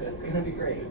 It's gonna be great.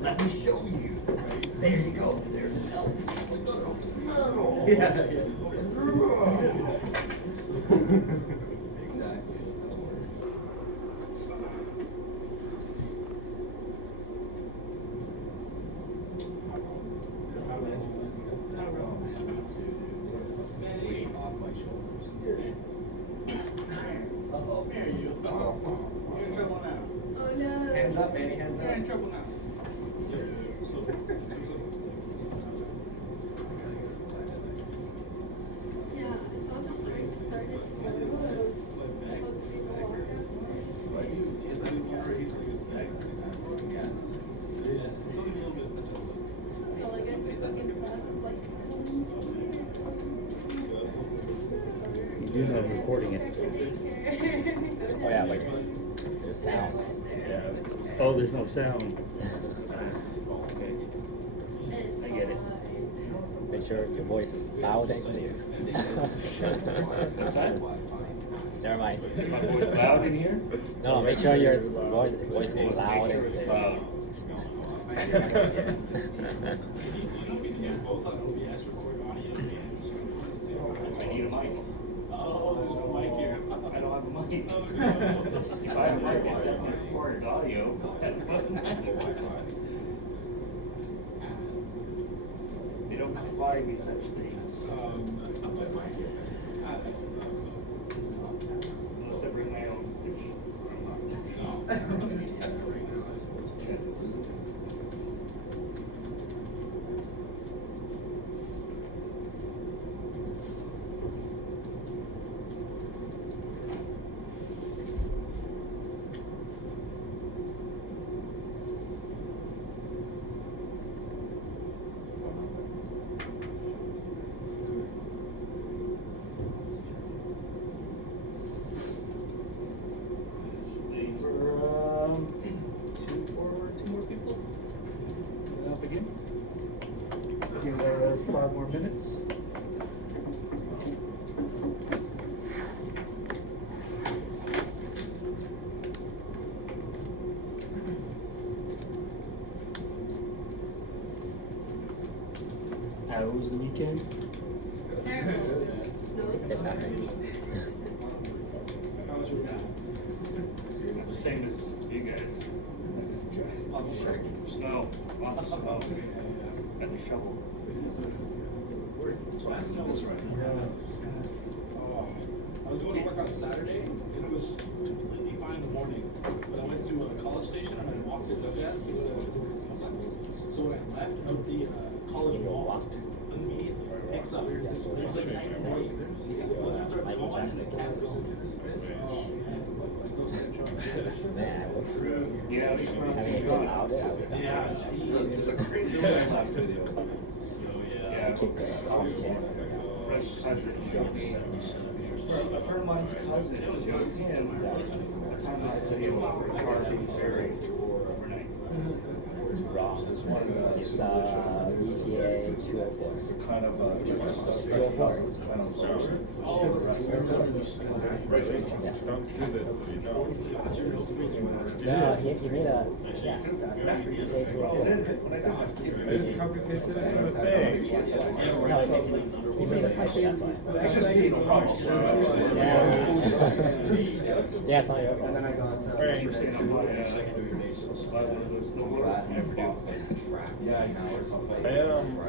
Let me show you. There you go. There's an elf. Yeah, yeah. Hands up, Manny, hands up. You're in trouble now. You do know I'm recording it. Oh yeah, like there's sounds. Yeah. Oh, there's no sound. Okay. I get it. Make sure your voice is loud and clear. What's that? Never mind. Is my voice loud in here? No, make sure your voice is loud and clear. Loud. I need a mic. Oh, there's no mic here. I don't have a mic. If I had a mic, I'd definitely record audio. They don't provide me such things. Unless I bring my own. Two more people. Up again. Give 5 more minutes. How was the weekend? Terrible. Same as you guys. Snow. Lots of snow. Got the shovel. I was going to work on Saturday, and it was completely fine in the morning. But I went to a college station and I walked the dugouts. So when I left, out the college wall, What's up? Yeah, so It's like, Michael Jackson. Man, I wish. Yeah, at least when I mean, if he allowed it, I would have Yeah. done There's a crazy last video. Yeah. it. Keep the content. Fresh cousin. A friend of mine's cousin, it was him. A time I tell you about Carving Ferry overnight. Wrong. It's VGA 204. Kind of, 204. Yeah. Don't do this, you know. No, he made a, yeah. VGA 204. I just copy pasted it in the thing. No, he made a typo, that's why. It's just me, no problem. Yeah, it's not your fault. I keep saying I'm buy one of those snowboards, never do. I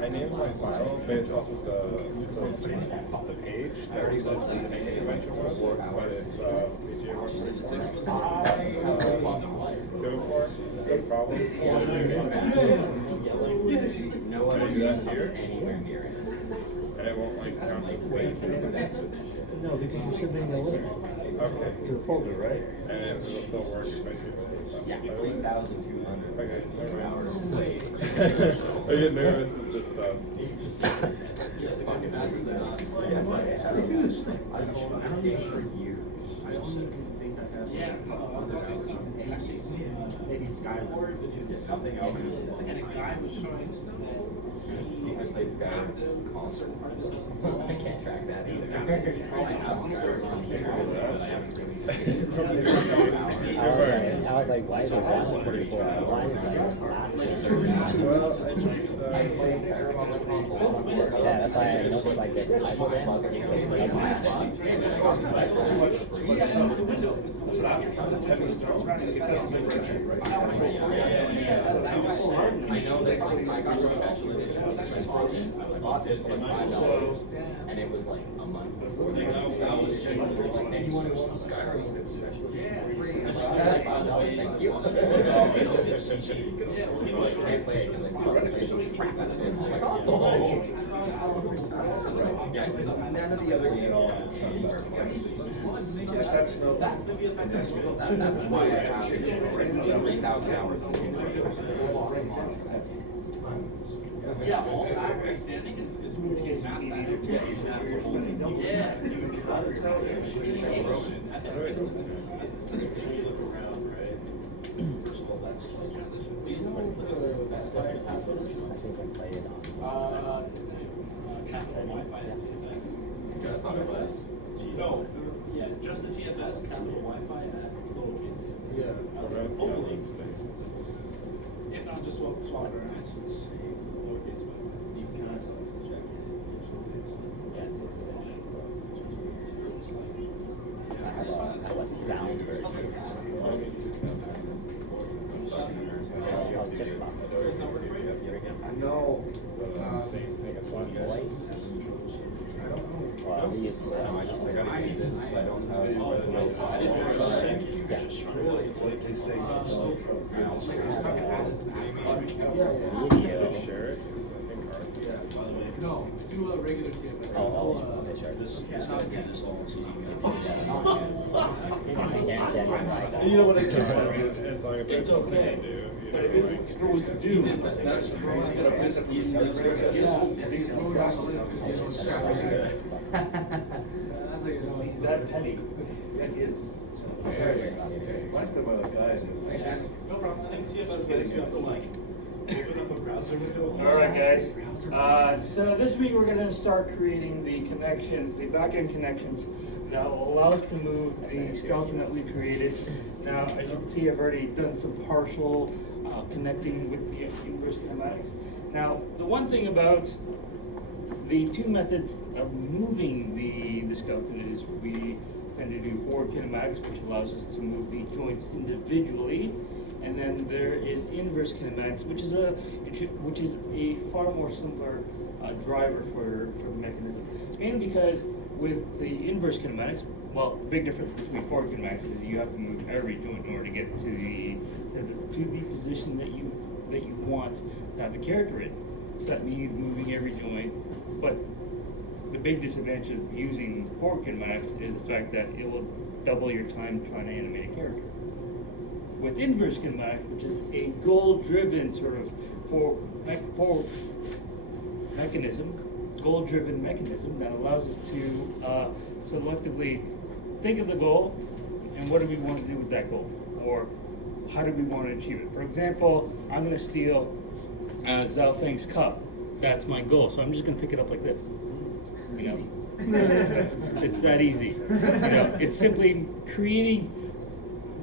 named my file based off of the page that was on the same convention was, but it's VGA 204. Is that a problem? Can I do that here? And it won't like count as late. No, because you're submitting a link Okay. to the folder, right? And it'll still work if I do this. Yeah, 3,200. Okay, I get nervous with this stuff. Yes, I have. I've known this game for years. Yeah. Maybe Skyward, something else. And a guy was showing See, I played Skyward concert. I can't track that either. I have Skyward on cancel, but I haven't really. I was like, why is it down 44? Why is like lasting? Well, I just, I played Skyward on the console. Yeah, that's why I noticed like this typo there. Just doesn't match. I know that I got a special edition. I bought this for like $5, and it was like a month before the was changed. They were like, "Hey, you want to go to Skyrim with a special edition for free?" And I was like, $5, thank you. Can't play it, and like, crap out of it. I'm like, awesome. Yeah, none of the other games that's why I have 3,000 hours on Yeah, all that standing is moved to get mad at it. Yeah. I think I played it on. Capital Wi-Fi. Just thought it was. No, yeah, just the TFS, capital Wi-Fi at lowercase. Yeah. Hopefully. If not, just swap it around. That's insane. Lowercase Wi-Fi. You can also check I have a sound version. Oh, just lost it. No. Same thing as last year. Boy. Well, we use it. I just think I use this, but I don't have. Yeah. Video. Share it, 'cause I think ours. No, do a regular TFS. Oh, okay, sure. I guarantee I can write that. You know what I can as long as it's okay to do. But if it was due, that's crazy. Gonna visit from He's that petty. No problem. I think TFS is good to like open up a browser window. All right, guys. So this week we're gonna start creating the connections, the backend connections that will allow us to move the skeleton that we created. Now, as you can see, I've already done some partial connecting with the inverse kinematics. Now, the one thing about the two methods of moving the skeleton is we tend to do forward kinematics, which allows us to move the joints individually, and then there is inverse kinematics, which is a far more simpler driver for the mechanism. Mainly because with the inverse kinematics, well, the big difference between forward kinematics is you have to move every joint in order to get to the position that you want to have the character in. So that means moving every joint. But the big disadvantage of using Forward Kinemax is the fact that it will double your time trying to animate a character. With Inverse Kinemax, which is a goal-driven sort of goal-driven mechanism that allows us to selectively think of the goal and what do we want to do with that goal, or how do we want to achieve it. For example, I'm going to steal Zhao Feng's cup. That's my goal, so I'm just going to pick it up like this. You know, it's that easy. You know, it's simply creating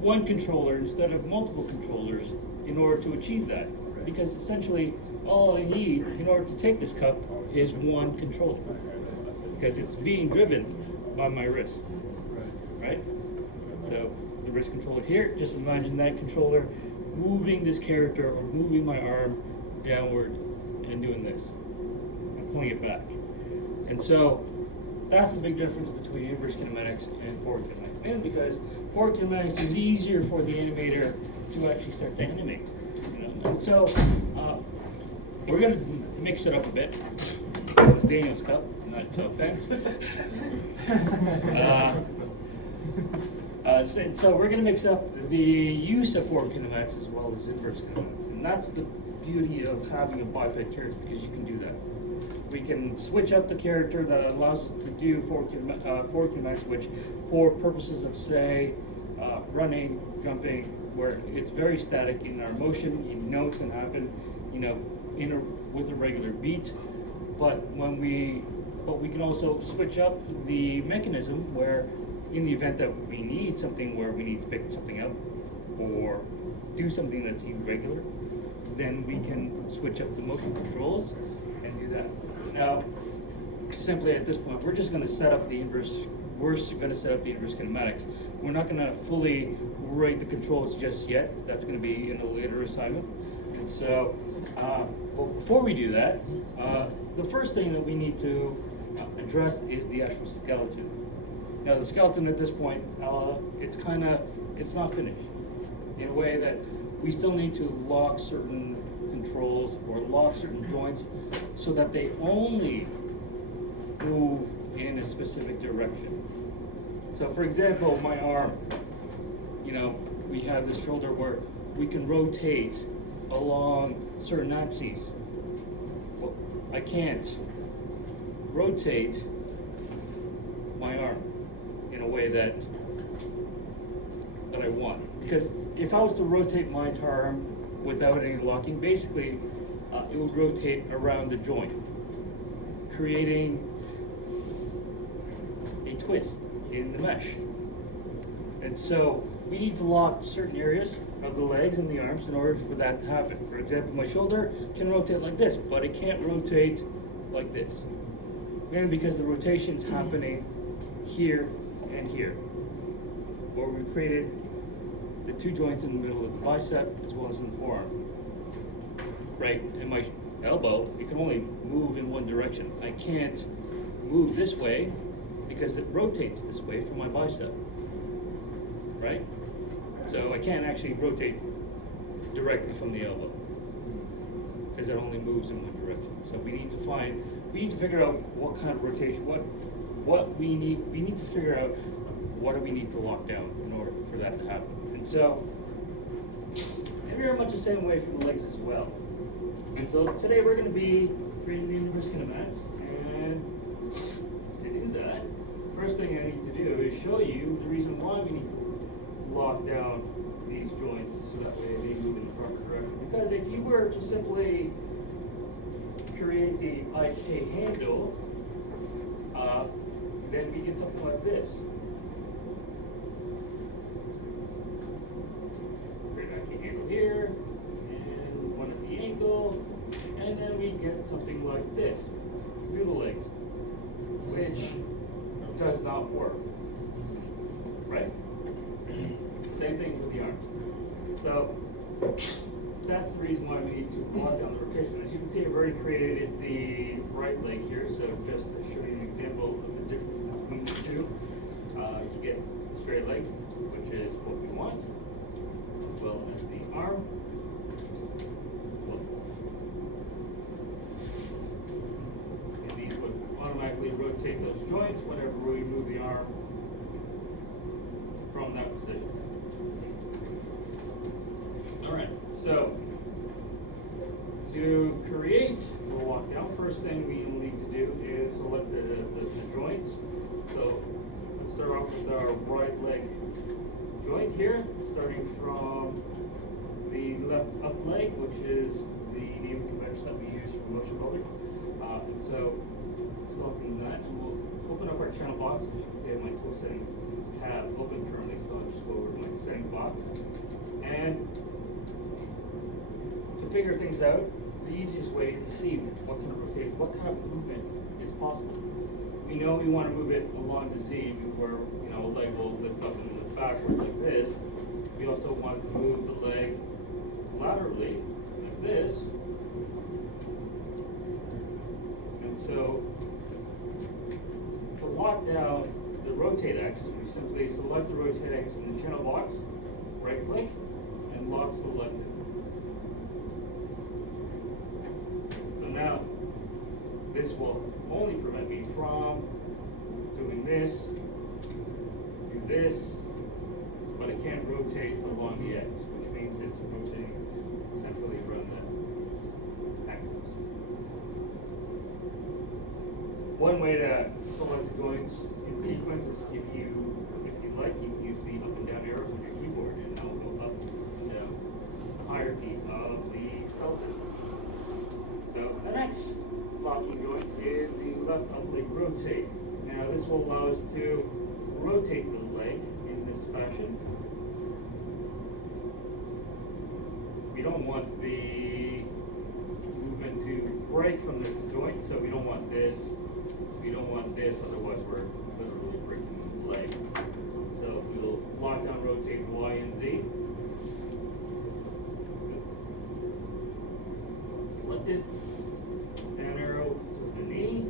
one controller instead of multiple controllers in order to achieve that. Because essentially, all I need in order to take this cup is one controller. Because it's being driven by my wrist, right? So the wrist controller here, just imagine that controller moving this character or moving my arm downward and doing this. I'm pulling it back. And so that's the big difference between inverse kinematics and forward kinematics. And because forward kinematics is easier for the animator to actually start to animate. You know? And so we're going to mix it up a bit. It's Daniel's cup, not Zhao Feng's. So we're going to mix up the use of forward kinematics as well as inverse kinematics. And that's the beauty of having a biped character, because you can do that. We can switch up the character that allows us to do forward kinematics, which for purposes of, say, running, jumping, where it's very static in our motion, you know it's going to happen, you know, with a regular beat. But we can also switch up the mechanism where, in the event that we need something where we need to pick something up or do something that's irregular, then we can switch up the motion controls and do that. Now, simply at this point, we're just going to set up the inverse. We're going to set up the inverse kinematics. We're not going to fully write the controls just yet. That's going to be in a later assignment. And so, well, before we do that, the first thing that we need to address is the actual skeleton. Now, the skeleton at this point, it's not finished in a way that we still need to lock certain controls or lock certain joints so that they only move in a specific direction. So for example, my arm, you know, we have this shoulder where we can rotate along certain axes. Well, I can't rotate my arm in a way that I want. Because if I was to rotate my arm without any locking, basically it would rotate around the joint, creating a twist in the mesh. And so we need to lock certain areas of the legs and the arms in order for that to happen. For example, my shoulder can rotate like this, but it can't rotate like this. And because the rotation is happening here and here, where we created the two joints in the middle of the bicep as well as in the forearm. Right, and my elbow, it can only move in one direction. I can't move this way because it rotates this way from my bicep. Right? So I can't actually rotate directly from the elbow because it only moves in one direction. So we need to figure out what kind of rotation, what we need to figure out what do we need to lock down in order for that to happen. And so, and very much the same way for the legs as well. And so today we're going to be creating the inverse kinematics. And to do that, first thing I need to do is show you the reason why we need to lock down these joints so that way they move in the proper direction. Because if you were to simply create the IK handle, then we get something like this. Create an IK handle here, and one at the ankle, and then we get something like this. Do the legs, which does not work, right? Same thing for the arms. So that's the reason why we need to lock down the rotation. As you can see, I've already created the right leg here, so just to show you an example of the difference between the two, you get straight leg, which is what we want, as well as the arm. And these would automatically rotate rotate those joints whenever we move the arm from that position. Alright, so to create the lockdown, first thing we will need to do is select the joints. So let's start off with our right leg joint here, starting from the left up leg, which is the naming convention that we use for Motion Builder. And so selecting that, and we'll open up our channel box. As you can see, I have my tool settings tab open currently, so I'll just go over to my settings box. And to figure things out, the easiest way is to see what kind of rotation, what kind of movement is possible. We know we want to move it along the Z, where a leg will lift up and lift backward like this. We also want to move the leg laterally like this. And so to lock down the rotate X, we simply select the rotate X in the channel box, right click, and lock selected. So now this will only prevent me from doing this, do this, but it can't rotate along the X, which means it's rotating centrally around the axis. One way to select the joints in sequence is if you like, you can use the up and down arrows on your keyboard, and that will go up and down the hierarchy of the skeleton. So the next locking joint is the left up leg rotate. Now this will allow us to rotate the leg in this fashion. We don't want the movement to break from this joint, so we don't want this. We don't want this, otherwise we're literally breaking the leg. So we'll lock down, rotate Y and Z. Selected. Down arrow to the knee.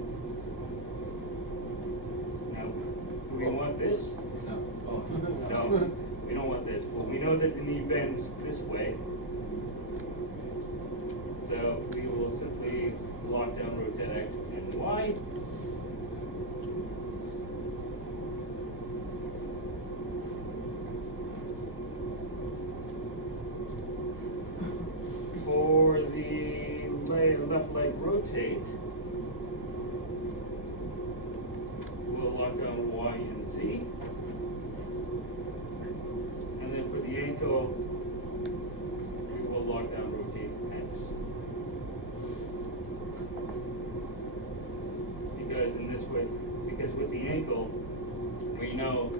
Now, do we want this? No, we don't want this. But we know that the knee bends this way. So we will simply lock down, rotate X and Y. For the left leg rotate, we'll lock down Y and Z. And then for the ankle, we will lock down, rotate X. Because in this way, because with the ankle, we know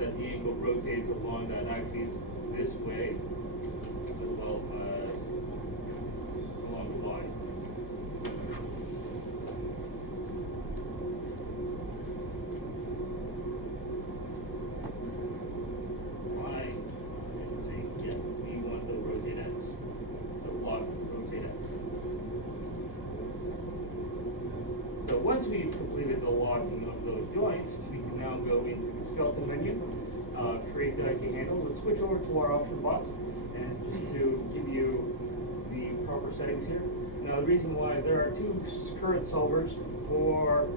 that the ankle rotates along that axis this way, as well as along the Y. Y and Z, yeah, we want to rotate X. So lock, rotate X. So once we've completed the locking of those joints, we can now go into the skeleton menu, create the IK handle. Let's switch over to our option box, and just to give you the proper settings here. Now the reason why there are two current solvers for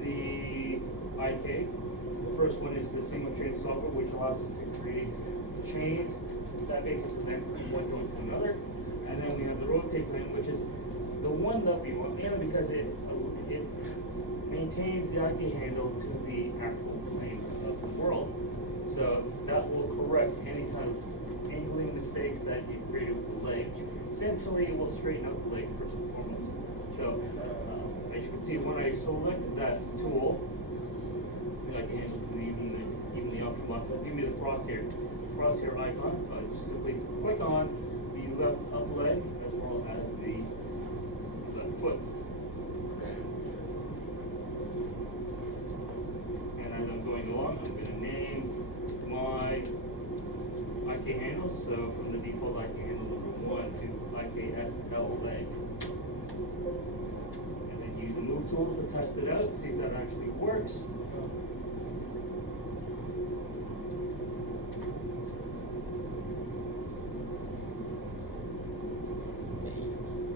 the IK. The first one is the single chain solver, which allows us to create chains that basically connect one joint to another. And then we have the rotate plane, which is the one that we want, because it maintains the IK handle to the actual plane of the world. So that will correct any kind of angling mistakes that you created with the leg. Essentially, it will straighten out the leg first and foremost. So as you can see, when I select that tool, the IK handle to even the option box, it'll give me the crosshair icon. So I just simply click on the left up leg as well as the left foot. And as I'm going along, I'm going to name my IK handles. So from the default IK handle number 1 to IKSL leg. And then use the move tool to test it out, see if that actually works.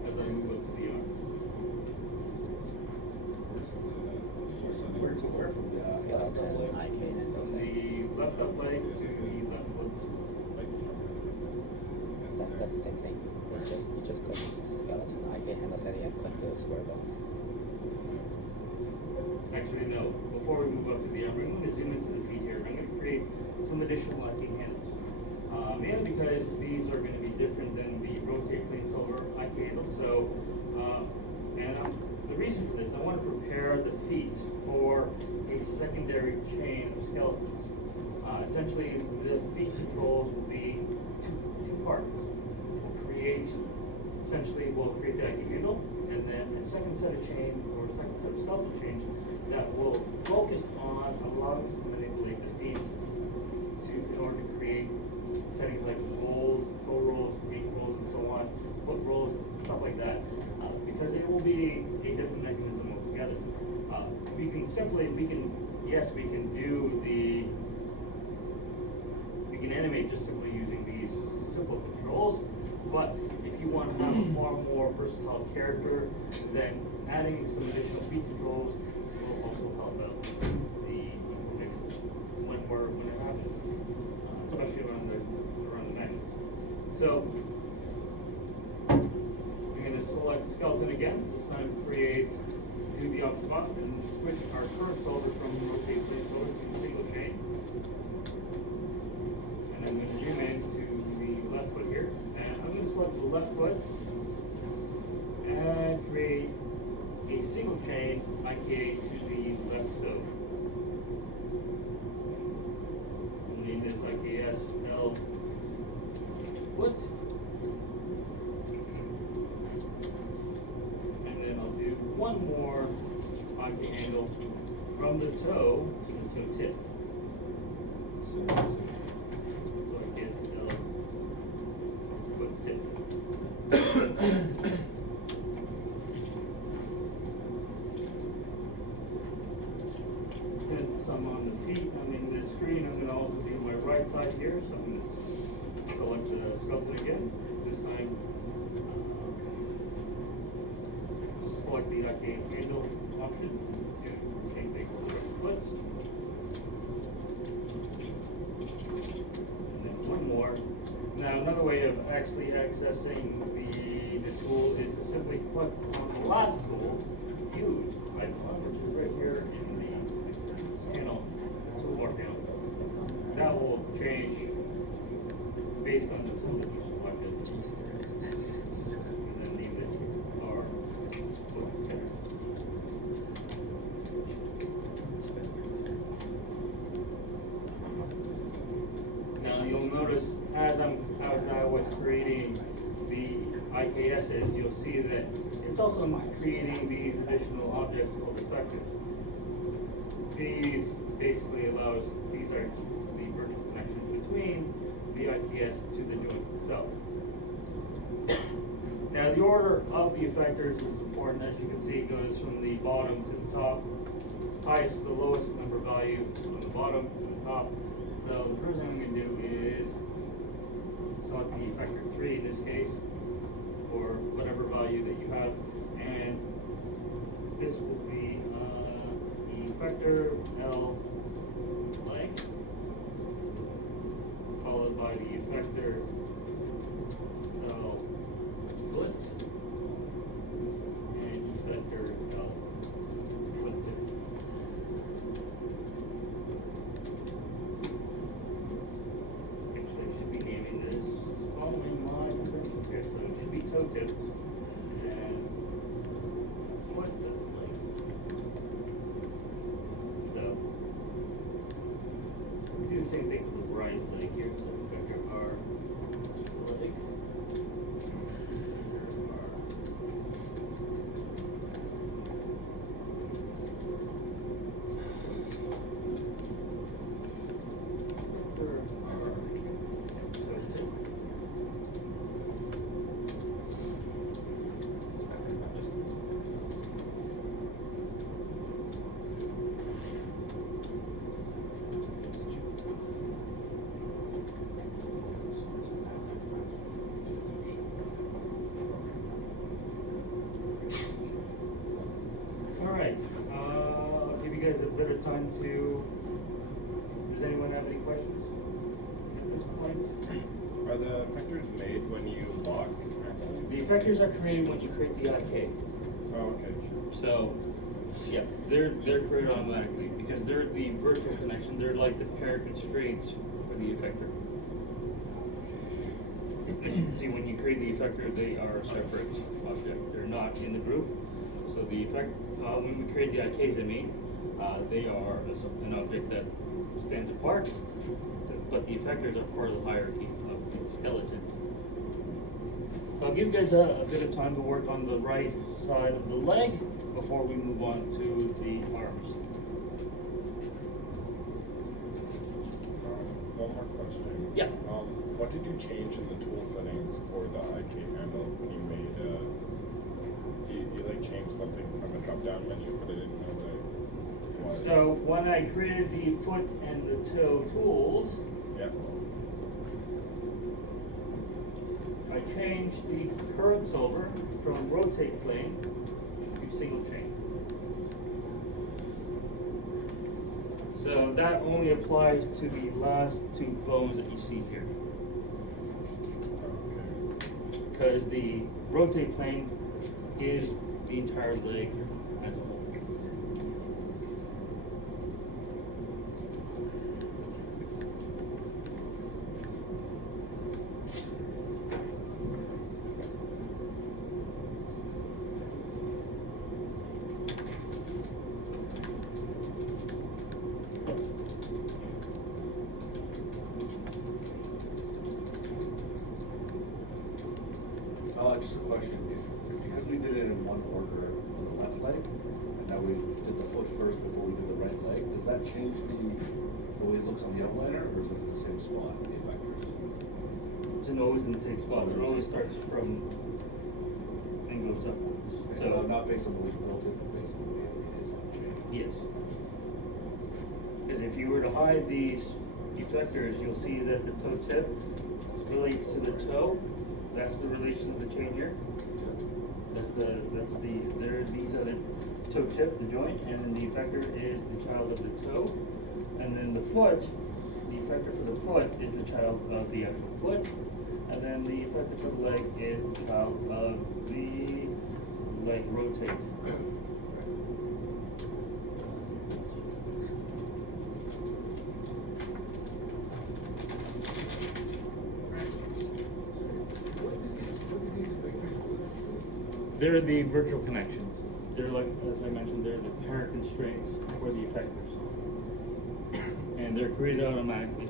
As I move up to the arm. Where's skeleton, IK handles, The left up leg to the left foot. that's the same thing. You just click skeleton, IK handle setting, and click the square box. Actually, no. Before we move up to the, I'm going to zoom into the feet here. I'm going to create some additional locking handles. Mainly because these are going to be different than the rotate clean silver IK handle. So, the reason for this, I want to prepare the feet for a secondary chain of skeletons. Essentially, the feet controls will be two parts. We'll create the IK handle, and then a second set of chains, or a second set of skeleton chains, that will focus on allowing us to manipulate the feet in order to create settings like rolls, toe rolls, gait rolls, and so on, foot rolls, stuff like that. Because it will be a different mechanism altogether. We can animate just simply using these simple controls, but if you want to have a far more versatile character, then adding some additional feet controls will also help out the information when it happens, especially around the meshes. So we're going to select skeleton again. This time do the option box and switch our current solver from rotate plate solver to single chain. And I'm going to zoom in to the left foot here. And I'm going to select the left foot and create a single chain IK to the left toe. We'll name this IKS L foot. And then I'll do one more IK handle from the toe to the toe tip. So IKS L foot tip. Since I'm on the feet, I'm in this screen, I'm going to also be on my right side here, so I'm going to select the skeleton again. This time, select the IK handle option. Do the same thing for the right foot. And then one more. Now, another way of actually accessing the tool is to simply click on the last tool, use icon, which is right here in the panel, toolbar panel. That will change based on the tool that you selected. Jesus Christ, that's And then name it our foot tip. Now you'll notice as I was creating the IKSs, you'll see that it's also creating these additional objects called effectors. These basically these are the virtual connections between the IKS to the joint itself. Now the order of the effectors is important. As you can see, it goes from the bottom to the top, highest to the lowest number value on the bottom to the top. So the first thing I'm going to do is select the effector 3 in this case, or whatever value that you have, and this will be the effector L leg, followed by the effector L foot, and effector L foot tip. Actually, I should be naming this following my description here, so it should be toe tip and foot tip leg. So we do the same thing for the right leg here, so effector R you guys a bit of time to, does anyone have any questions at this point? Are the effectors made when you lock access? The effectors are created when you create the IK. Oh, okay. So, yeah, they're created automatically because they're the virtual connection. They're like the pair constraints for the effector. See, when you create the effector, they are a separate object. They're not in the group. So the effect, when we create the IKs, they are an object that stands apart, but the effectors are part of the hierarchy of the skeleton. I'll give you guys a bit of time to work on the right side of the leg before we move on to the arms. One more question. Yeah. What did you change in the tool settings for the IK handle when you made, you like changed something from the drop down menu, but I didn't know what it was. So when I created the foot and the toe tools, Yeah. I changed the curves over from rotate plane to single chain. So that only applies to the last two bones that you see here. Okay. Because the rotate plane is the entire leg as a whole. Just a question, because we did it in one order on the left leg, and now we did the foot first before we did the right leg, does that change the way it looks on the outliner, or is it in the same spot, the effectors? It's always in the same spot. It always starts from and goes upwards. So not based on the way you built it, but based on the way it is on the chain? Yes. Because if you were to hide these effectors, you'll see that the toe tip relates to the toe. That's the relation of the chain here. These are the toe tip, the joint, and then the effector is the child of the toe. And then the foot, the effector for the foot is the child of the actual foot. And then the effector for the leg is the child of the leg rotate. They're the virtual connections. They're like, as I mentioned, they're the parent constraints for the effectors. And they're created automatically.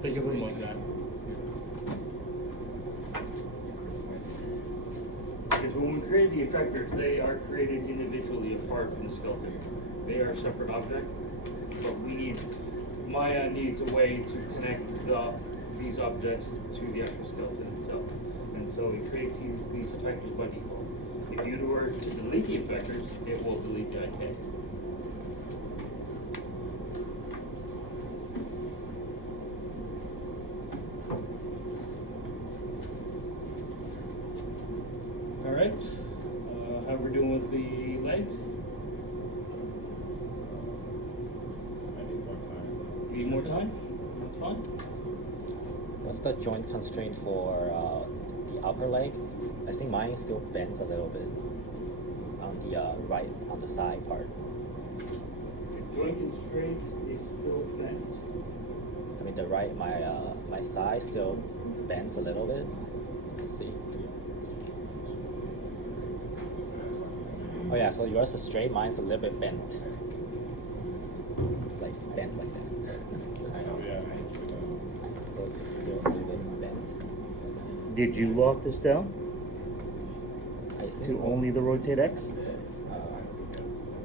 Think of them like that. Because when we create the effectors, they are created individually apart from the skeleton. They are a separate object, but Maya needs a way to connect these objects to the actual skeleton itself. And so it creates these effectors by default. If you were to delete the effectors, it will delete the IK. All right. How we're doing with the leg? I need more time. Need more time? That's fine. What's the joint constraint for the upper leg? I think mine still bends a little bit on the right, on the thigh part. The joint constraint is still bent. I mean the right, my thigh still bends a little bit. Let's see. Oh yeah, so yours is straight, mine's a little bit bent. Like bent like that. Oh, yeah, I can see that. So it's still a little bit bent. Did you lock this down I see. to only the rotate X? So,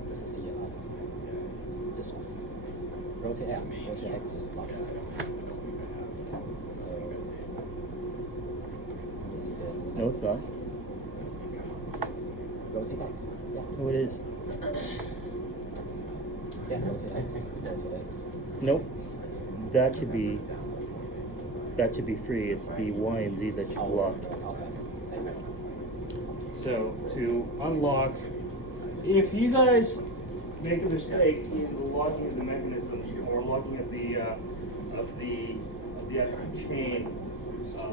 this is the this one. Rotate X. Rotate X is locked. So let me see the No, it's not. rotate X. Yeah. Oh, it is. Yeah, rotate X. Rotate X. Nope. That should be free. It's the Y and Z that should lock. Okay. So to unlock, if you guys make a mistake in the locking of the mechanism or locking of the actual chain,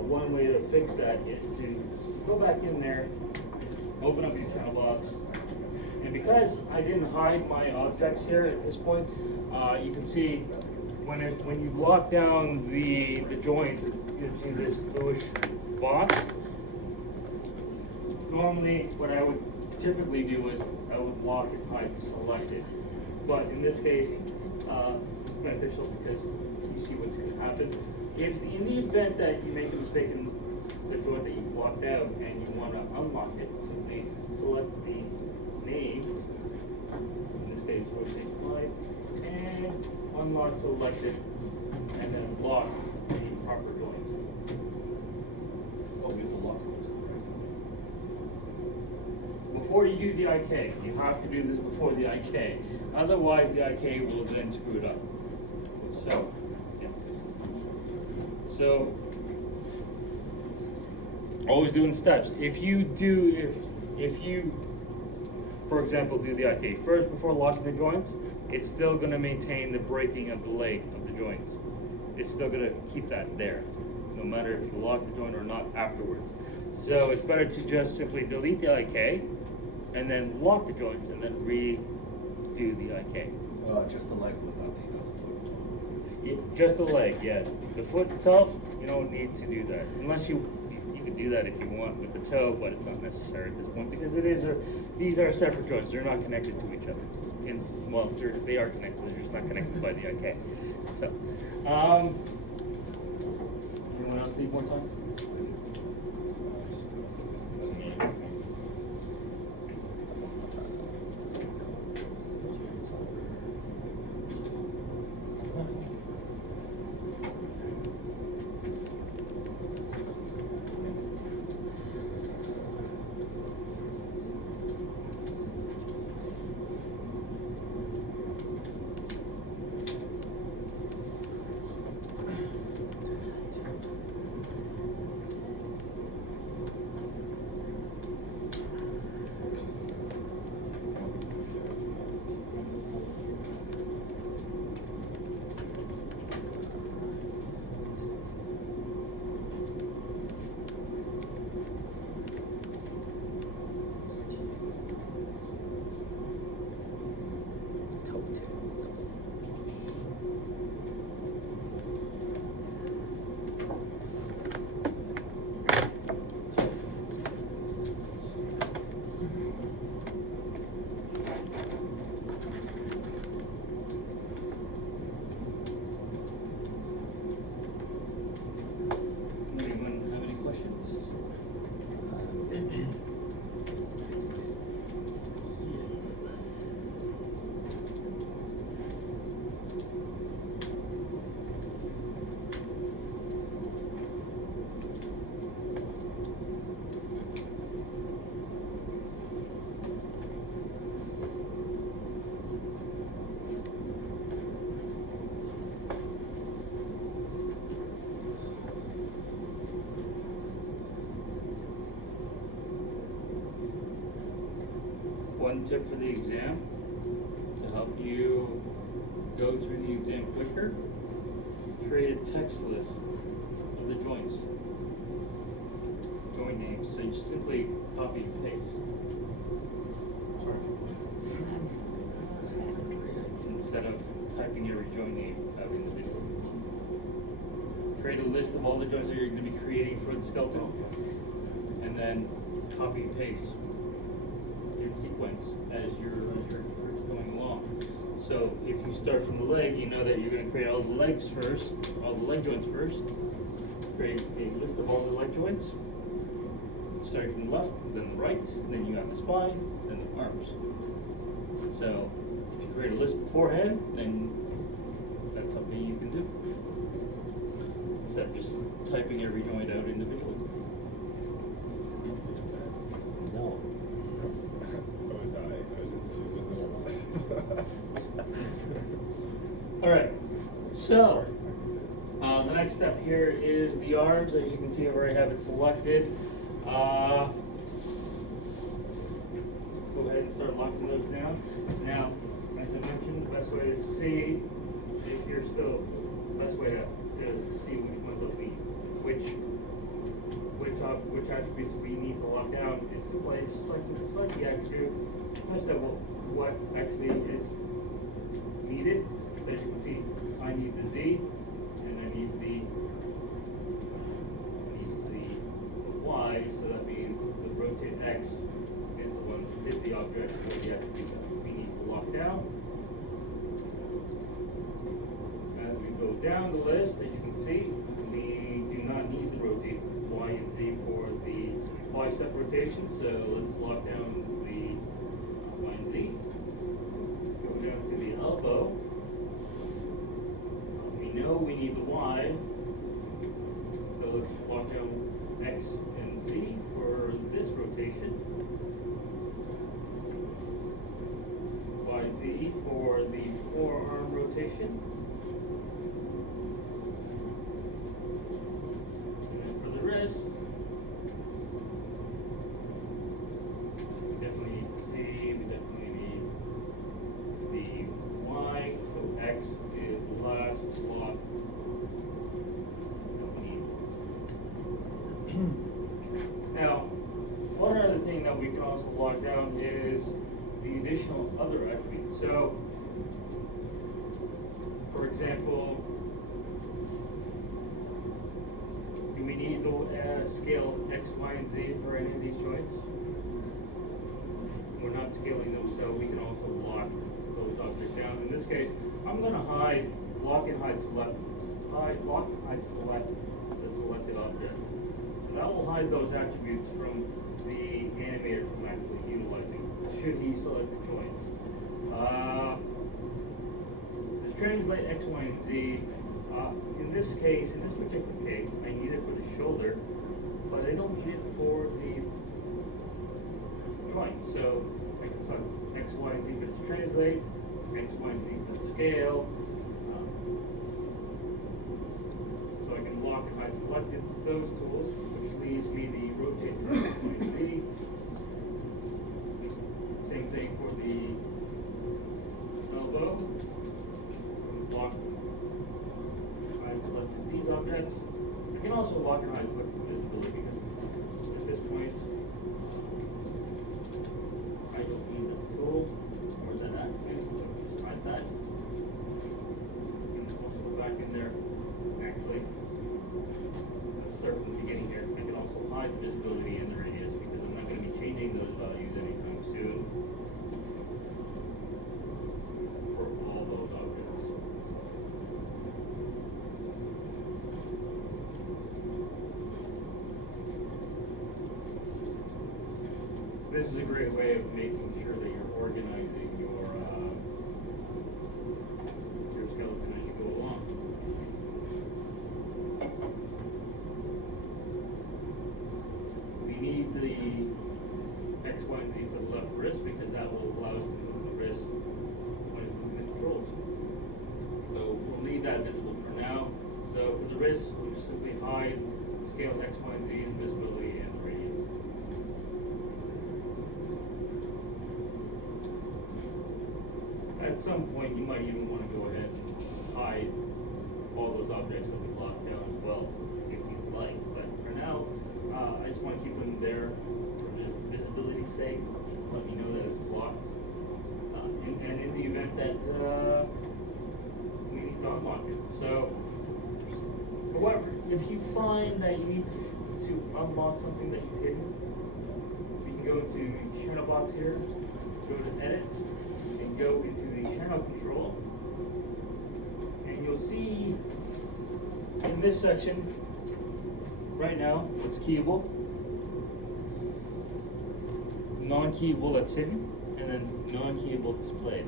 one way to fix that is to go back in there, open up your channel box, and because I didn't hide my objects here at this point, you can see when you lock down the joint, it gives you this bluish box. Normally, what I would typically do is I would lock it hide selected, but in this case, it's beneficial because you see what's going to happen. If in the event that you make a mistake in the joint that you blocked out and you want to unlock it, simply select the name, in this case rotate slide, and unlock selected, and then lock the proper joint. Oh, we have to lock those. Before you do the IK, you have to do this before the IK. Otherwise, the IK will then screw it up. So, yeah. So, always doing steps. If you, for example, do the IK first before locking the joints, it's still going to maintain the breaking of the leg of the joints. It's still going to keep that there, no matter if you lock the joint or not afterwards. So it's better to just simply delete the IK and then lock the joints and then redo the IK. Just the leg, but not the foot. Just the leg, yes. The foot itself, you don't need to do that. Unless you can do that if you want with the toe, but it's not necessary at this point because these are separate joints. They're not connected to each other. Well, they are connected. They're just not connected by the IK. So, anyone else need more time? Anyone have any questions? One tip for the exam to help you go through the exam quicker: create a text list of the joints, joint names. So you simply copy and paste instead of typing every joint name out individually. Create a list of all the joints that you're going to be creating for the skeleton, and then copy and paste in sequence as you're going along. So if you start from the leg, you know that you're going to create all the legs first, all the leg joints first. Create a list of all the leg joints, starting from the left, then the right, then you have the spine, then the arms. So if you create a list beforehand, then that's something you can do, instead of just typing every joint out individually. No. I would die. I just All right, so the next step here is the arms. As you can see, I already have it selected. Let's go ahead and start locking those down. Now, I as I mentioned, the best way to see if you're still, best way to see which ones will be, which attributes we need to lock down is to play select the attribute such that what actually is needed. As you can see, I need the Z and I need the Y, so that means the rotate X is the one is the object or the attribute we need to lock down. As we go down the list, as you can see, we do not need the rotate Y and Z for the Y-step rotation, so let's lock down the Y and Z. Go down to the elbow. We know we need the Y, so let's lock down X and Z for this rotation. Y and Z for the forearm rotation. And then for the wrist, we definitely need Z, we definitely need the Y, so X is the last lock. Now, one other thing that we can also lock down is the additional other attributes. So, for example, do we need to scale X, Y, and Z for any of these joints? We're not scaling those, so we can also lock those objects down. In this case, I'm going to lock and hide select the selected object. That will hide those attributes from the animator from actually utilizing, should he select the joints. The translate X, Y, and Z, in this particular case, I need it for the shoulder, but I don't need it for the joint. So I can select X, Y, and Z for the translate, X, Y, and Z for the scale. So I can lock if I selected those tools, which leaves me the rotate X, Y, and Z. Same thing for the elbow. Lock, hide selected these objects. I can also lock and hide selected visibility because at this point I don't need the tool. Where's that at? Just hide that. And also go back in there. Actually, let's start from the beginning here. I can also hide the visibility and the radius because I'm not going to be changing those values anytime soon for all those objects. This is a great way of making sure that you're organizing your skeleton as you go along. We need the X, Y, and Z for the left wrist because that will allow us to move the wrist when it's moving the controls. So we'll leave that visible for now. So for the wrist, we'll just simply hide scale X, Y, and Z, and visibility, and the radius. At some point, you might even want to go ahead and hide all those objects that we locked down as well, if you'd like. But for now, I just want to keep them there for the visibility's sake. Let me know that it's locked. And in the event that we need to unlock it. So, however, if you find that you need to unlock something that you've hidden, you can go to channel box here, go to edit, and go into the channel control, and you'll see in this section right now what's keyable, non-keyable that's hidden, and then non-keyable displayed.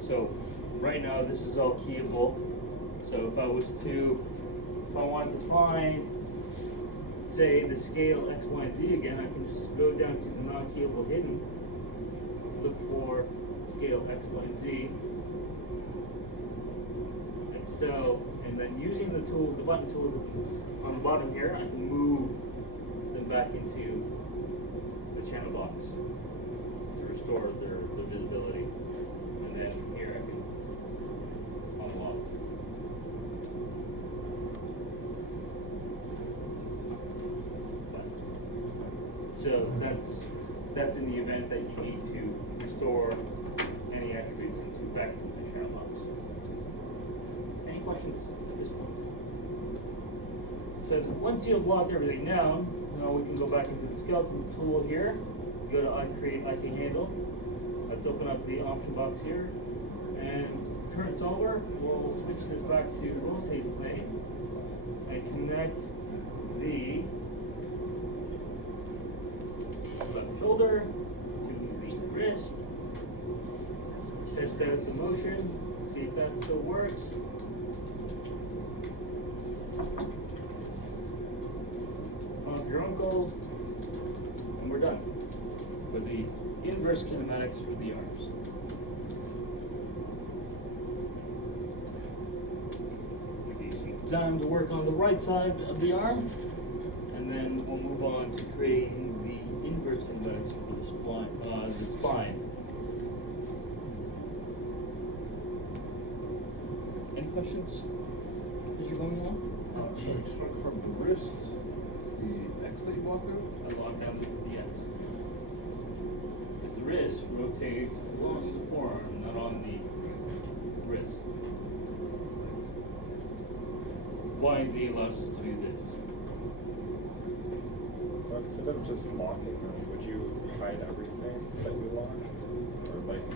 So right now this is all keyable. So if I wanted to find, say, the scale X, Y, and Z again, I can just go down to the non-keyable hidden, look for scale X, Y, and Z, like so, and then using the tool, the button tools on the bottom here, I can move them back into the channel box to restore their visibility. And then here that's in the event that you need to restore any attributes into back into the channel box. Any questions at this point? So once you've locked everything down, now we can go back into the skeleton tool here. Go to create IK handle. Let's open up the option box here. And current solver, we'll switch this back to rotate plane and connect the left shoulder to the wrist. Test out the motion, see if that still works. On your uncle, and we're done with the inverse kinematics for the arms. Give you some time to work on the right side of the arm, and then we'll move on to creating the inverse kinematics for the spine. Any questions as you're going along? So I just want to confirm the wrist, it's the X that you walk through? I lock down the X. Because the wrist rotates along the forearm, not on the wrist. Y and Z allows us to do this. So instead of just locking them, would you hide everything that you lock? Or like,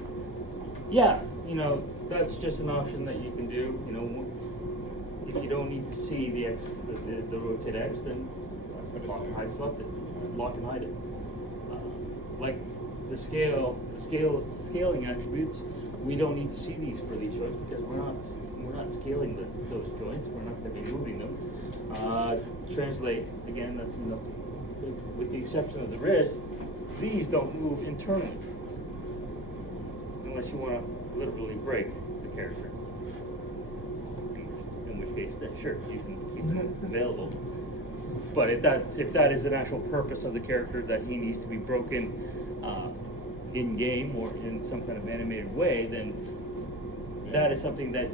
Yeah, you know, that's just an option that you can do. You know, if you don't need to see the X, the rotate X, then hide selected, lock and hide it. Like the scaling attributes, we don't need to see these for these joints because we're not scaling those joints. We're not going to be moving them. Translate again. That's in the, with the exception of the wrist. These don't move internally unless you want to literally break the character. In which case, then sure, you can keep them available. But if that is an actual purpose of the character that he needs to be broken in game or in some kind of animated way, then that is something that,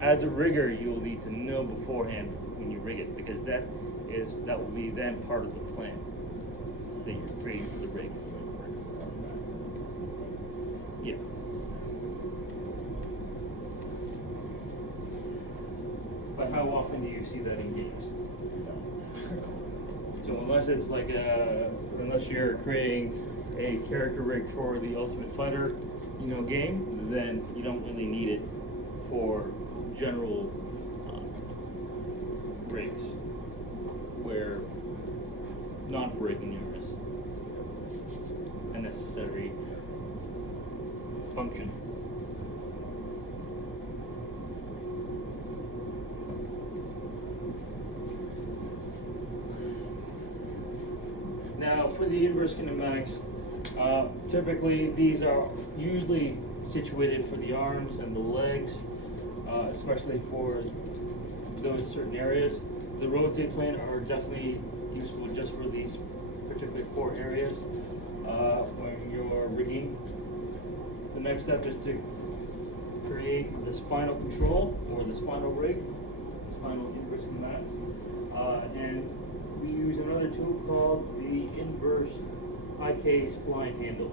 as a rigger, you'll need to know beforehand when you rig it, because that will be then part of the plan that you're creating for the rig. Yeah. But how often do you see that in games? So unless it's like unless you're creating a character rig for the Ultimate Fighter, game, then you don't really need it for general rigs where non-breaking is a necessary function. Now, for the inverse kinematics, typically these are usually situated for the arms and the legs, especially for those certain areas. The rotate plane are definitely useful just for these particular 4 areas. When you're rigging, the next step is to create the spinal control or the spinal rig, spinal inverse kinematics, and we use another tool called the inverse IK spline handle.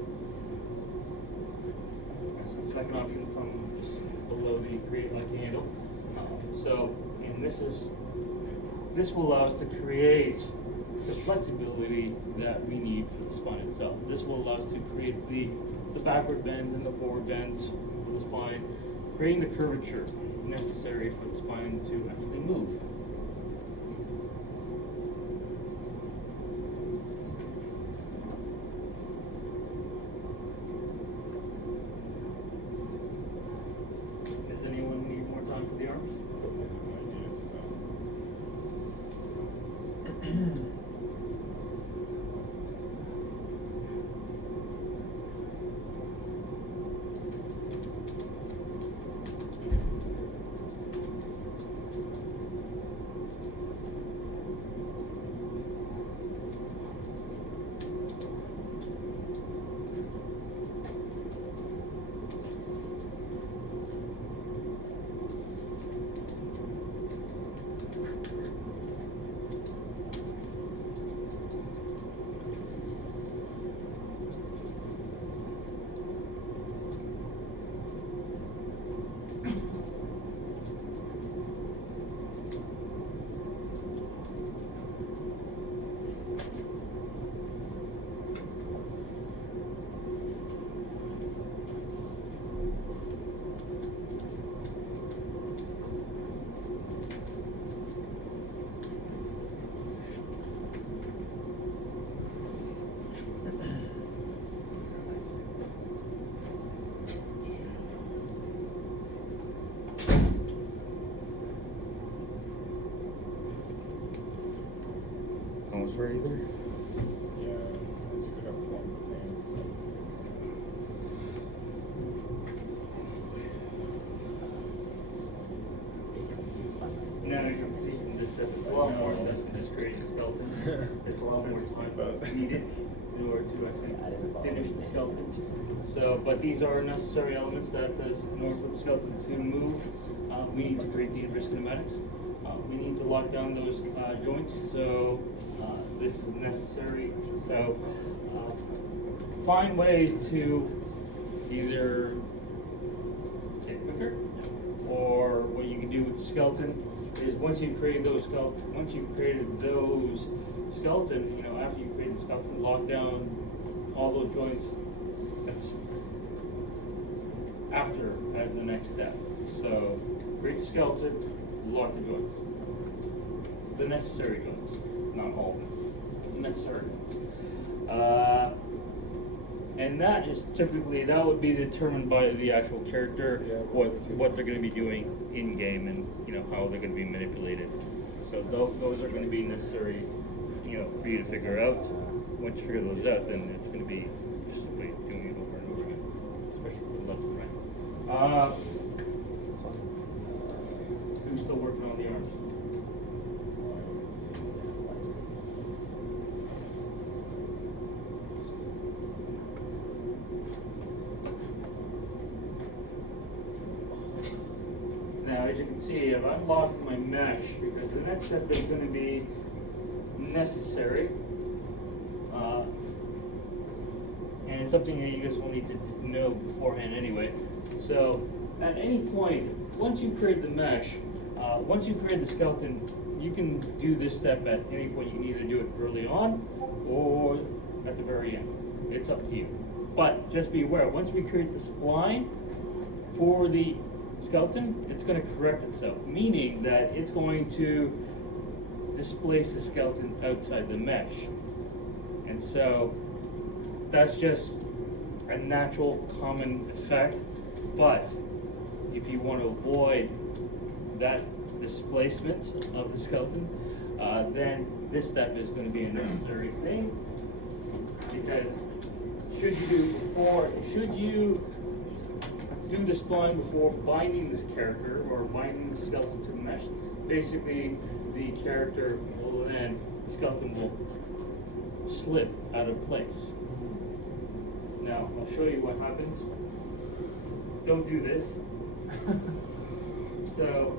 That's the second option from just below the create IK handle. And this will allow us to create the flexibility that we need for the spine itself. This will allow us to create the backward bend and the forward bends for the spine, creating the curvature necessary for the spine to actually move. Does anyone need more time for the arms? almost ready there. Yeah, I screwed up one thing. Get confused by my. Now you can see from this step, it's a lot more than just creating a skeleton. It's a lot more time needed in order to actually finish the skeleton. So, but these are necessary elements that in order for the skeleton to move, we need to create the inverse kinematics. We need to lock down those joints, so this is necessary. So, find ways to either get quicker, or what you can do with the skeleton is once you've created those skeleton, you know, after you create the skeleton, lock down all those joints. That's after as the next step. So create the skeleton, lock the joints. The necessary joints, not all of them. Necessary joints. And that is typically, that would be determined by the actual character, what they're going to be doing in game, and you know how they're going to be manipulated. So those are going to be necessary, you know, for you to figure out. Once you figure those out, then it's going to be just simply doing it over and over again, especially for the left and right. This one. Who's still working on the arms? Now, as you can see, I've unlocked my mesh because the next step is going to be necessary. And it's something that you guys will need to know beforehand anyway. So, at any point, once you create the mesh, once you create the skeleton, you can do this step at any point. You can either do it early on or at the very end. It's up to you. But just be aware, once we create the spline for the skeleton, it's going to correct itself, meaning that it's going to displace the skeleton outside the mesh. And so that's just a natural common effect, but if you want to avoid that displacement of the skeleton, then this step is going to be a necessary thing, because should you do the spline before binding this character or binding the skeleton to the mesh, basically the character will then, the skeleton will slip out of place. Now, I'll show you what happens. Don't do this. So,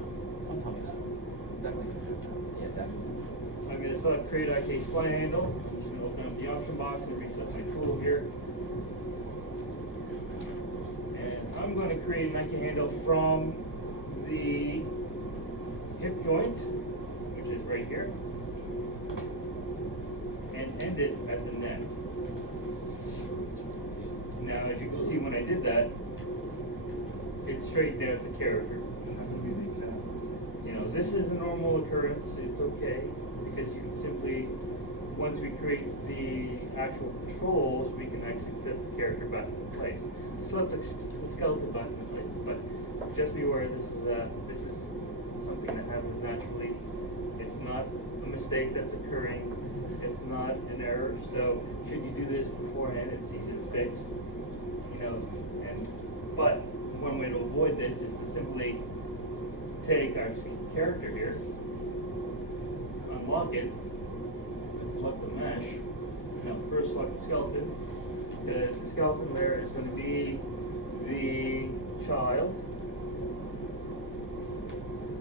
I'm going to select Create IK Spline Handle. I'm just going to open up the option box and reset my tool here. I'm going to create an IK handle from the hip joint, which is right here, and end it at the neck. Now, as you can see, when I did that, it straightened out the character. That would be the example. You know, this is a normal occurrence. It's okay, because you can simply, once we create the actual controls, we can actually set the character back into place. Slip the skeleton back into place, but just be aware this is something that happens naturally. It's not a mistake that's occurring. It's not an error. So should you do this beforehand, it's easy to fix. You know, but one way to avoid this is to simply take our character here, unlock it, and select the mesh. Now first select the skeleton, because the skeleton layer is going to be the child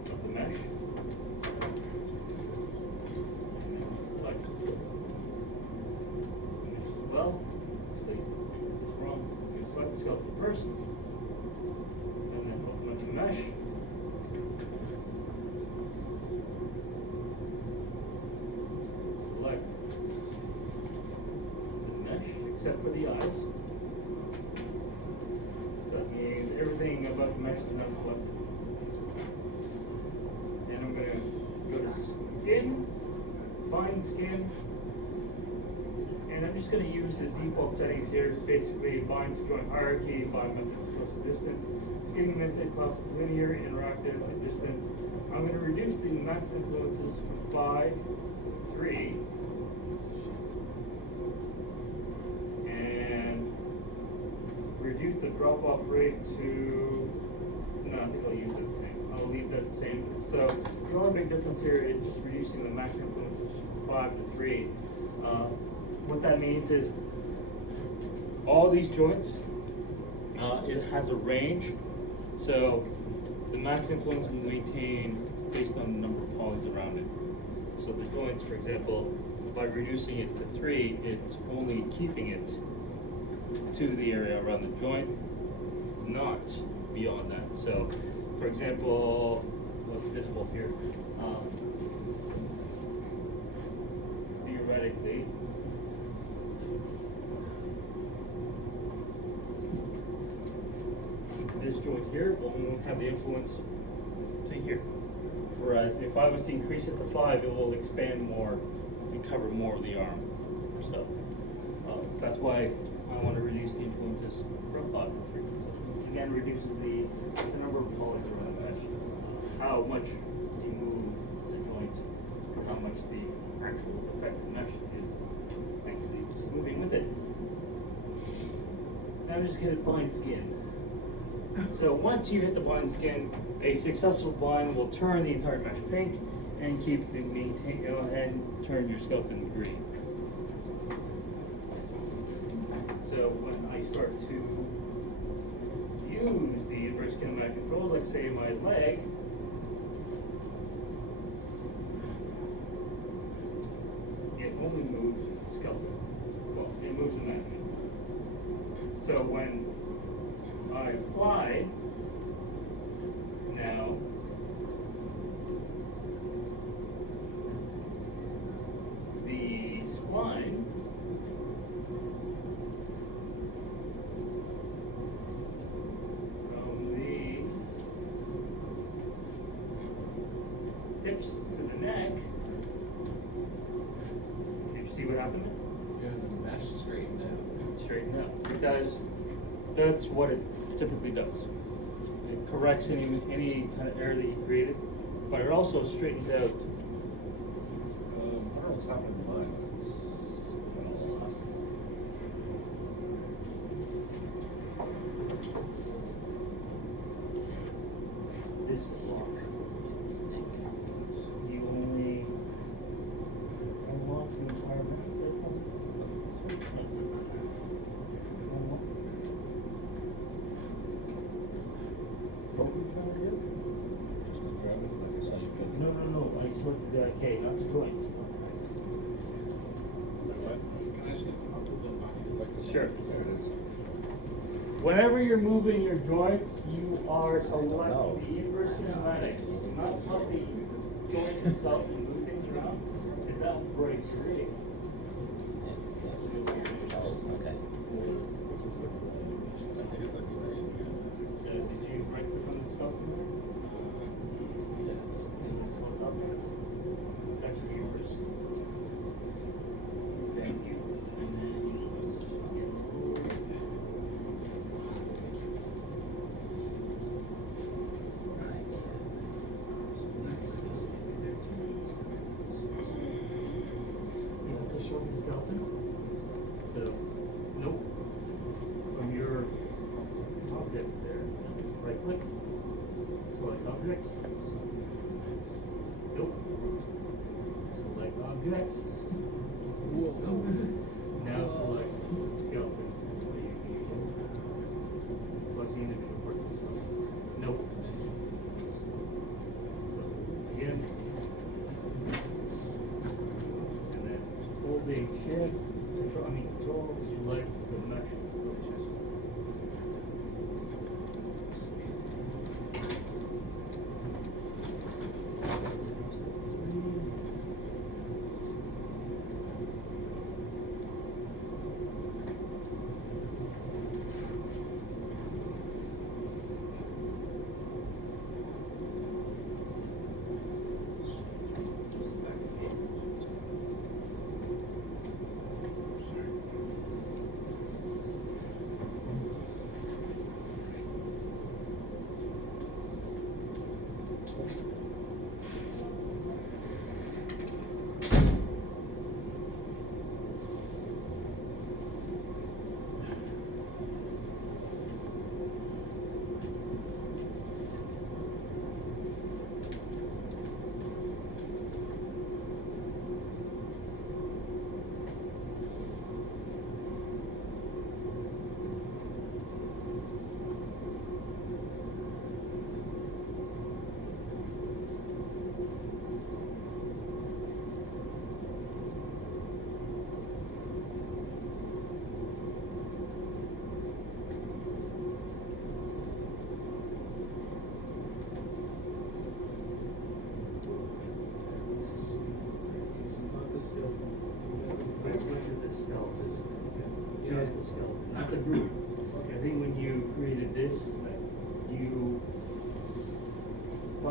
of the mesh. Select the mesh as well. It's wrong. You select the skeleton first, and then open up the mesh. Select the mesh, except for the eyes. So that means everything above the mesh is now selected. And I'm going to go to skin, find skin, and I'm just going to use the default settings here. Basically, bind to joint hierarchy, bind method close to distance, skinning method, classic linear, interactive, and distance. I'm going to reduce the max influences from 5 to 3. reduce the drop-off rate to, no, I think I'll use it the same. I'll leave that the same. So the only big difference here is just reducing the max influences from 5 to 3. What that means is all these joints, it has a range. So the max influence will maintain based on the number of polys around it. So the joints, for example, by reducing it to 3, it's only keeping it to the area around the joint, not beyond that. So, for example, what's visible here? Theoretically, this joint here will only have the influence to here. Whereas if I was to increase it to 5, it will expand more and cover more of the arm. So that's why I want to reduce the influences from 5 to 3. So again, reduces the number of polys around the mesh, how much you move the joint, or how much the actual effective mesh is actually moving with it. Now I'm just going to bind skin. So once you hit the blind skin, a successful blind will turn the entire mesh pink and keep the and turn your skeleton green. So when I start to use the inverse kinematic controls, like say my leg, it only moves the skeleton. Well, it moves the mesh. So when I apply now, the spline from the hips to the neck. Did you see what happened? Yeah, the mesh straightened out. Straighten out, because that's what it typically does. It corrects any kind of error that you created, but it also straightens out. I don't know what's happening to mine, but it's kind of elastic. This lock. You only unlock the entire mesh. What were you trying to do? Just grab it, like I saw you put it. No. I selected the K, not the joint. Sure. There it is. Whenever you're moving your joints, you are selecting know. the inverse kinematics. Do not tell the joint itself to move things around, because that will break free. Oh, okay. This is it. Did you break the from the skeleton? Yeah. Actually, yours. Thank you. You have to show the skeleton. So, nope. From your object there, right click, select objects. Nope. Select objects. Now select skeleton. Select the individual parts of the skeleton. Nope. So again. And then hold the shift, control as you like the mesh.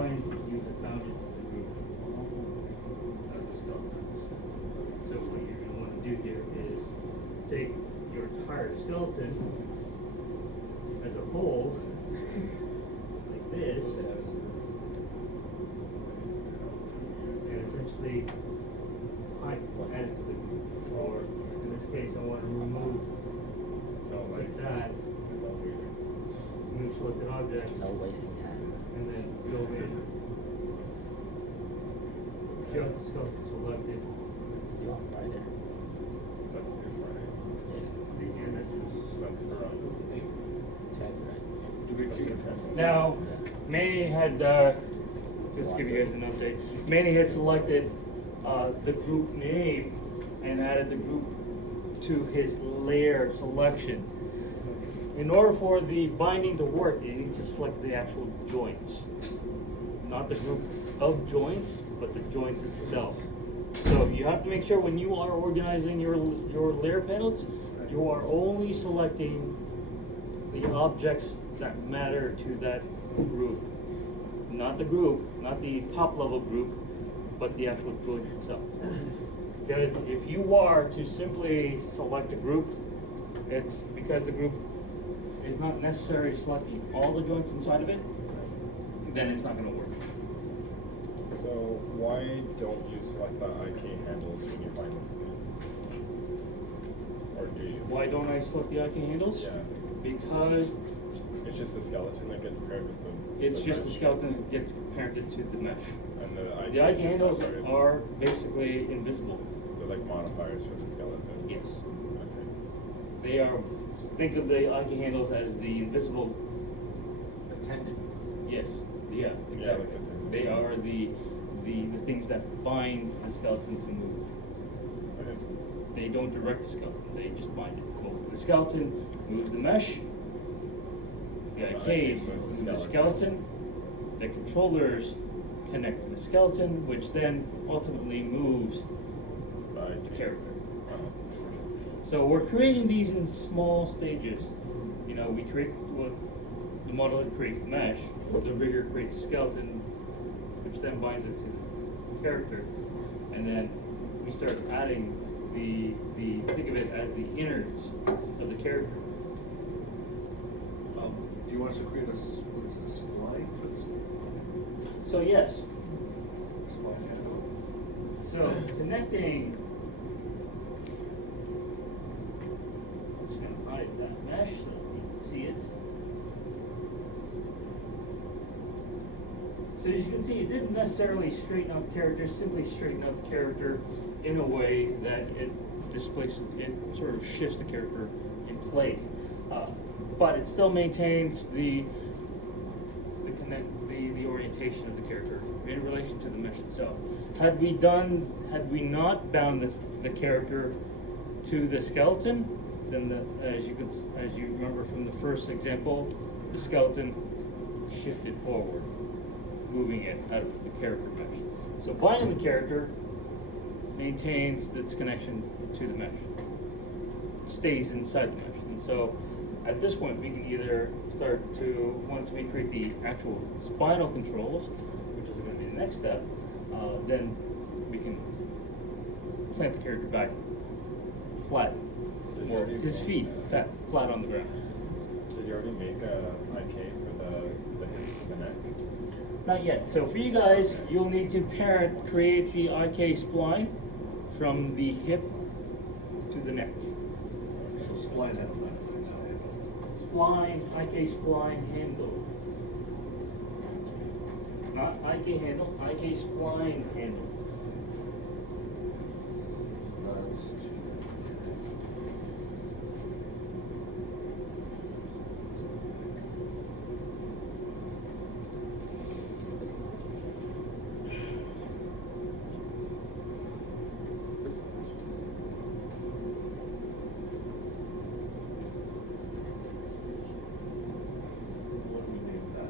spline, you have bound it to the group of the skeleton. So what you're gonna wanna do here is take your entire skeleton as a whole, like this, and essentially add it to the group. Or in this case, I want to remove like that, remove selected objects, No wasting time. and then go in. Just the skeleton selected, Still on Friday. That's too funny. Yeah. and that's That's correct. 10, right? That's your now, Manny had, let's give you guys an update. Manny had selected the group name and added the group to his layer selection. In order for the binding to work, you need to select the actual joints. Not the group of joints, but the joints itself. So you have to make sure when you are organizing your layer panels, you are only selecting the objects that matter to that group. Not the group, not the top level group, but the actual joint itself. Because if you are to simply select a group, it's because the group is not necessarily selecting all the joints inside of it, then it's not gonna work. So why don't you select the IK handles when you find this thing? Or do you? Why don't I select the IK handles? Yeah. Because It's just the skeleton that gets paired with the. it's just the mesh, skeleton that gets parented to the mesh. And the IK The IK is just handles separated. are basically invisible. They're like modifiers for the skeleton. Yes. Okay. They are, think of the IK handles as the invisible, Attendants. yes, yeah, Yeah, exactly. like attendants, They yeah. are the things that binds the skeleton to move. Okay. They don't direct the skeleton, they just bind it. Well, the skeleton moves the mesh, the The IKs IK moves moves the the skeleton. skeleton, the controllers connect to the skeleton, which then ultimately moves The the IK. character. Uh-huh. So we're creating these in small stages. You know, we create what the model that creates the mesh, the rigger creates the skeleton, which then binds it to the character, and then we start adding the think of it as the innards of the character. Do you want us to create what is it, a spline for this? So yes, Spline handle? so connecting. I'm just gonna hide that mesh so you can see it. So as you can see, it didn't necessarily straighten out the character, simply straighten out the character in a way that it displaces, it sort of shifts the character in place. But it still maintains the orientation of the character in relation to the mesh itself. Had we not bound the character to the skeleton, then as you remember from the first example, the skeleton shifted forward, moving it out of the character mesh. So binding the character maintains its connection to the mesh. It stays inside the mesh. And so at this point we can either start to, once we create the actual spinal controls, which is going to be the next step, then we can plant the character back flat. Or his feet flat on the ground. So did you already make a IK for the hips to the neck? Not yet. So for you guys, you'll need to create the IK spline from the hip to the neck. So spline handle, not handle. Spline, IK spline handle. Not IK handle, IK spline handle. That's two. What do we name that?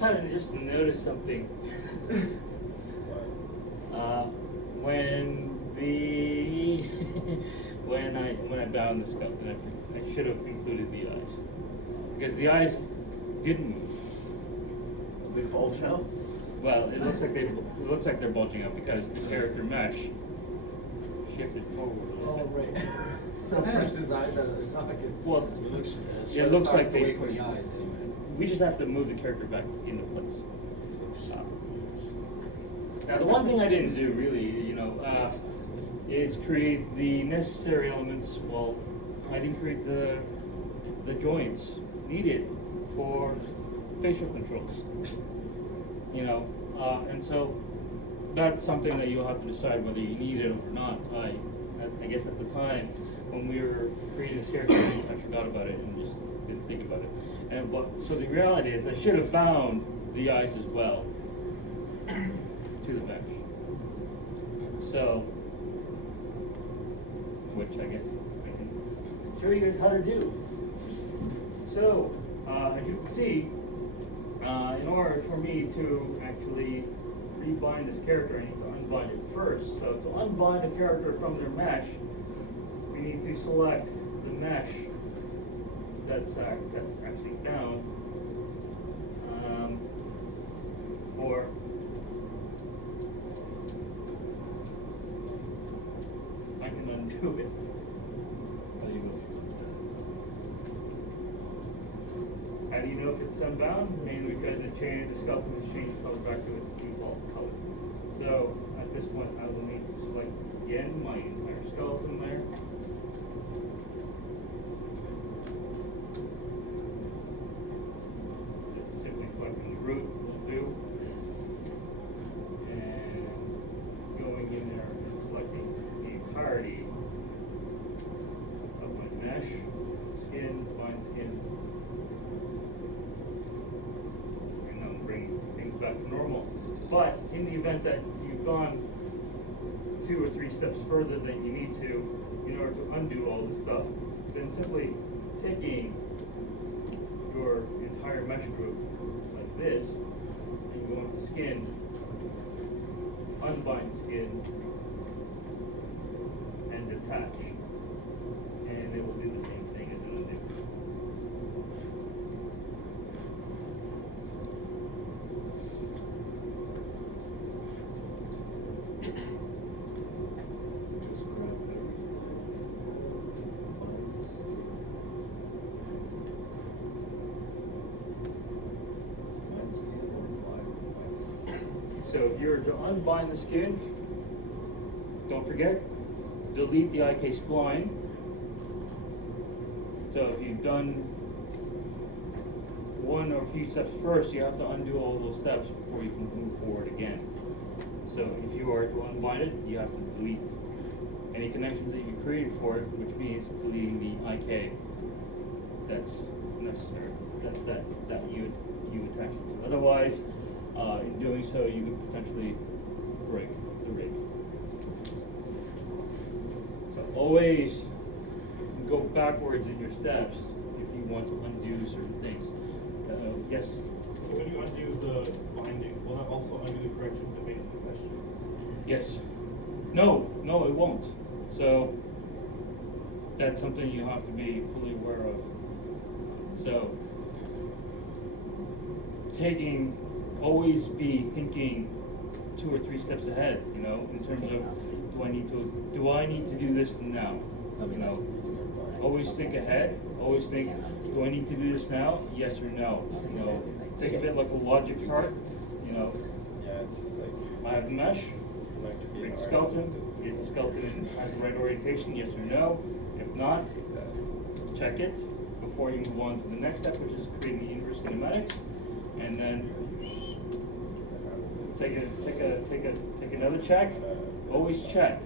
Kind of just noticed something. bound the skeleton, I should have included the eyes. Because the eyes didn't move. They bulge now? Well, it looks like they're bulging out because the character mesh shifted forward. Oh, right. Sometimes his eyes out of their sockets. Well, It looks it looks like away they. from the eyes anyway. We just have to move the character back into place. Now, the one thing I didn't do really, is create the necessary elements. Well, I didn't create the joints needed for facial controls. And so that's something that you'll have to decide whether you need it or not. I guess at the time when we were creating this character, I forgot about it and just didn't think about it. So the reality is, I should have bound the eyes as well to the mesh. So, which I guess I can show you guys how to do. So, as you can see, in order for me to actually rebind this character, I need to unbind it first. So to unbind a character from their mesh, we need to select the mesh that's actually bound, or I can undo it. How do you go through How do you know if it's unbound? Mainly because the skeleton has changed color back to its default color. So at this point, I will need to select again my entire skeleton there. Just simply selecting the root will do. And going in there and selecting the entirety of my mesh, skin, bind skin. Bring things back to normal. But in the event that you've gone 2 or 3 steps further than you need to in order to undo all this stuff, then simply taking your entire mesh group like this and go into skin, unbind skin, and detach. And it will do the same thing as it will do. Just grab So if you're to unbind the skin, don't forget, delete the IK spline. So if you've done one or a few steps first, you have to undo all those steps before you can move forward again. So if you are to unbind it, you have to delete any connections that you created for it, which means deleting the IK that's necessary, that you attach it to. Otherwise, in doing so, you could potentially break the rig. So always go backwards in your steps if you want to undo certain things. Yes? So when you undo the binding, will that also undo the corrections that made the question? Yes. No, it won't. So that's something you have to be fully aware of. So always be thinking 2 or 3 steps ahead, in terms of do I need to do this now? Always think ahead, always think, do I need to do this now? Yes or no? Think of it like a logic chart, Yeah, it's just like I have the mesh, like to be big an skeleton, artist, is the skeleton has the right orientation, yes or no? If not, check it before you move on to the next step, which is creating the inverse kinematics, and then take another check. Always check,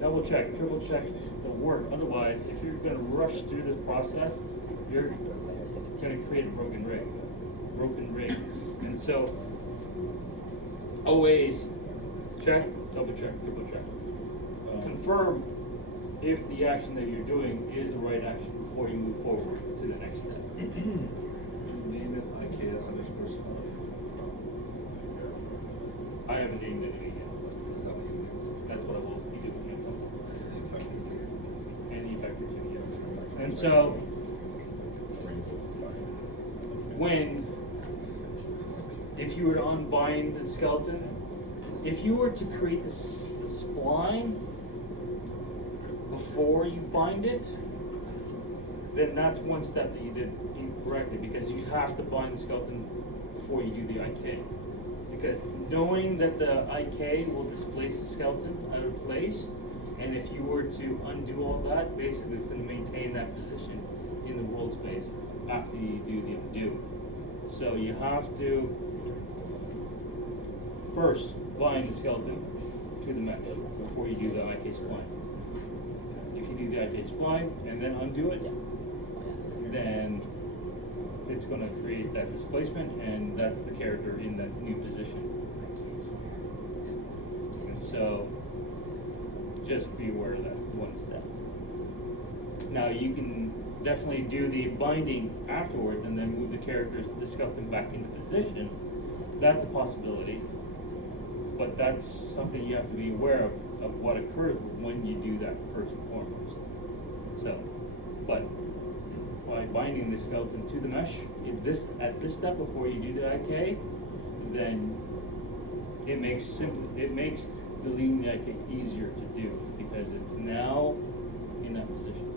double check, triple check the work. Otherwise, if you're going to rush through this process, you're going to create a broken rig. And so, always check, double check, triple check. Confirm if the action that you're doing is the right action before you move forward to the next step. Name it IKS_spline. I haven't named it yet. Is that what you mean? That's what I will be doing next. And the effective too, yes. And so Rainbow spine. if you were to unbind the skeleton, if you were to create the spline before you bind it, then that's one step that you did incorrectly, because you have to bind the skeleton before you do the IK. Because knowing that the IK will displace the skeleton out of place, and if you were to undo all that, basically it's going to maintain that position in the world space after you do the undo. So you have to first bind the skeleton to the mesh before you do the IK spline. If you do the IK spline and then undo it, then it's going to create that displacement, and that's the character in that new position. And so just be aware of that one step. Now you can definitely do the binding afterwards and then move the character, the skeleton back into position. That's a possibility, but that's something you have to be aware of what occurs when you do that first and foremost. So, but by binding the skeleton to the mesh at this step before you do the IK, then it makes deleting the IK easier to do, because it's now in that position.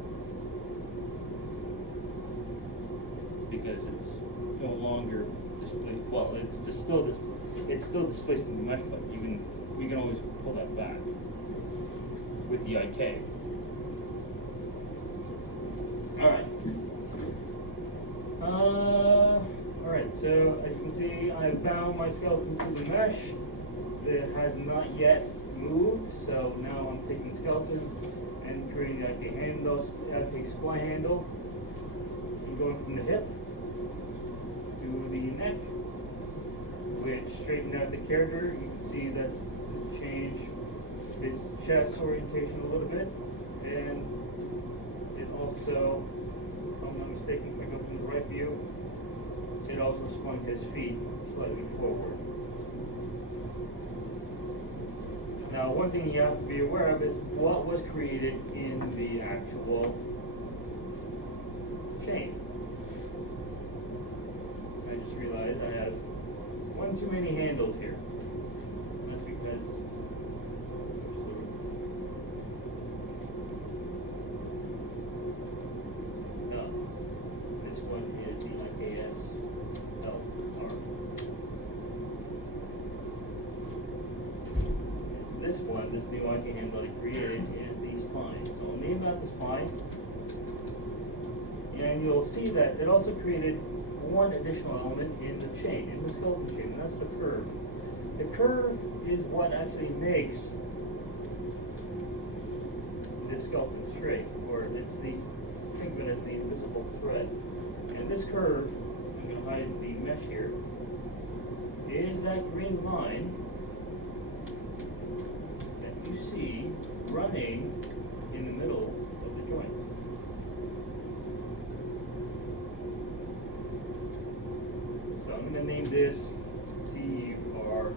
Because it's no longer displaced. Well, it's still displaced in the mesh, but we can always pull that back with the IK. All right. Alright, so as you can see, I've bound my skeleton to the mesh. It has not yet moved, so now I'm taking the skeleton and creating like a handle, like a spline handle, and going from the hip to the neck, which straightened out the character. You can see that it changed his chest orientation a little bit, and it also, if I'm not mistaken, if I go from the right view, it also spun his feet slightly forward. Now, one thing you have to be aware of is what was created in the actual chain. I just realized I have one too many handles here. That's because this one is the IKS arm. This one, this new IK handle I created, is the spine. So I'll name that the spine. And you'll see that it also created one additional element in the chain, in the skeleton chain, and that's the curve. The curve is what actually makes the skeleton straight, or it's the, think of it as the invisible thread. And this curve, I'm going to hide the mesh here, is that green line that you see running in the middle of the joint. So I'm going to name this CR.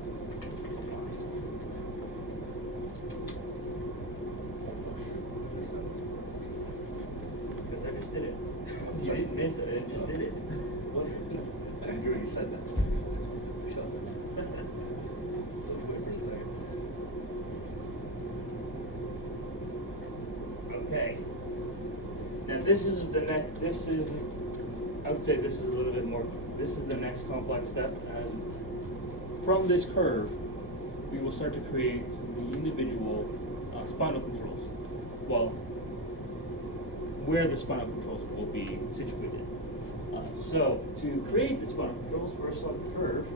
Because I just did it. You didn't miss it, I just did it. What? I didn't hear you said that. Let's wait for a second. Okay. Now this is the next, I would say this is a little bit more, this is the next complex step. From this curve, we will start to create the individual spinal controls. Well, where the spinal controls will be situated. So to create the spinal controls, first select the curve.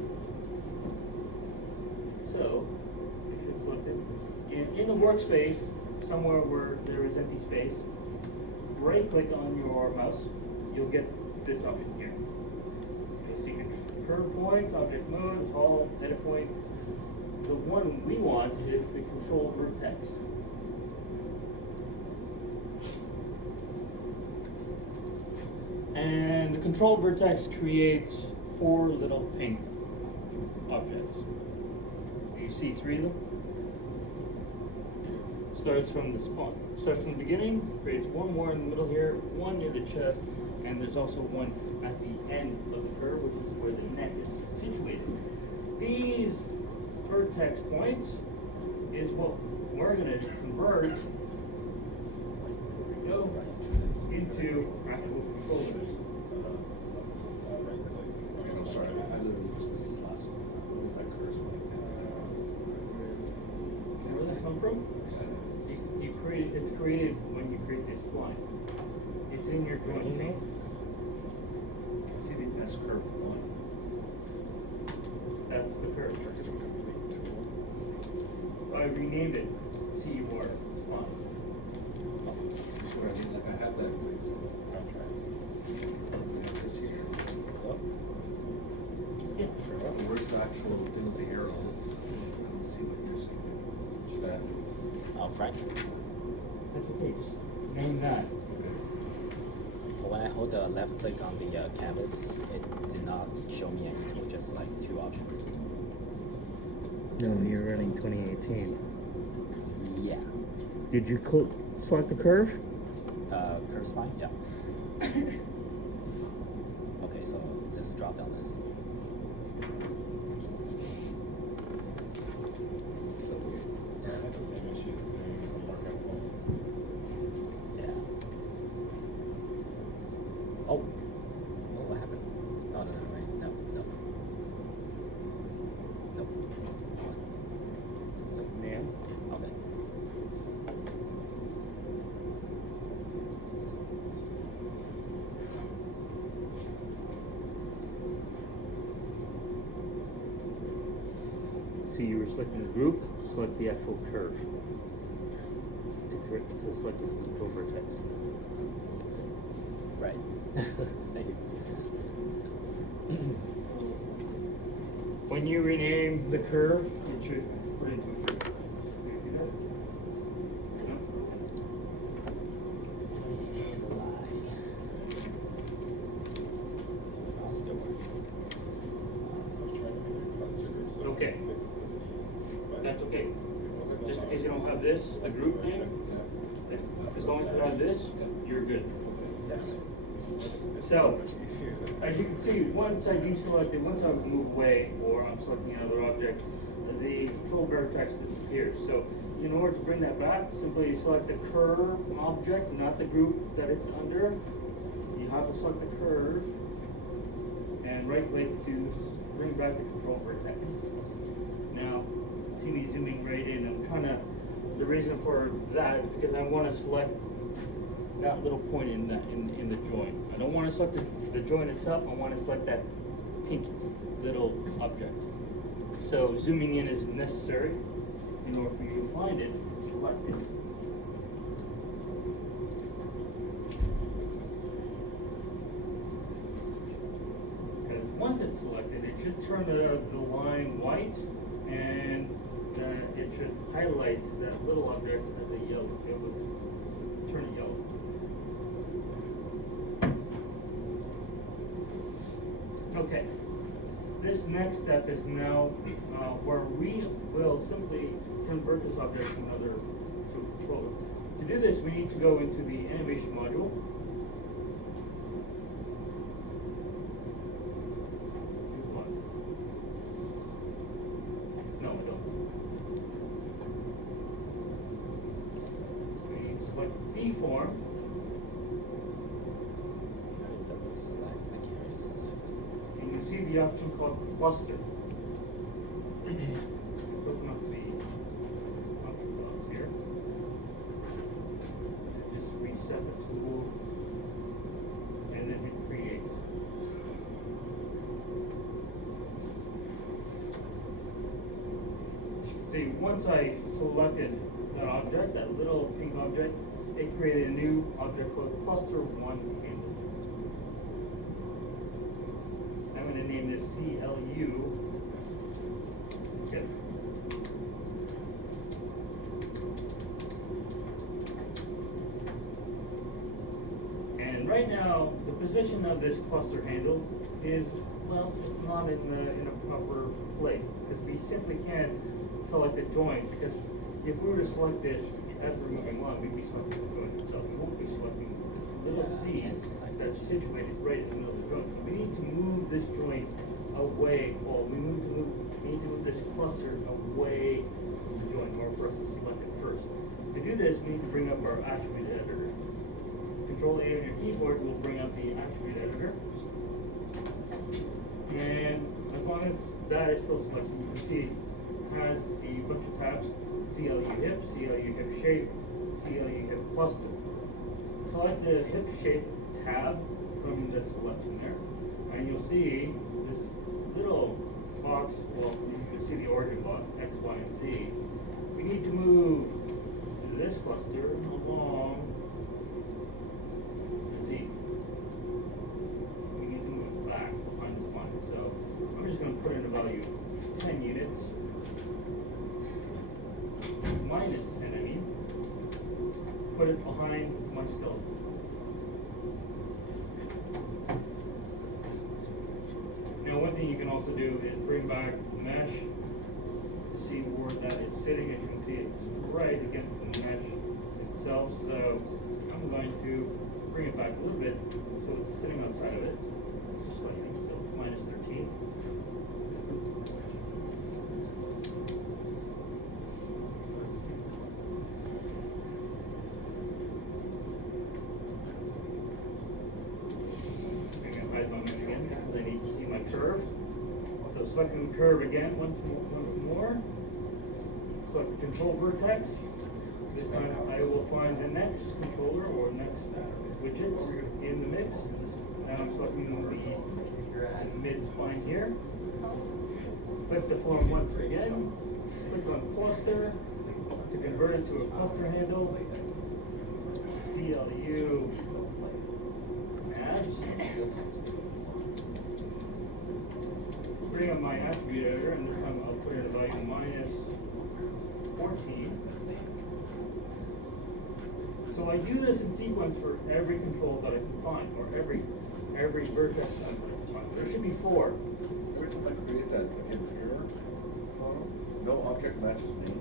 So, make sure it's selected. In the workspace, somewhere where there is empty space, right click on your mouse, you'll get this option here. You'll see curve points, object mode, all edit point. The one we want is the control vertex. And the control vertex creates 4 little pink objects. You see 3 of them? starts from the spawn. Starts from the beginning, creates one more in the middle here, one near the chest, and there's also one at the end of the curve, which is where the neck is situated. These vertex points is what we're going to convert into actual controllers. Okay, no, sorry, I literally just missed this last one. What was that curse one? Where does it come from? It's created when you create this spline. It's in your joint chain. I see the S curve one. That's the curve. I renamed it CUR spline. You see what I mean? Like I have that. I'm trying. We have this here. Yeah. Where's the actual thing with the arrow? I don't see what you're saying. Should I ask? Frank. That's okay, just name that. When I hold the left click on the canvas, it did not show me any tool, just like two options. No, you're running 2018. Yeah. Did you select the curve? Curve spline? Yeah. Okay, so there's a drop down list. So weird. I had the same issues doing a markup one. Yeah. Oh, what happened? Oh, no, right. No. Man. Okay. So you were selecting the group, select the actual curve to select the control vertex. Right. Thank you. When you rename the curve, it should put into a curve. Do you do that? No? It's a lie. I'll still work. I was trying to make a cluster so Okay. it fix the these, but That's okay. it wasn't Just allowed. because you don't have this, the group thing, Yeah. as long as you have this, you're good. Damn it. It's So, much easier than as you can see, once I deselected, once I move away or I'm selecting another object, the control vertex disappears. So in order to bring that back, simply select the curve object, not the group that it's under. You have to select the curve and right click to bring back the control vertex. Now, see me zooming right in. I'm trying to, the reason for that is because I want to select that little point in the joint. I don't want to select the joint itself, I want to select that pink little object. So zooming in is necessary in order for you to find it, select it. And once it's selected, it should turn the line white and it should highlight that little object as a yellow. It would turn it yellow. Okay, this next step is now where we will simply convert this object to another to a controller. To do this, we need to go into the animation module. No, I don't. We select deform. It doesn't select. I can't really select. And you see the option called cluster. Let's open up the option box here. And just reset the tool. And then hit create. You can see once I selected that object, that little pink object, it created a new object called cluster 1 handle. I'm going to name this CLU. Okay. And right now, the position of this cluster handle is, well, it's not in a proper place because we simply can't select the joint because if we were to select this as we're moving along, we'd be selecting the joint itself. We won't be selecting this little seed that's situated right in the middle of the joint. So we need to move this joint away, we need to move this cluster away from the joint in order for us to select it first. To do this, we need to bring up our attribute editor. Control A on your keyboard will bring up the attribute editor. And as long as that is still selected, you can see it has a bunch of tabs: CLU hip, CLU hip shape, CLU hip cluster. Select the hip shape tab from the selection there, and you'll see this little box. Well, you can see the origin box, X, Y, and Z. We need to move this cluster along Z. We need to move back on this line. So I'm just going to put in a value 10 units. Minus 10, I mean. Put it behind my skeleton. Now one thing you can also do is bring back mesh. See where that is sitting. As you can see, it's right against the mesh itself. So I'm going to bring it back a little bit so it's sitting outside of it. Just like so, minus 13. Bring up my mesh again because I need to see my curve. So selecting the curve again once more. Select the control vertex. This time I will find the next controller or next widgets in the mix. Now I'm selecting the mid spine here. Click the form once again. Click on cluster to convert it to a cluster handle. CLU match. Bring up my attribute editor, and this time I'll put in a value minus 14. So I do this in sequence for every control that I can find, or every vertex that I can find. There should be 4. Every time I create that, like in here, no object matches me.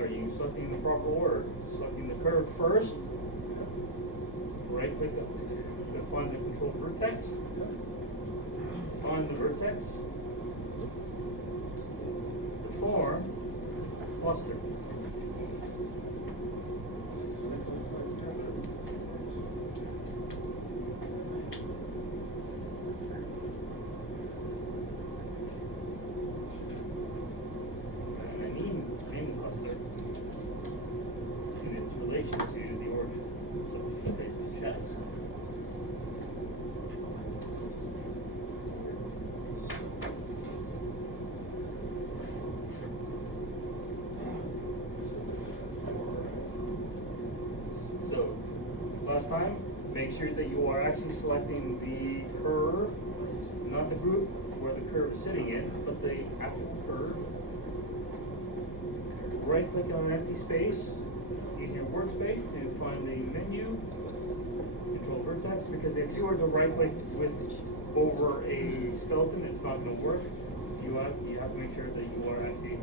Are you selecting in the proper order? Selecting the curve first. Right click up to find the control vertex. Find the vertex. The form cluster. Last time, make sure that you are actually selecting the curve, not the group where the curve is sitting in, but the actual curve. Right click on an empty space, use your workspace to find the menu, control vertex, because if you were to right click with over a skeleton, it's not going to work. You have to make sure that you are actually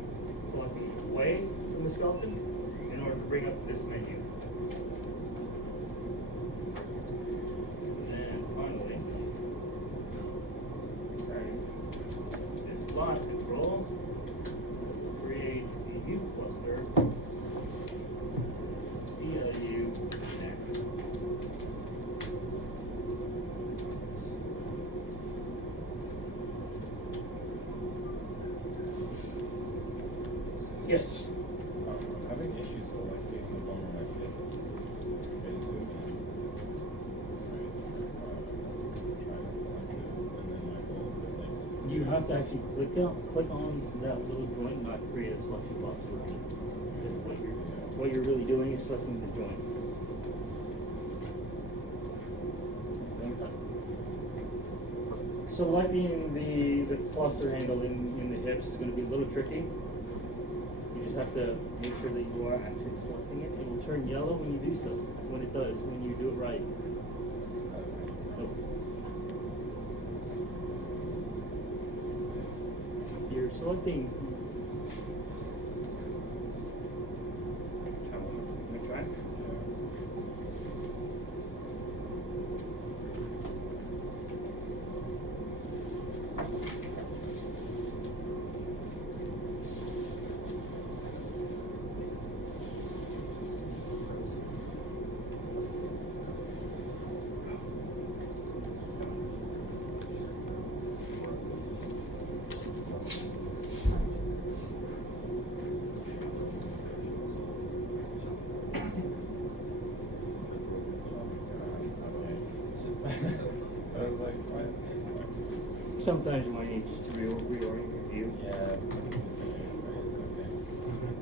selecting away from the skeleton in order to bring up this menu. Class control, create a new cluster, CLU connect. Yes. I'm having issues selecting the one I fit into. Right. Trying to select it, and then I go over the links. You have to actually click on that little joint, not create a selection box with it. Because what you're really doing is selecting the joint. Selecting the cluster handle in the hips is going to be a little tricky. You just have to make sure that you are actually selecting it. It will turn yellow when you do so. When it does, when you do it right. You're selecting right? So I was like, why is it? Sometimes you might need just to reorient your view. Yeah.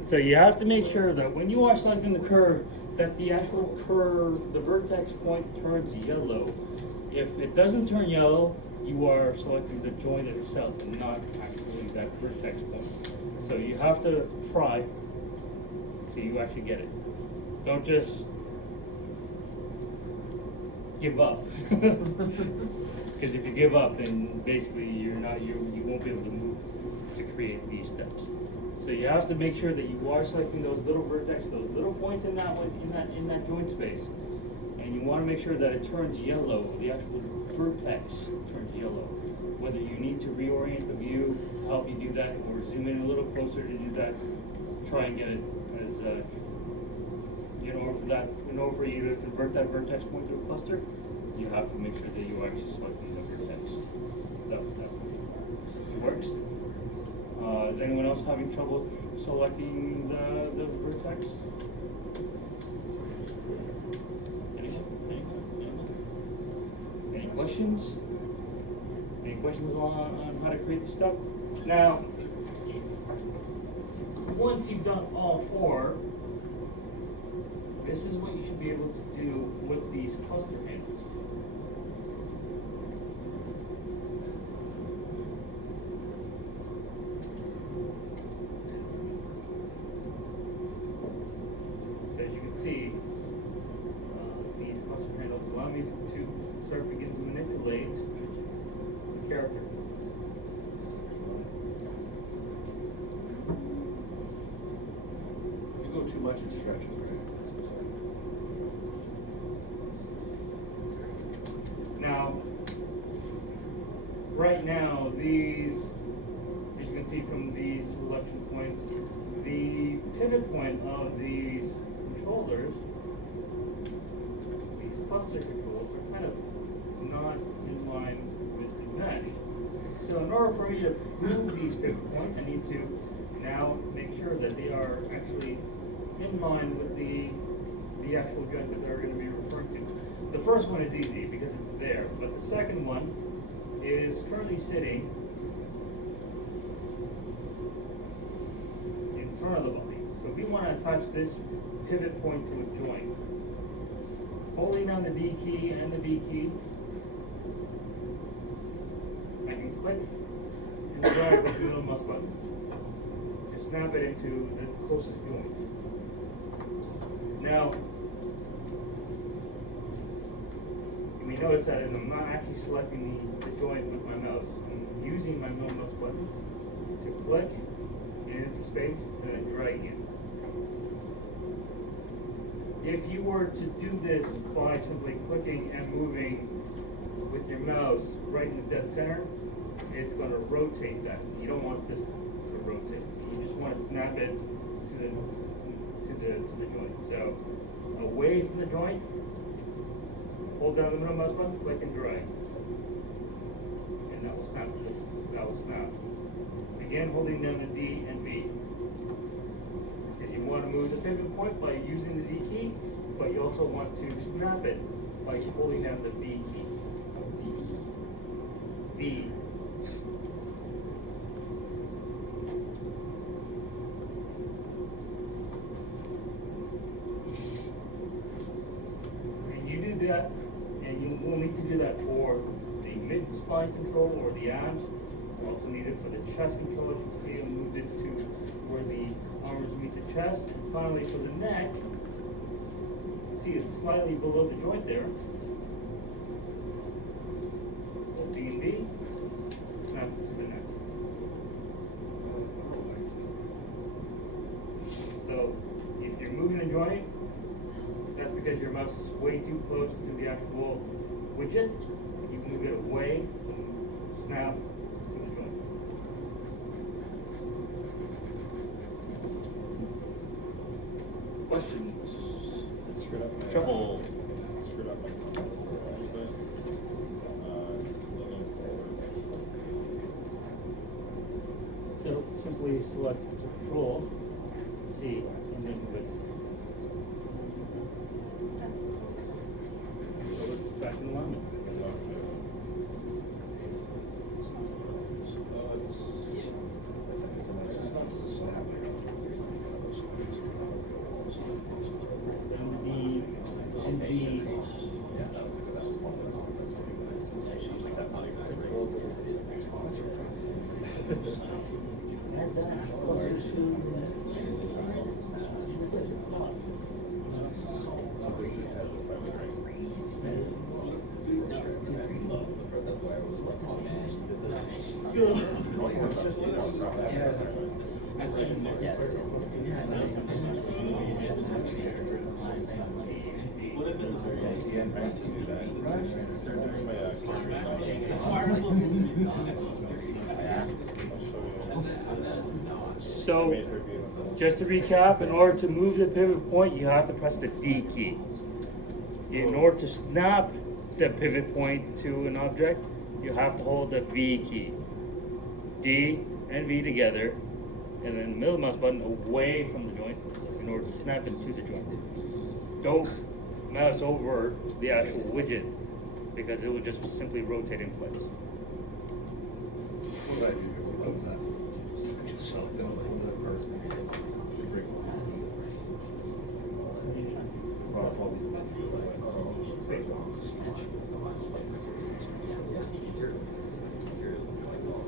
So you have to make sure that when you are selecting the curve, that the actual curve, the vertex point turns yellow. If it doesn't turn yellow, you are selecting the joint itself and not actually that vertex point. So you have to try till you actually get it. Don't just give up. Because if you give up, then basically you won't be able to move to create these steps. So you have to make sure that you are selecting those little vertex, those little points in that in that joint space, and you want to make sure that it turns yellow. The actual vertex turns yellow. Whether you need to reorient the view to help you do that, or zoom in a little closer to do that, try and get it as in order for you to convert that vertex point to a cluster, you have to make sure that you are actually selecting the vertex. That works. Is anyone else having trouble selecting the vertex? Any questions? Any questions on how to create the step? Now, once you've done all four, this is what you should be able to do with these cluster handles. So as you can see, these cluster handles allow me to begin to manipulate the character. If you go too much, it stretches, right? Now, right now, these, as you can see from these selection points, the pivot point of these controllers, these cluster controls, are kind of not in line with the mesh. So in order for me to move these pivot points, I need to now make sure that they are actually in line with the actual joint that they're going to be referring to. The first one is easy because it's there, but the second one is currently sitting in front of the body. So we want to attach this pivot point to a joint. Holding down the D key and the B key, I can click and drag with the middle mouse button to snap it into the closest joint. Now, you may notice that I'm not actually selecting the joint with my mouse. I'm using my middle mouse button to click into space and then drag in. If you were to do this by simply clicking and moving with your mouse right in the dead center, it's going to rotate that. You don't want this to rotate. You just want to snap it to the joint. So away from the joint, hold down the middle mouse button, click and drag. And that will snap to it. That will snap. Again, holding down the D and B. Because you want to move the pivot point by using the D key, but you also want to snap it by holding down the B key. B. And you do that, and you will need to do that for the mid-spine control or the abs. You also need it for the chest control. As you can see, I moved it to where the arms meet the chest. And finally, for the neck, you see it's slightly below the joint there. D and D, snap it to the neck. So, if you're moving the joint, mouse is way too close to the actual widget, you move it away, snap, to the joint. Questions? Screwed up my, Trouble. Screwed up my snap a little bit. Leaning forward. So simply select Control C and then move it. So it's back in alignment. It's not snapping. Such a process. So this just has a silent ring. That's why I was like, oh man. So, just to recap, in order to move the pivot point, you have to press the D key. In order to snap the pivot point to an object, you have to hold the V key. D and V together, and then the middle mouse button away from the joint in order to snap it to the joint. Don't mouse over the actual widget because it will just simply rotate in place.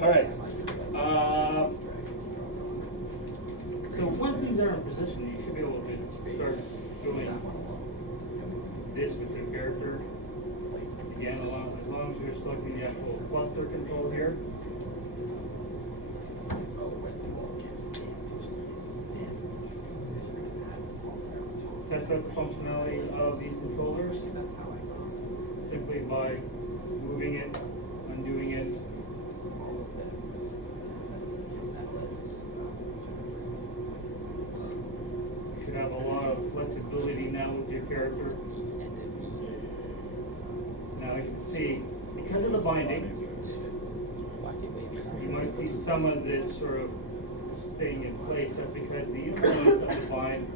All right. So once these are in position, you should be able to start doing this with your character. Again, as long as you're selecting the actual cluster control here. Test out the functionality of these controllers simply by moving it, undoing it. You should have a lot of flexibility now with your character. Now, as you can see, because of the binding, you might see some of this sort of staying in place. That's because the influence of the bind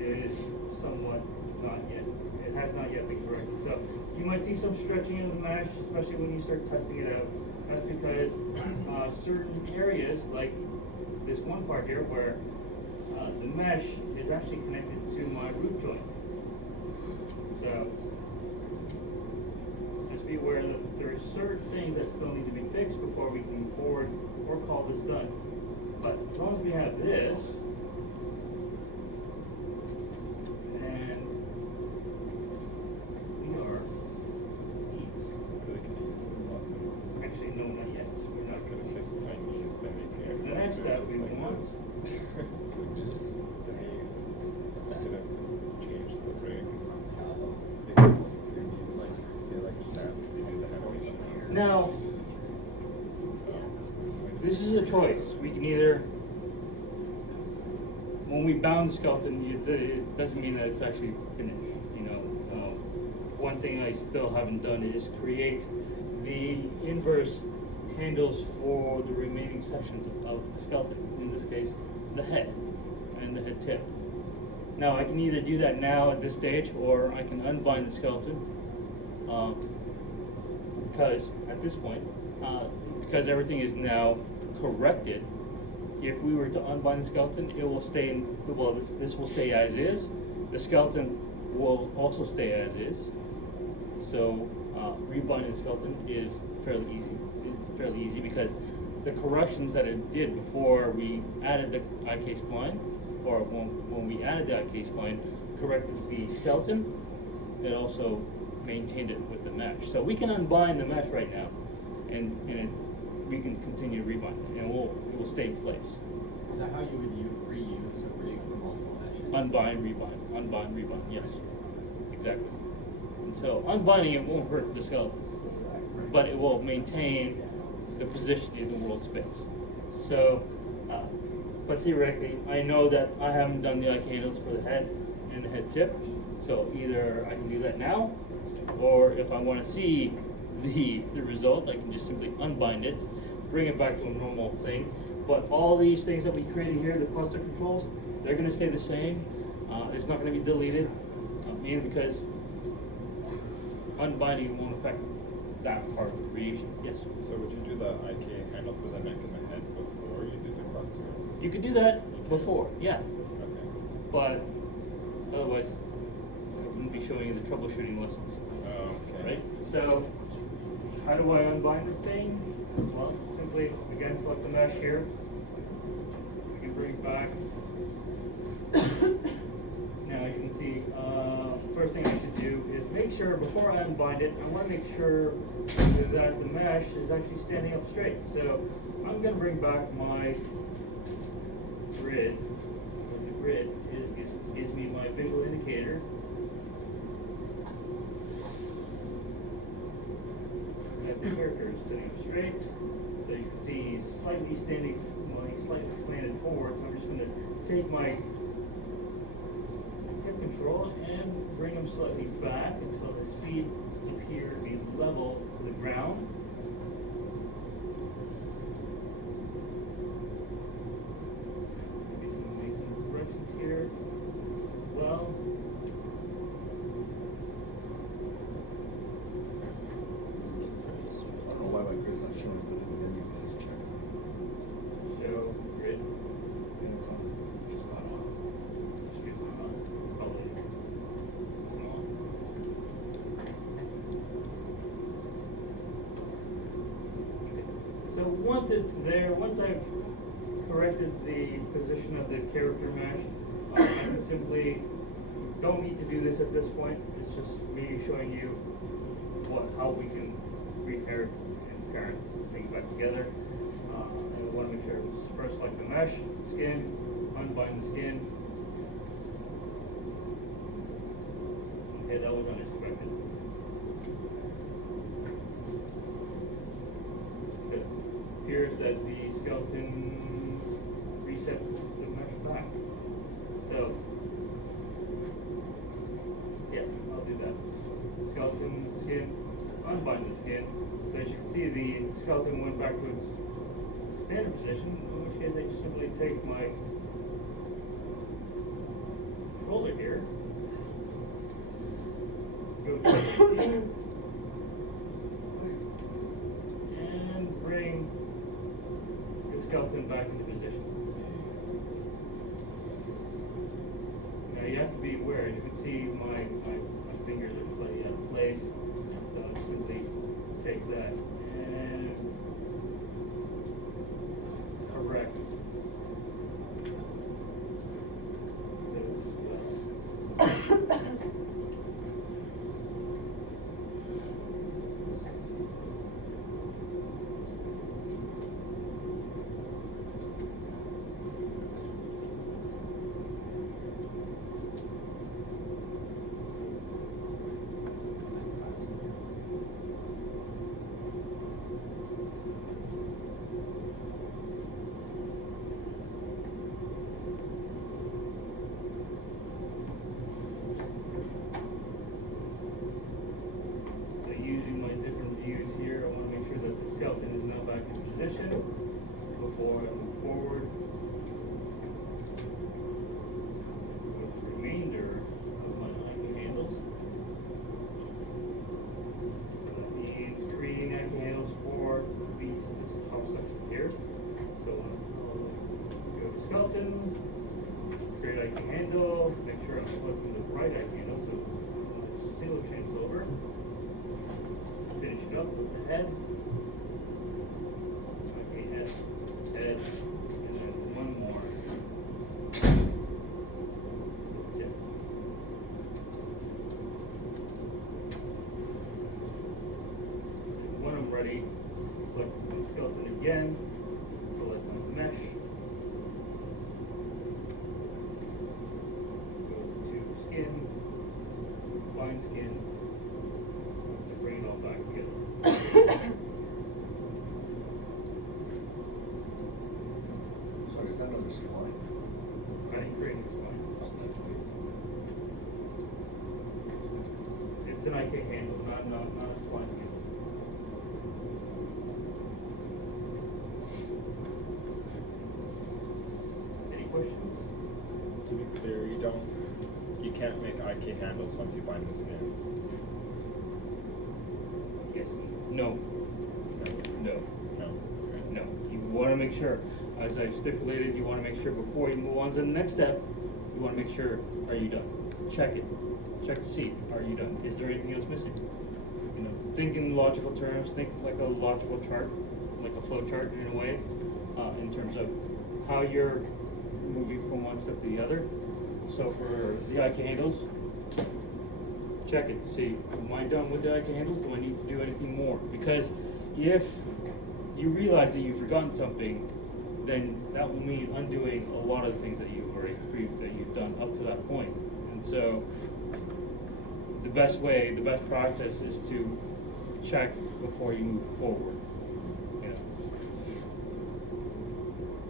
is somewhat not yet. It has not yet been corrected. So you might see some stretching in the mesh, especially when you start testing it out. That's because certain areas, like this one part here, where the mesh is actually connected to my root joint. So just be aware that there are certain things that still need to be fixed before we can move forward or call this done. But as long as we have this, and we are Really could have used this lesson. actually no, not yet. We're not Could have fixed my knees by making it. The next step just we like want. this. The knees. Should have changed the rig. Because your knees they snap if you do the animation. Now, this is a choice. We can either, when we bound the skeleton, it doesn't mean that it's actually finished. One thing I still haven't done is create the inverse handles for the remaining sections of the skeleton. In this case, the head and the head tip. Now, I can either do that now at this stage, or I can unbind the skeleton. Because at this point, because everything is now corrected, if we were to unbind the skeleton, it will stay in, well, this will stay as is. The skeleton will also stay as is. So rebinding the skeleton is fairly easy. It's fairly easy because the corrections that it did before we added the IK spline, or when we added the IK spline, corrected the skeleton, it also maintained it with the mesh. So we can unbind the mesh right now, and we can continue to rebind it, and it will stay in place. Is that how you would reuse a rig for multiple meshes? Unbind, rebind, yes. Exactly. exactly. And so unbinding it won't hurt the skeleton, but it will maintain the position in the world space. So, but theoretically, I know that I haven't done the IK handles for the head and the head tip, so either I can do that now, or if I want to see the result, I can just simply unbind it, bring it back to a normal thing. But all these things that we created here, the cluster controls, they're going to stay the same. It's not going to be deleted, mainly because unbinding won't affect that part of the creation. Yes? So would you do the IK handle for the neck and the head before you did the clusters? You could do that before, yeah. Okay. But otherwise, I wouldn't be showing you the troubleshooting lessons. Okay. Right? So, how do I unbind this thing? Well, simply, again, select the mesh here. We can bring it back. Now you can see, first thing I should do is make sure, before I unbind it, I want to make sure that the mesh is actually standing up straight. So, I'm going to bring back my grid. The grid gives me my visual indicator. The character is sitting up straight. So you can see he's slightly standing, well, he's slightly slanted forward. So I'm just going to take my grip control and bring him slightly back until his feet appear to be level to the ground. Make some corrections here as well. I don't know why my grid's not showing, but it would indicate it's checked. Show grid. And it's on, just not on. It's not on. It's probably on. So once it's there, once I've corrected the position of the character mesh, I can simply, don't need to do this at this point. It's just me showing you how we can repair and parent things back together. And we want to make sure, first select the mesh, skin, unbind the skin. Okay, that was unexpected. Good. Appears that the skeleton reset the mesh back. So, yeah, I'll do that. Skeleton, skin, unbind the skin. So as you can see, the skeleton went back to its standard position, in which case I just simply take my controller here, go to view, and bring the skeleton back into position. Now you have to be aware, you can see my fingers are slightly out of place, so I'll simply take that and correct this. So using my different views here, I want to make sure that the skeleton is now back in position before I move forward with the remainder of my anchor handles. So that means creating anchor handles for this top section here. So I'll go to skeleton, create anchor handle, make sure I'm selecting the right anchor handle, so single chains over. Finish it up with the head. Okay, head, and then one more. Tip. When I'm ready, select the skeleton again, select my mesh. Go to skin, bind Any grading is fine. It's an IK handle, not a spline handle. Any questions? To be clear, you can't make IK handles once you bind this in. Yes. No. No. No. No. You want to make sure, as I've stipulated, you want to make sure before you move on to the next step, you want to make sure, are you done? Check it. Check to see, are you done? Is there anything else missing? You know, think in logical terms, think like a logical chart, like a flow chart in a way, in terms of how you're moving from one step to the other. So for the IK handles, check it, see, am I done with the IK handles? Do I need to do anything more? Because if you realize that you've forgotten something, then that will mean undoing a lot of the things that you've already that you've done up to that point. And so the best practice is to check before you move forward. You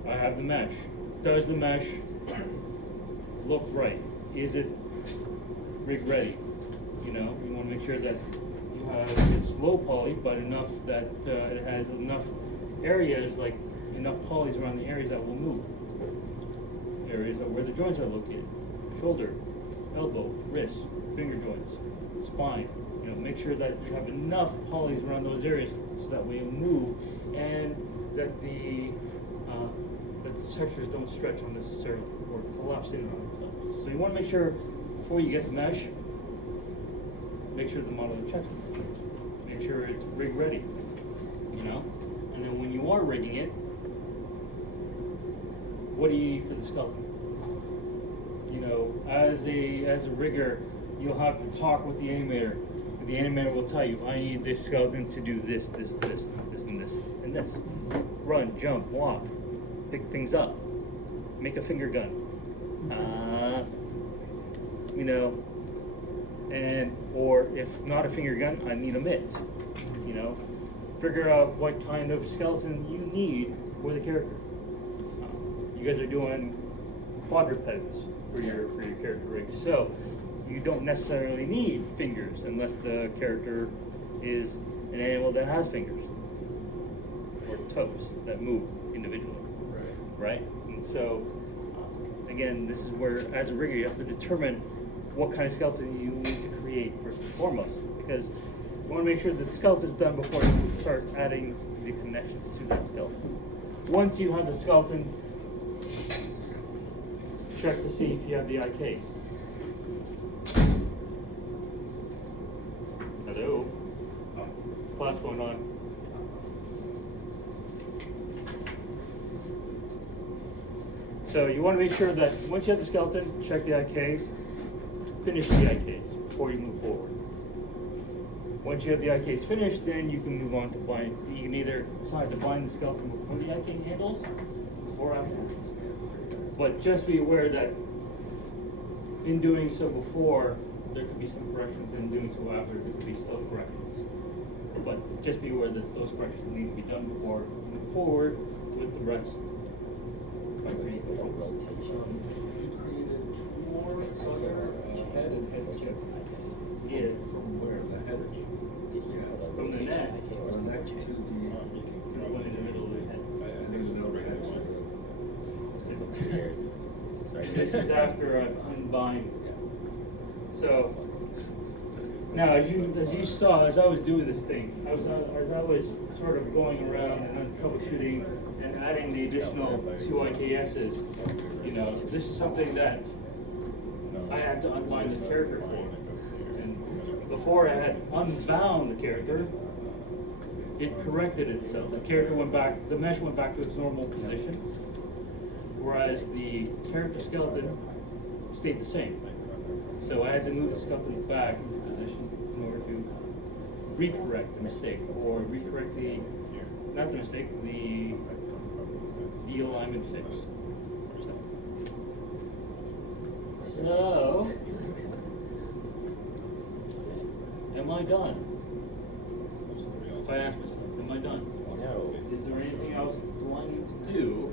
know, I have the mesh. Does the mesh look right? Is it rig ready? You know, you want to make sure that you have it's low poly, but enough that it has enough areas, like enough polys around the areas that will move. Areas of where the joints are located: shoulder, elbow, wrist, finger joints, spine. You know, make sure that you have enough polys around those areas so that way it'll move, and that the textures don't stretch unnecessarily or collapse in on itself. So you want to make sure before you get the mesh, make sure the model checks it. Make sure it's rig ready. You know, and then when you are rigging it, what do you need for the skeleton? You know, as a rigger, you'll have to talk with the animator. The animator will tell you, I need this skeleton to do this, and this. Run, jump, walk, pick things up, make a finger gun. You know, or if not a finger gun, I need a mitt. You know, figure out what kind of skeleton you need for the character. You guys are doing quadrupeds for your character rigs, so you don't necessarily need fingers unless the character is an animal that has fingers or toes that move individually, right? And so again, this is where, as a rigger, you have to determine what kind of skeleton you need to create first and foremost, because you want to make sure that the skeleton is done before you start adding the connections to that skeleton. Once you have the skeleton, check to see if you have the IKs. Hello? Class going on. So you want to make sure that once you have the skeleton, check the IKs, finish the IKs before you move forward. Once you have the IKs finished, then you can move on to bind. You can either decide to bind the skeleton before the IK handles or afterwards. But just be aware that in doing so before, there could be some corrections, and in doing so after, there could be some corrections. But just be aware that those corrections need to be done before you move forward with the rest. Rotation. You created two more, so head and head chip. Yeah. From where? The head? From the neck. Or neck to the. To the one in the middle of the head. I think it's just a right one. It looks weird. It's right This there. is after I've unbind. So now, as you saw, as I was doing this thing, as I was sort of going around and troubleshooting and adding the additional 2 IKSs, you know, this is something that I had to unbind the character for. And before I had unbound the character, it corrected itself. The character went back, the mesh went back to its normal position, whereas the character skeleton stayed the same. So I had to move the skeleton back into position in order to recorrect the mistake, or recorrect the, not the mistake, the alignment fix. So, am I done? If I ask myself, am I done? No. Is there anything else do I need to do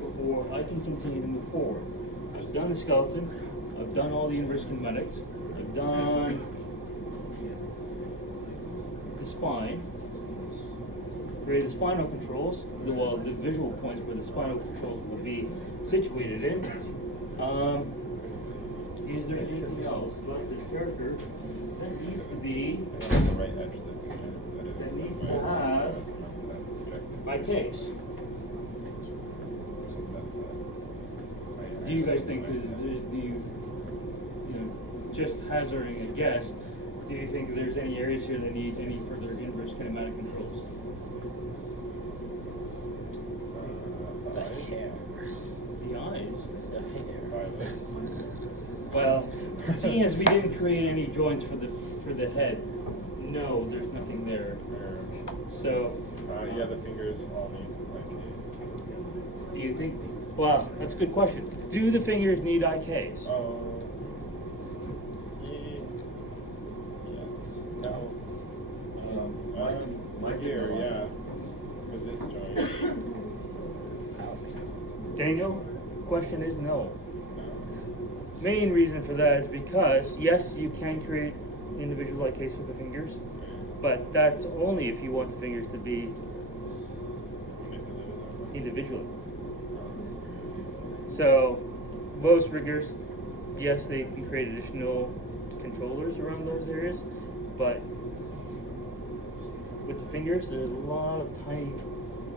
before I can continue to move forward? I've done the skeleton, I've done all the inverse kinematics, I've done the spine, created the spinal controls, the visual points where the spinal controls will be situated in. Is there anything else about this character that needs to be, On the right edge that is. that needs to have by case? Do you guys think, do you know, just hazarding a guess, do you think there's any areas here that need any further inverse kinematic controls? The hair. The eyes? The hair. Eyelids. Well, seeing as we didn't create any joints for the head, no, there's nothing there. So, Yeah, the fingers all need IKs. do you think, well, that's a good question. Do the fingers need IKs? Yes. No. For here, yeah. For this joint. Daniel, question is no. Main reason for that is because, yes, you can create individual IKs for the fingers, but that's only if you want the fingers to be individual. So, most riggers, yes, they can create additional controllers around those areas, but with the fingers, there's a lot of tiny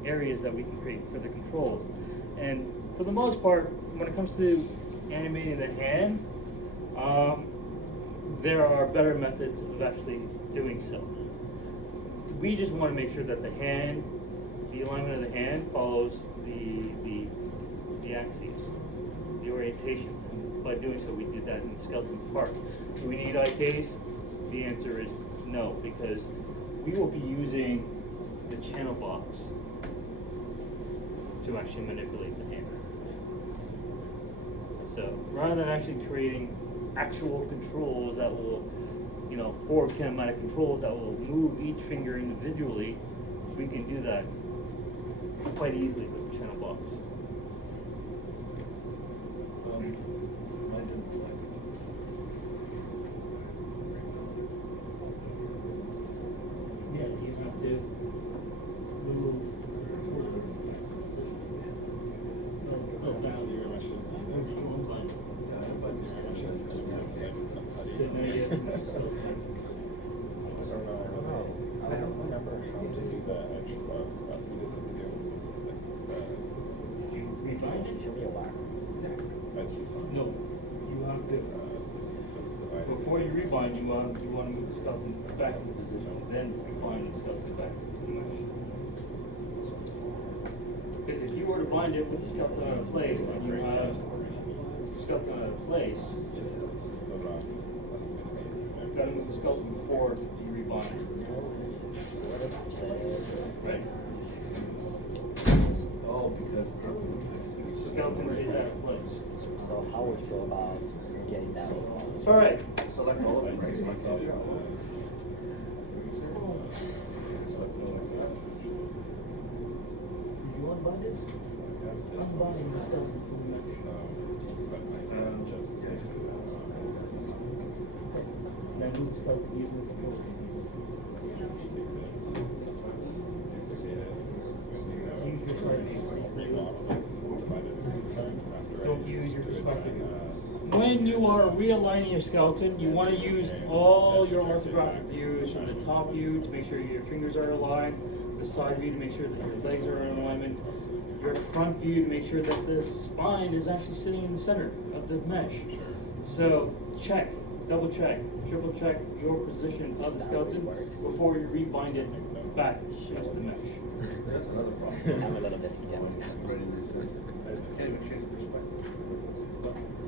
areas that we can create for the controls. And for the most part, when it comes to animating the hand, there are better methods of actually doing so. We just want to make sure that the hand, the alignment of the hand follows the axes, the orientations. And by doing so, we did that in the skeleton part. Do we need IKs? The answer is no, because we will be using the channel box to actually manipulate the hand. So rather than actually creating actual controls that will, forward kinematic controls that will move each finger individually, we can do that quite easily with the channel box. Yeah, you have to move. That's your machine. That's your machine. I don't remember how to do the edge stuff. We just had to do with this. You rebind it? Should be a wire. That's just on. No, you have to. This is the divided. Before you rebind, you want to move the skeleton back into position, then bind the skeleton back into the mesh. Because if you were to bind it with the skeleton out of place, and you have the skeleton out of place, It's just the rough. you've got to move the skeleton before you rebind. What is that? Right. Oh, because. The skeleton is out of place. So how would you go about getting that? All right. Select all of them, right? Select all, yeah. Select all like that. Did you unbind it? Unbinding the skeleton from the mesh. Just. Then move the skeleton using the controller. Don't use your perspective. When you are realigning your skeleton, you want to use all your orthographic views from the top view to make sure your fingers are aligned, the side view to make sure that your legs are in alignment, your front view to make sure that the spine is actually sitting in the center of the mesh. So check, double check, triple check your position of the skeleton before you rebind it back into the mesh. That's another problem. I'm a little bit skeptical. Can't even change perspective.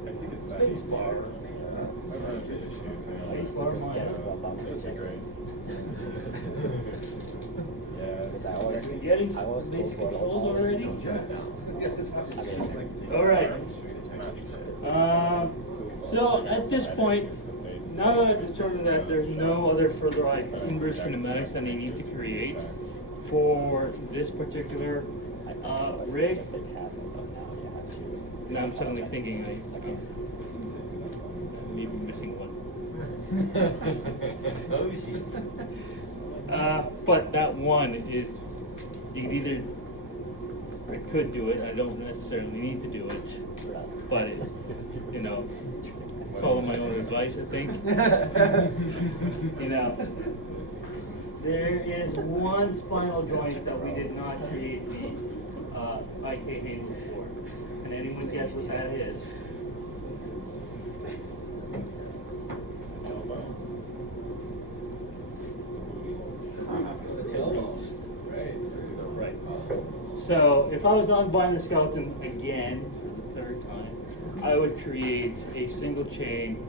I think it's that far. I've run into issues. I'm super skeptical about It's just a it. great. Yeah. Because I always Getting go basic for controls already? Yeah, it's not just like. All right. So at this point, now that I've determined that there's no other further inverse kinematics that I need to create for this particular rig, The task, but now you have to. now I'm suddenly thinking like, maybe missing one. But that one is, you could either, I could do it, I don't necessarily need to do it, but, you know, follow my own advice, I think. You know, there is one spinal joint that we did not create the IK handle for. Can anyone guess what that is? The tailbone, right? Right. So if I was on buying the skeleton again for the third time, I would create a single chain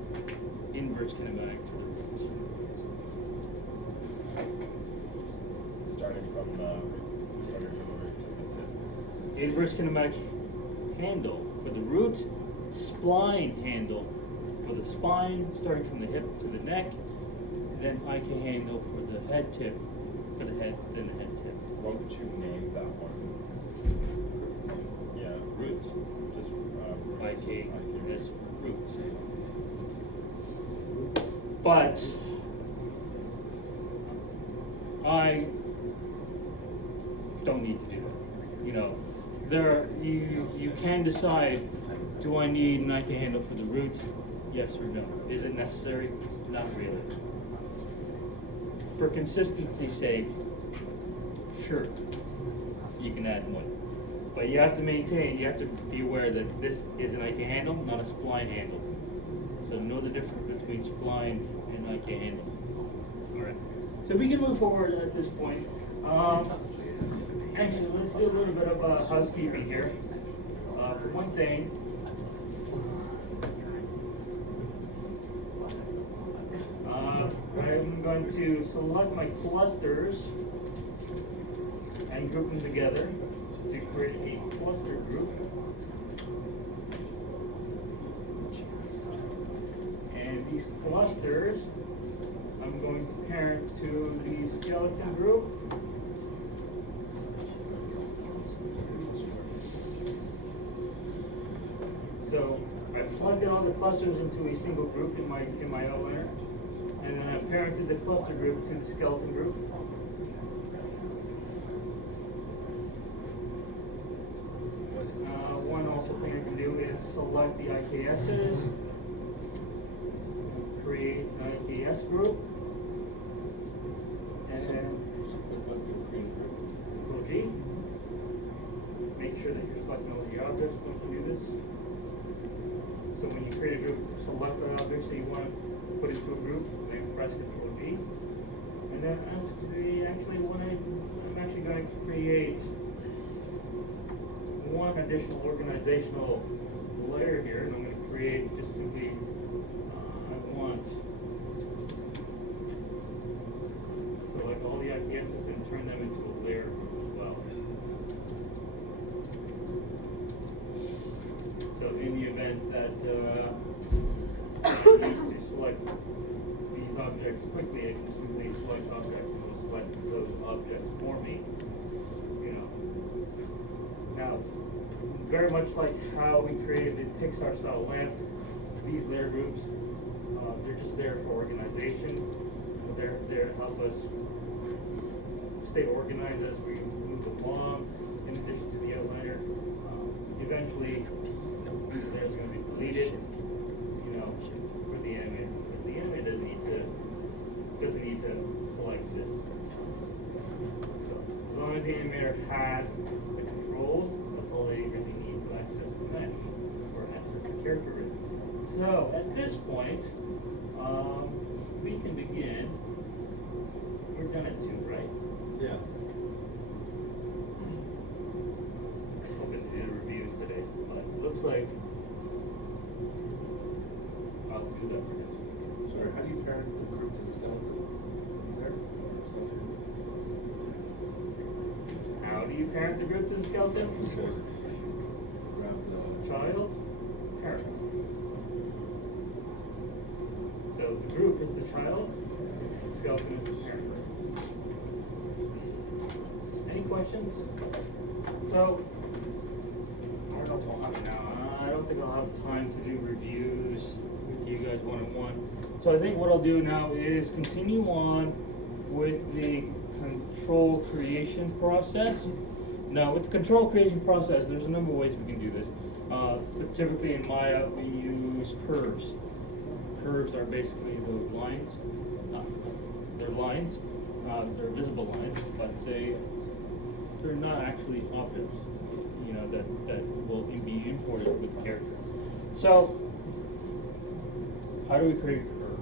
inverse kinematic for the roots. Starting from the root to the tip. Inverse kinematic handle for the root, spline handle for the spine, starting from the hip to the neck, then IK handle for the head tip, for the head, then the head tip. What would you name that one? Yeah, roots. Just IK as roots. But I don't need to do that. You know, you can decide, do I need an IK handle for the root? Yes or no. Is it necessary? Not really. For consistency's sake, sure, you can add one. But you have to maintain, you have to be aware that this is an IK handle, not a spline handle. So know the difference between spline and IK handle. Alright. So we can move forward at this point. Actually, let's do a little bit of housekeeping here. For one thing, I'm going to select my clusters and group them together to create a cluster group. And these clusters, I'm going to parent to the skeleton group. So I plugged in all the clusters into a single group in my outliner, and then I parented the cluster group to the skeleton group. One also thing I can do is select the IKSs, create an IKS group, and then Control G. Make sure that you're selecting all the objects when you do this. So when you create a group, select the objects that you want to put into a group, and then press Control G. And then I'm actually going to create one additional organizational layer here, and I'm going to create just simply, I want select all the IPSs and turn them into a layer as well. So in the event that I need to select these objects quickly, I can simply select objects and it will select those objects for me. You know. Now, very much like how we created the Pixar style lamp, these layer groups, they're just there for organization. They're there to help us stay organized as we move along, in addition to the outliner. Eventually, these layers are going to be deleted, you know, for the animator. The animator doesn't need to select this. So, as long as the animator has the controls, that's all they really need to access the mesh or access the character rhythm. So at this point, we can begin. We're done at 2, right? Yeah. I was hoping to do reviews today, but it looks like I'll do that for next week. Sorry, how do you parent the group to the skeleton? There? How do you parent the group to the skeleton? Grab the Child, parent. So the group is the child, the skeleton is the parent. Any questions? So, I don't know think I'll have time to do reviews with you guys one-on-one. So I think what I'll do now is continue on with the control creation process. Now, with the control creation process, there's a number of ways we can do this. But typically in Maya, we use curves. Curves are basically those lines. They're lines, they're visible lines, but they're not actually objects, you know, that will be imported with the character. So, how do we create a curve?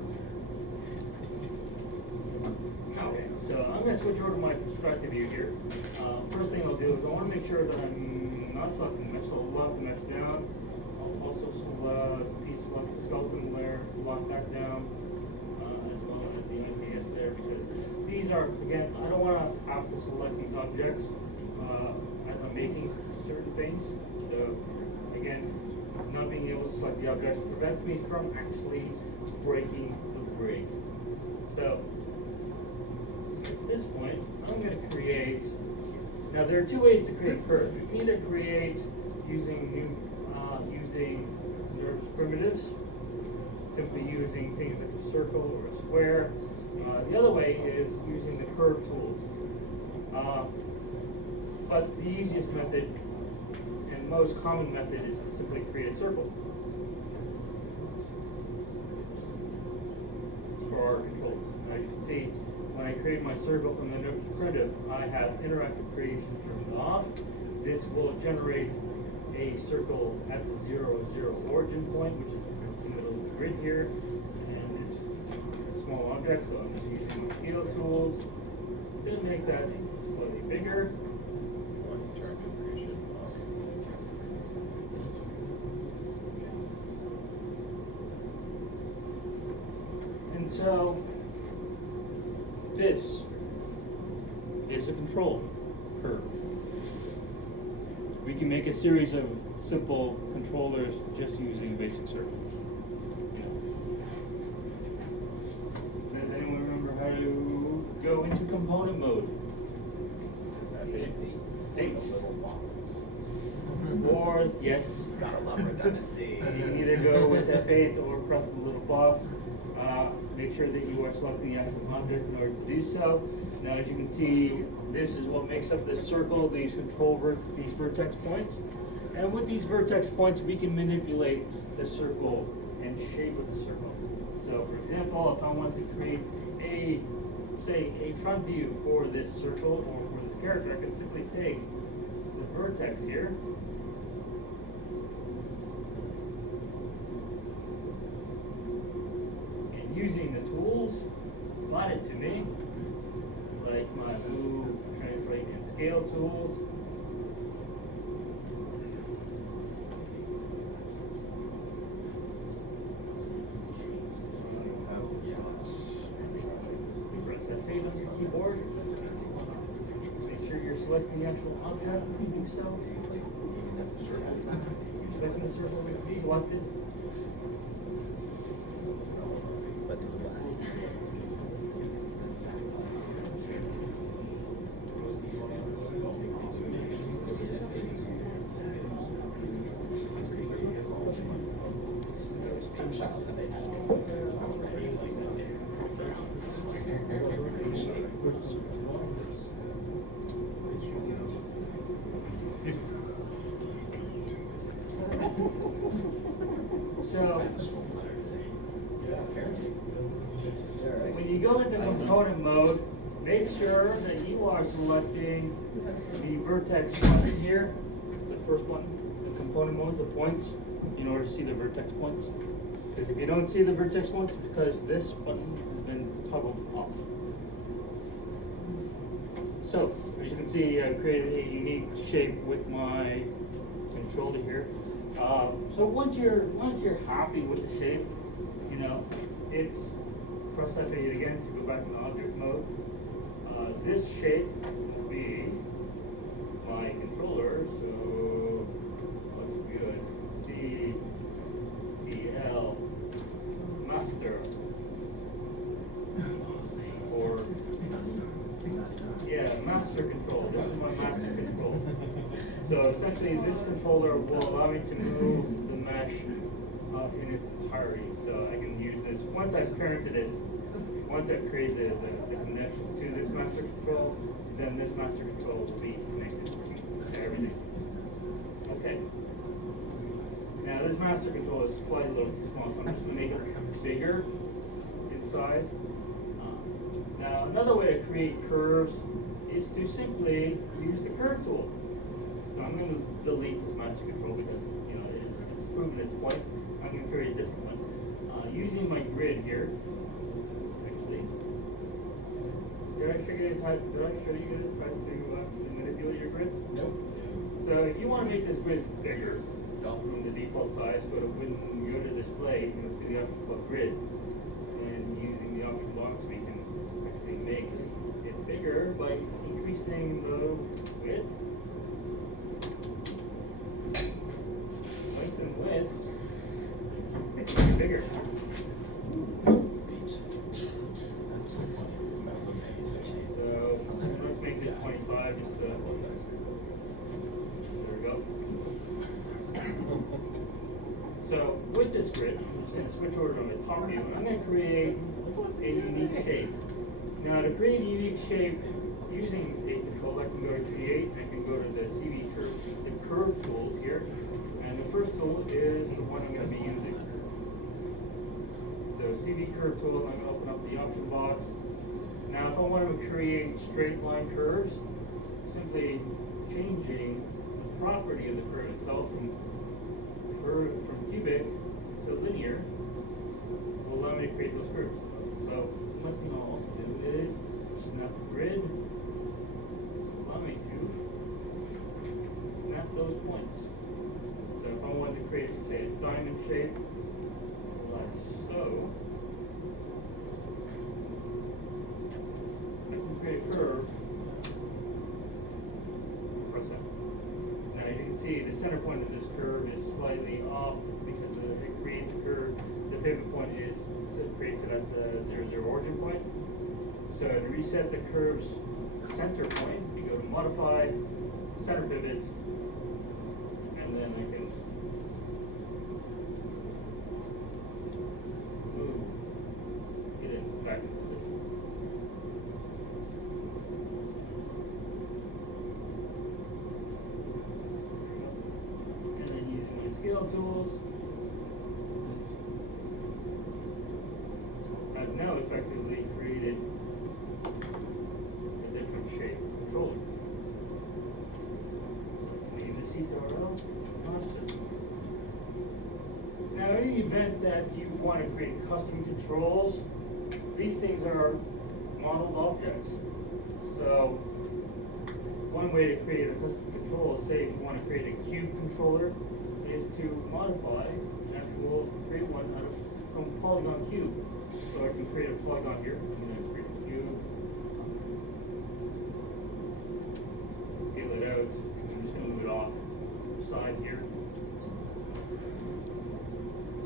Okay, so I'm going to switch over to my perspective view here. First thing I'll do is I want to make sure that I'm not selecting mesh, so I'll lock the mesh down. I'll also select the skeleton layer, lock that down, as well as the IPS there, because these are, again, I don't want to have to select these objects as I'm making certain things. So, again, not being able to select the objects prevents me from actually breaking the break. So, at this point, I'm going to create, now there are two ways to create curves. You can either create using NURBS primitives, simply using things like a circle or a square. The other way is using the curve tools. But the easiest method and most common method is to simply create a circle for our controls. Now you can see when I create my circle from the NURBS primitive, I have interactive creation turned off. This will generate a circle at the 0, 0 origin point, which is in the middle of the grid here. And it's a small object, so I'm just using mosquito tools to make that slightly bigger. Interactive creation. And so, this is a control curve. We can make a series of simple controllers just using basic circles. Does anyone remember how to go into component mode? Eight. Or, yes, Gotta love redundancy. you can either go with F8 or press the little box. Make sure that you are selecting the active object in order to do so. Now, as you can see, this is what makes up this circle, these these vertex points. And with these vertex points, we can manipulate the circle and shape of the circle. So, for example, if I want to create a front view for this circle or for this character, I can simply take the vertex here. Using the tools provided to me, like my move, translate, and scale tools. Press F8 on your keyboard. Make sure you're selecting the actual object when you do so. Selecting the circle that's selected. But why? When you go into component mode, make sure that you are selecting the vertex button here, the first one, the component mode, the points, in order to see the vertex points. Because if you don't see the vertex points, it's because this button has been toggled off. So, as you can see, I created a unique shape with my controller here. So once you're happy with the shape, you know, it's press F8 again to go back to object mode. This shape will be my controller, so looks good. CTL master. Or yeah, master control. This is my master control. So essentially this controller will allow me to move the mesh in its entirety. So I can use this, once I've parented it, once I've created the connections to this master control, then this master control will be connected to everything. Okay. Now this master control is slightly a little too small, so I'm just going to make it bigger in size. Now another way to create curves is to simply use the curve tool. So I'm going to delete this master control because it's proven its point. I'm going to create a different one. Using my grid here, actually. Did I show you guys how to manipulate your grid? Nope. So if you want to make this grid bigger from the default size, when you go to display, you'll see the option called grid. And using the option box, we can actually make it bigger by increasing the width. Length and width. It's bigger. So let's make this 25. Just there we go. So with this grid, I'm just going to switch over to my top view, and I'm going to create a unique shape. Now to create a unique shape using a control, I can go to create, I can go to the CV curve, the curve tools here, and the first tool is the one I'm going to be using. So CV curve tool, I'm going to open up the option box. Now if I want to create straight line curves, simply changing the property of the curve itself from cubic to linear will allow me to create those curves. So one thing I'll also do is snap the grid, allow me to snap those points. So if I wanted to create, say, a diamond shape, like so, I can create a curve. Press that. Now as you can see, the center point of this curve is slightly off because it creates a curve. The pivot point creates it at the 0, origin point. So to reset the curve's center point, you go to modify, center pivot, and then I can move, get it back in position. And then using my scale tools, I've now effectively created a different shape controller. Leave the CTRL and constant. Now, in the event that you want to create custom controls, these things are modeled objects. So, one way to create a custom control, say if you want to create a cube controller, is to modify and we'll create one out of from polygon cube. So I can create a polygon here. I'm going to create a cube. Scale it out. I'm just going to move it off to the side here.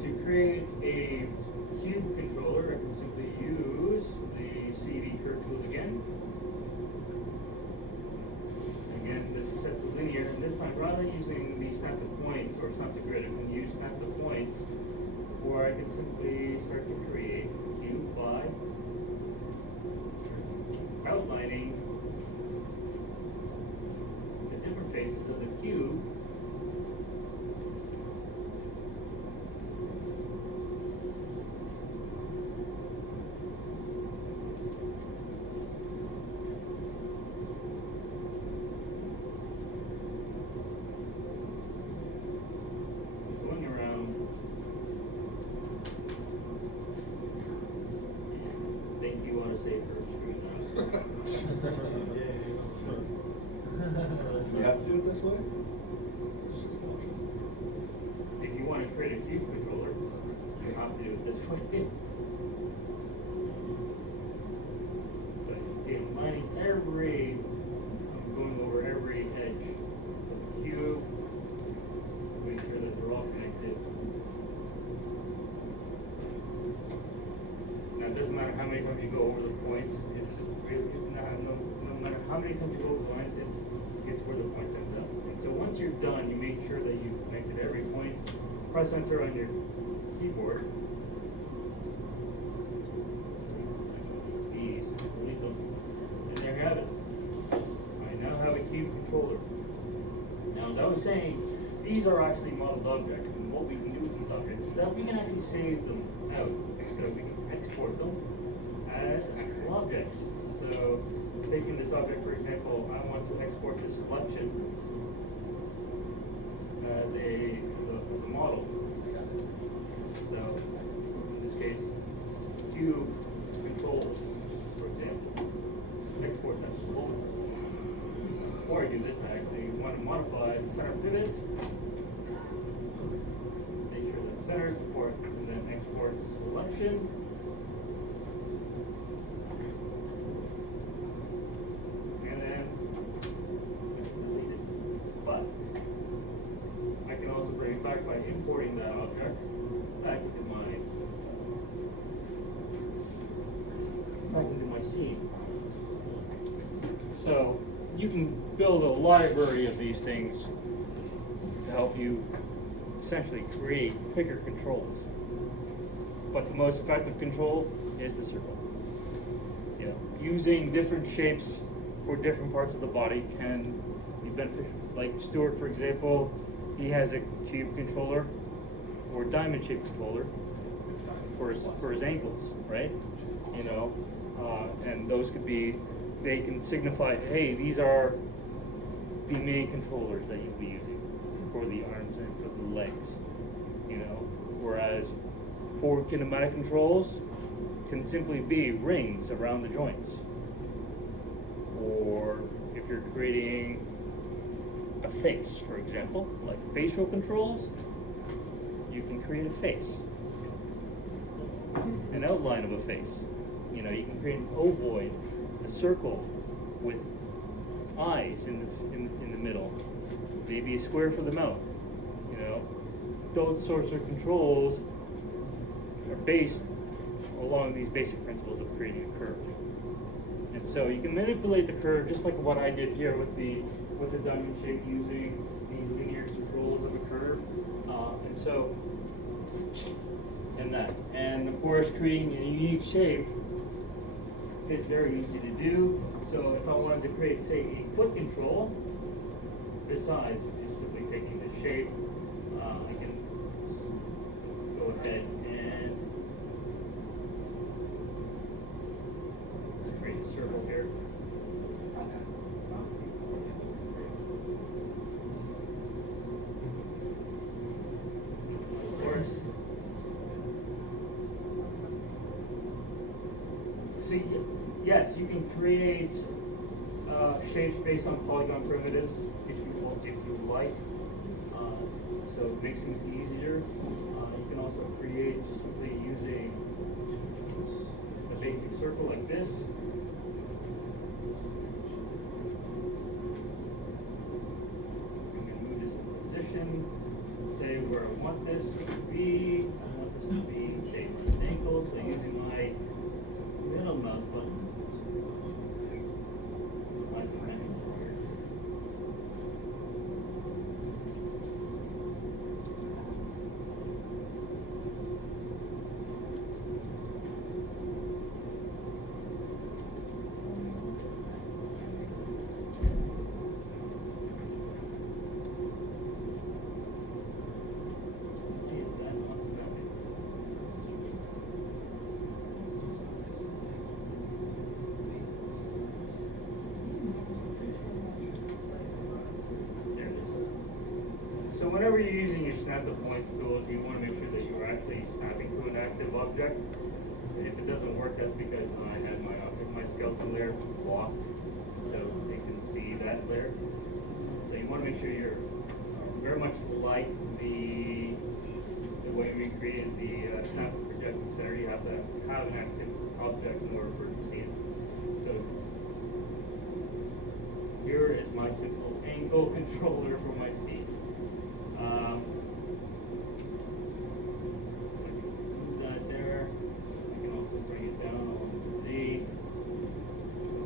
To create a cube controller, I can simply use the CV curve tool again. Again, this is set to linear, and this time rather than using the snap to points or snap to grid, I can use snap to points, or I can simply start to create a cube by outlining the different faces of the cube. Going around. Think you want to say first screen now. Do we have to do it this way? If you want to create a cube controller, you have to do it this way. So you can see I'm lining I'm going over every edge of the cube, make sure that they're all connected. Now it doesn't matter how many times you go over the points, it's really, no matter how many times you go over the lines, it's where the points end up. And so once you're done, you make sure that you've connected every point press enter on your keyboard. These, delete them. And there you have it. I now have a cube controller. Now, as I was saying, these are actually modeled objects, and what we can do with these objects is that we can actually save them out. So we can export them as actual objects. So, taking this object, for example, I want to export this selection as a model. So, in this case, cube control, for example, export that to model. Before I do this, I actually want to modify the center pivot. Make sure that centers before and then export selection. And then delete it. But I can also bring it back by importing that object back into my scene. So you can build a library of these things to help you essentially create quicker controls. But the most effective control is the circle. You know, using different shapes for different parts of the body can be beneficial. Like Stuart, for example, he has a cube controller or diamond shaped controller for his ankles, right? You know, and those could be, they can signify, hey, these are the main controllers that you'll be using for the arms and for the legs, you know. Whereas for kinematic controls can simply be rings around the joints. Or if you're creating a face, for example, like facial controls, you can create a face, an outline of a face. You know, you can create an ovoid, a circle with eyes in the middle, maybe a square for the mouth. You know, those sorts of controls are based along these basic principles of creating a curve. And so you can manipulate the curve just like what I did here with the diamond shape, using the linear controls of a curve. And of course, creating a unique shape is very easy to do. So if I wanted to create, say, a foot control, besides just simply taking the shape, I can go ahead and let's create a circle here. Of course. So yes, you can create shapes based on polygon primitives if you like. So it makes things easier. You can also create just simply using a basic circle like this. I'm going to move this in position, say where I want this to be. I want this to be, say, an ankle, so using my middle mouse button. So whenever you're using your snap to points tools, you want to make sure that you're actually snapping to an active object. And if it doesn't work, that's because I had my skeleton layer blocked, so you can see that layer. So you want to make sure you're very much like the way we created the snap to project the center. You have to have an active object in order for it to see it. So here is my simple ankle controller for my feet. Move that there. I can also bring it down along the Z.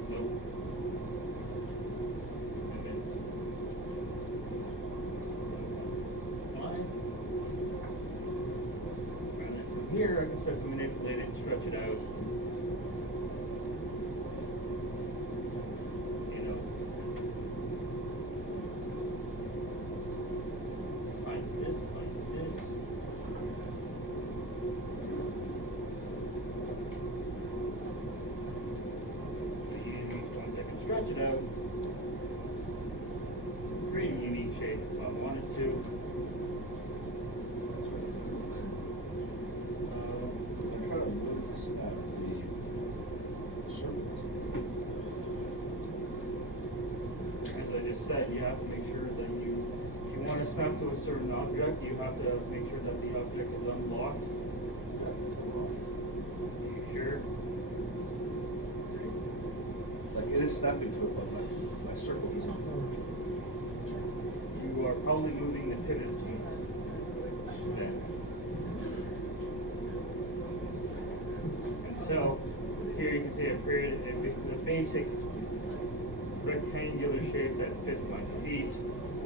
Nope. Fine. here, I can start to manipulate it and stretch it out. You know. It's like this, like this. These ones I can stretch it out. Create a unique shape if I wanted to. I'm trying to look to snap the circles. As I just said, you have to make sure that if you want to snap to a certain object, you have to make sure that the object is unblocked. You sure? Like it is snapping to it, but my circle is on. You are probably moving the pivot then. And so, here you can see I've created a basic rectangular shape that fits my feet,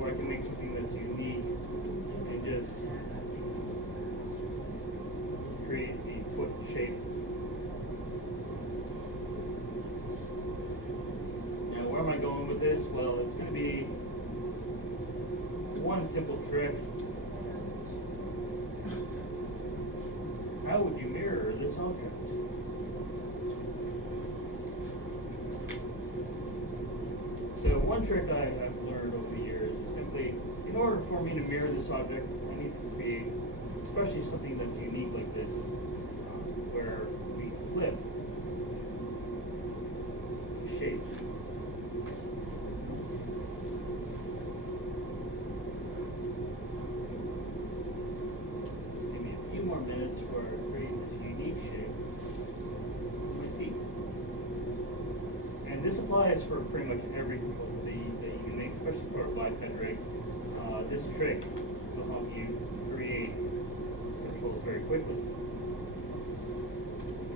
or I can make something that's unique and just create the foot shape. Now, where am I going with this? Well, it's going to be one simple trick. How would you mirror this object? So one trick I've learned over the years is simply, in order for me to mirror this object, I need to create, especially something that's unique like this, where we flip the shape. Give me a few more minutes for creating this unique shape with my feet. And this applies for pretty much every control that you make, especially for a biped rig. This trick will help you create controls very quickly.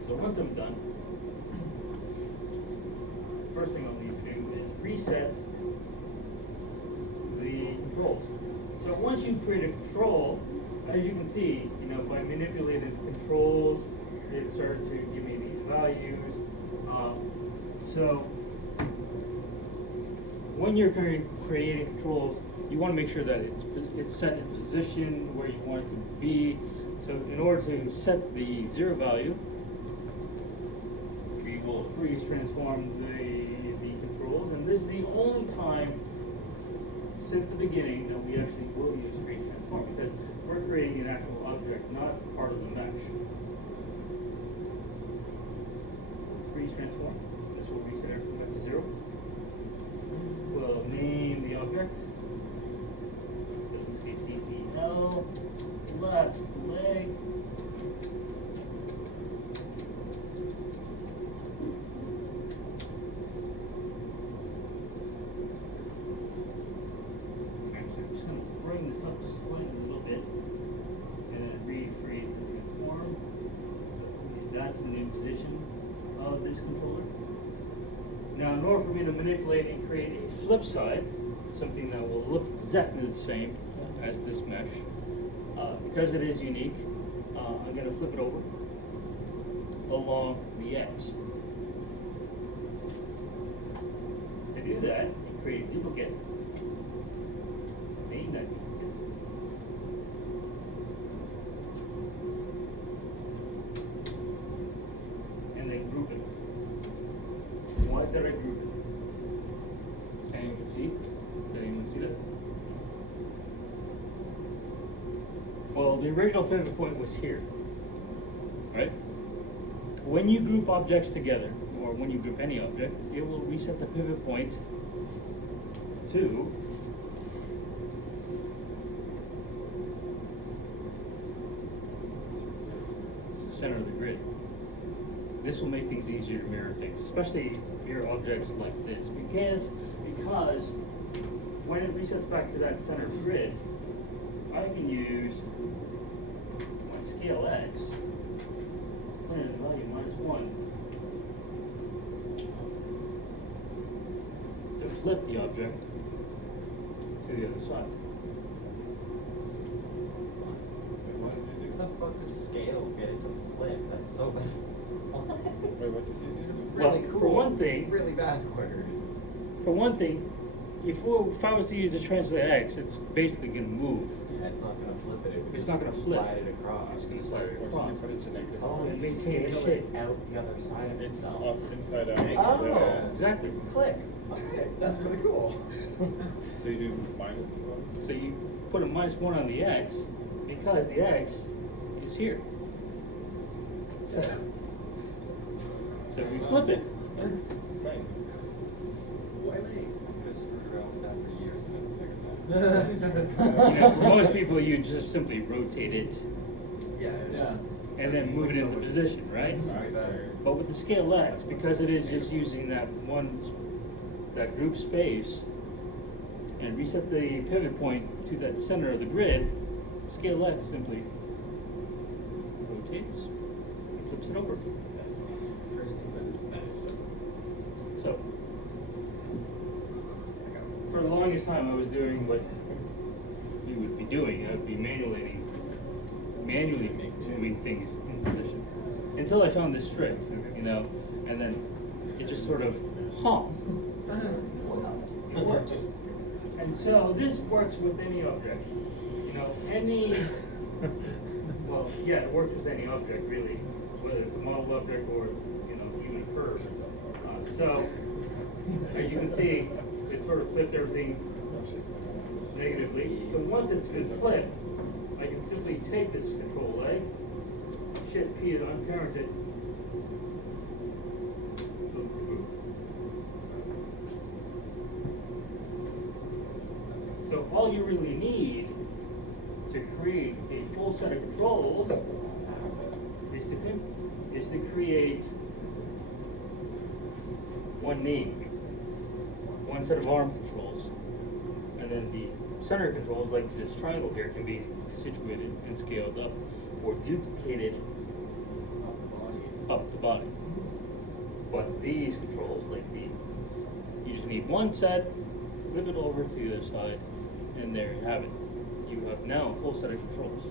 So once I'm done, first thing I'll need to do is reset the controls. So once you create a control, as you can see, by manipulating the controls, it started to give me these values. So when you're creating controls, you want to make sure that it's set in position where you want it to be. So in order to set the 0 value, we will freeze transform the controls, and this is the only time since the beginning that we actually will use freeze transform, because we're creating an actual object, not part of the mesh. Freeze transform. This will reset everything back to 0. We'll name the object. So in this case, CPL, left leg. Actually, I'm just going to bring this up just slightly a little bit and then refreeze the transform. That's the new position of this controller. Now, in order for me to manipulate and create a flip side, something that will look exactly the same as this mesh, because it is unique, I'm going to flip it over along the edge. To do that, you create a duplicate, name that duplicate, and then group it. Why did I group it? And you can see, did anyone see that? Well, the original pivot point was here, right? When you group objects together, or when you group any object, it will reset the pivot point to the center of the grid. This will make things easier to mirror things, especially mirror objects like this, because when it resets back to that center grid, I can use my scale X, put in a value -1, to flip the object to the other side. Why did you do that? fuck does scale get it to flip? That's so bad. Wait, what did you do? Really Well, cool. for one thing- Really backwards. For one thing, if I was to use a translate X, it's basically gonna move. Yeah, it's not gonna flip it. It would It's just not gonna flip. slide it across. It's gonna slide it Or across. did you put it to negative? Oh, It you maintains scale shape. it out the other side of It's itself. up, inside out. Oh. Yeah. Exactly. Click. Okay, that's really cool. So you do minus one? So you put a -1 on the X because the X is here. So we flip it. Nice. Why me? Because screwed around with that for years and never figured You know, for most people, you just simply rotate it Yeah. Yeah. and then move it into position, right? Faster. But with the scale X, because it is just using that group space, and reset the pivot point to that center of the grid, scale X simply rotates and flips it over. That's crazy, but it's nice. So, for the longest time, I was doing what we would be doing. I would be manually moving things in position until I found this trick, you know, and then it just sort of, it works. And so this works with any object, you know, well, yeah, it works with any object really, whether it's a model object or, you know, even a curve. So, as you can see, it sort of flipped everything negatively. So once it's been flipped, I can simply take this control leg, shift key it unparented. So all you really need to create a full set of controls is to create one name, one set of arm controls, and then the center controls, like this triangle here, can be situated and scaled up or duplicated up the body. But these controls, like these, you just need one set, flip it over to the other side, and there you have it. You have now a full set of controls.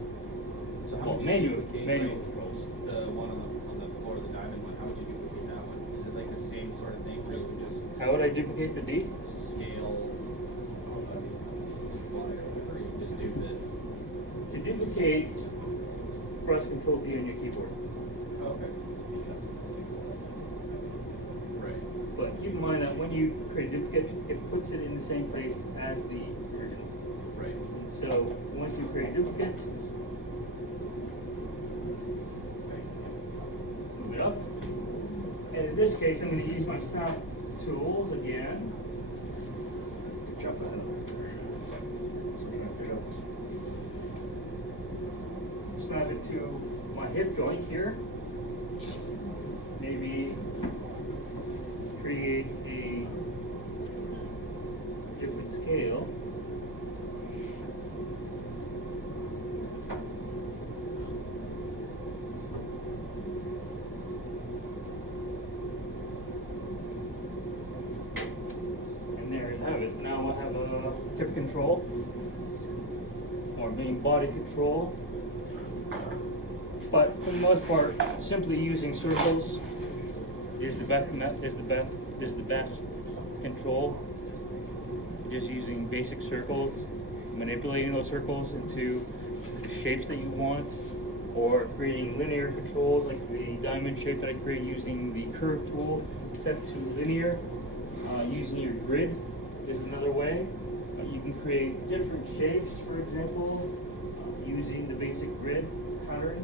So how Well, would you manual duplicate, like, controls. the one on the floor, the diamond one, how would you duplicate that one? Is it like the same sort of thing, or you would just How would I duplicate the D? scale, wire, or you just do the? To duplicate, press Control D on your keyboard. Okay. Because it's a single. Right. But keep in mind that when you create a duplicate, it puts it in the same place as the original. Right. So once you create duplicates, move it up. And in this case, I'm going to use my snap tools again. Jump ahead of it. So I'm trying to figure out this. Snap it to my hip joint here. Maybe create a different scale. And there you have it. Now I have a hip control, or main body control. But for the most part, simply using circles is the best control. Just using basic circles, manipulating those circles into the shapes that you want, or creating linear controls like the diamond shape that I create using the curve tool set to linear. Using your grid is another way. You can create different shapes, for example, using the basic grid pattern.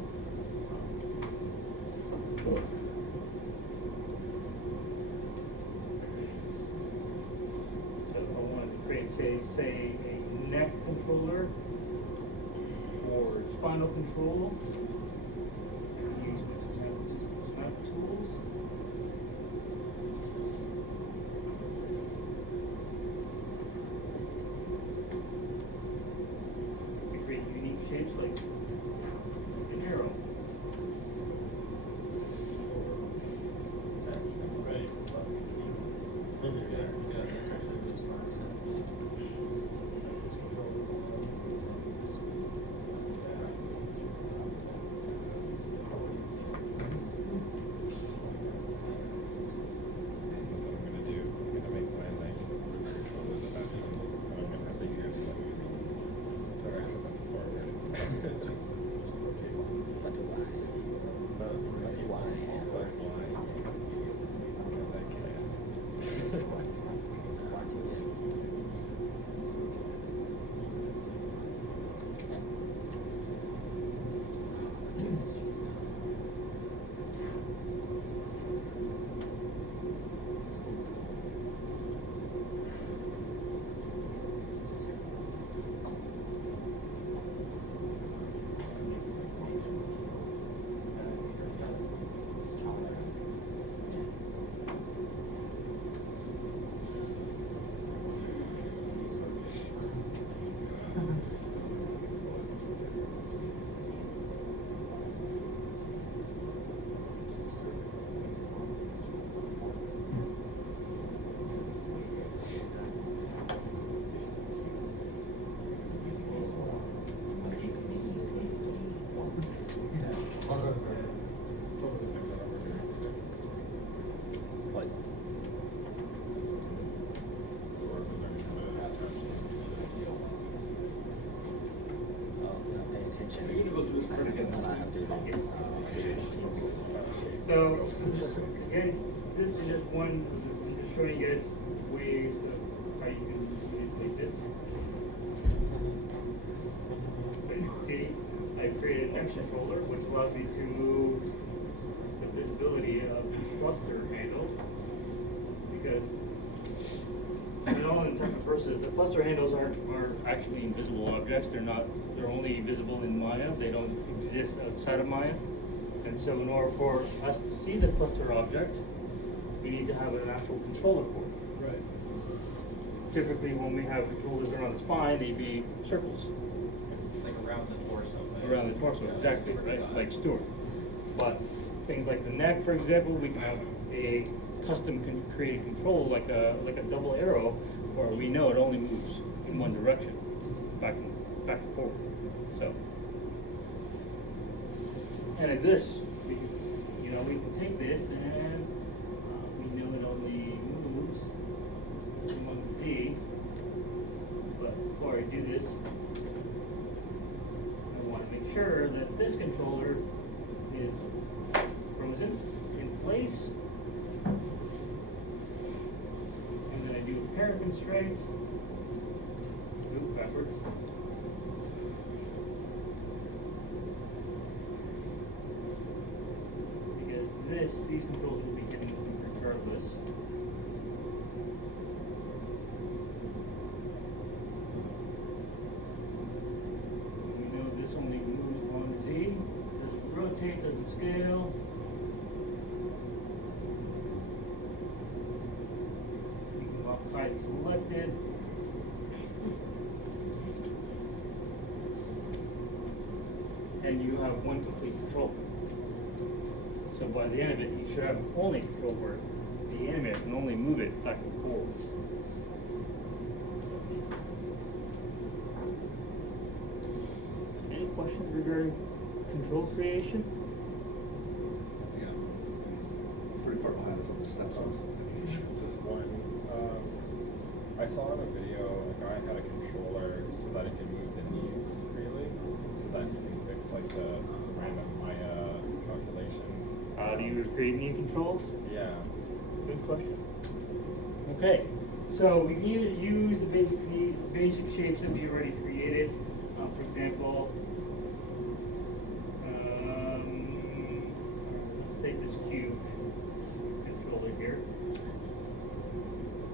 So if I wanted to create, say a neck controller or spinal control, I use my snap tools. We create unique shapes like an arrow. spot. Yes. So, again, this is just one, I'm just showing you guys ways of how you can manipulate this. So you can see, I created an action controller, which allows me to move the visibility of this cluster handle. Because, in all intents and purposes, the cluster handles aren't actually invisible objects. They're only visible in Maya. They don't exist outside of Maya. And so in order for us to see the cluster object, we need to have an actual controller board. Right. Typically, when we have controllers around the spine, they'd be circles Like around the torso. Right? around the torso, Yeah, exactly, Stuart right? style. Like Stuart. But things like the neck, for example, we can have a custom created control, like a double arrow, where we know it only moves in one direction, back and forward. So, and in this, we can take this and we know it only moves in one Z. But before I do this, I want to make sure that this controller is frozen in place. And then I do a parent constraint. Move backwards. Because these controls will be hidden regardless. We know this only moves on Z. Doesn't rotate, doesn't scale. We can lock tight selected. And you have one complete control. So by the end of it, you should have only control where the animator can only move it back and forwards. Any questions regarding control creation? Yeah. Pretty far behind us on the steps. Just one. I saw in a video a guy had a controller so that it could move the knees freely, so that he can fix like the random Maya calculations. How do you create new controls? Yeah. Good question. Okay, so we can either use the basic shapes that we already created. For example, let's take this cube controller here.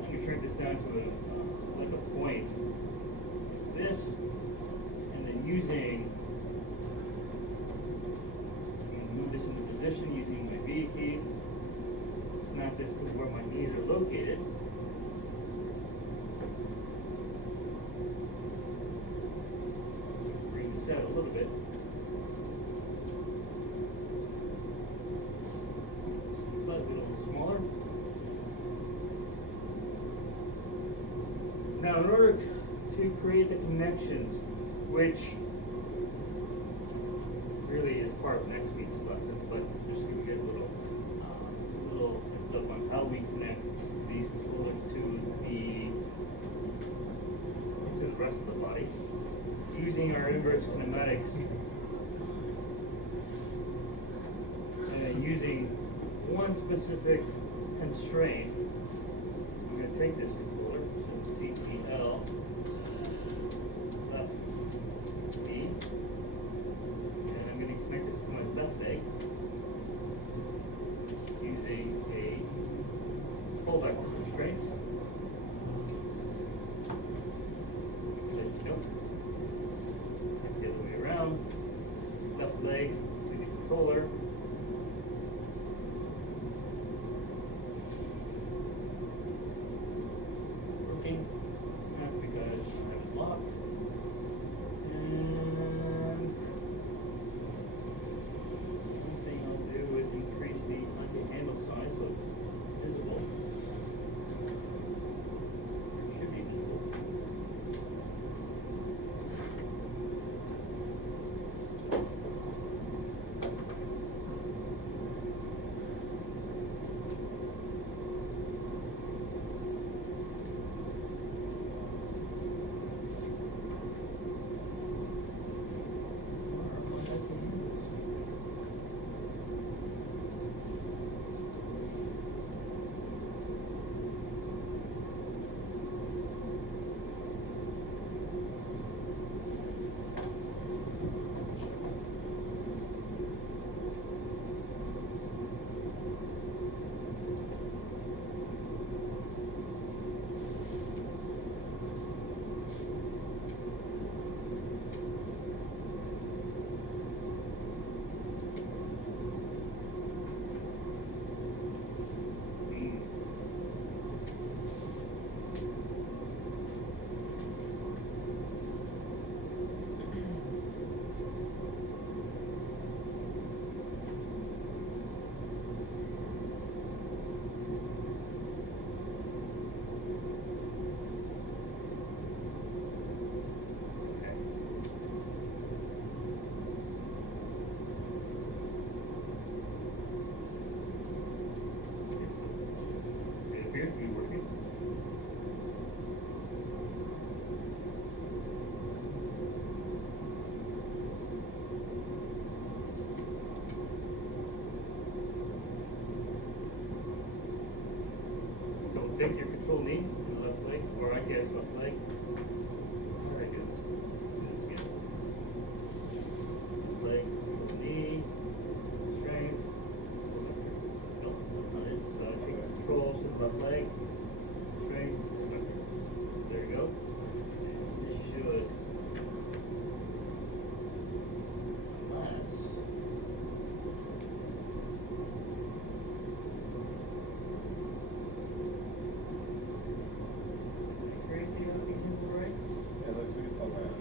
I'm gonna shrink this down to like a point. This, and then using, I'm gonna move this into position using my V key. Snap this to where my knees are located. Bring this out a little bit. Slightly a little smaller. Now, in order to create the connections, which really is part of next week's lesson, but just to give you guys a little heads up on how we connect these controllers to the rest of the body. Using our inverse kinematics and using one specific constraint, I'm going to take this controller, so CTL, left E, and I'm going to connect this to my left leg using a pullback constraint. Nope. That's the other way around. Left leg to the controller. Working. That's because I have it locked. And one thing I'll do is increase the handle size so it's visible. It should be visible. take your control knee to the left leg, or I guess left leg. Very good. Let's get leg, knee, strength. Nope, that's not it. So I take control to the left leg, strength. There you go. This should last. It looks like it's all right.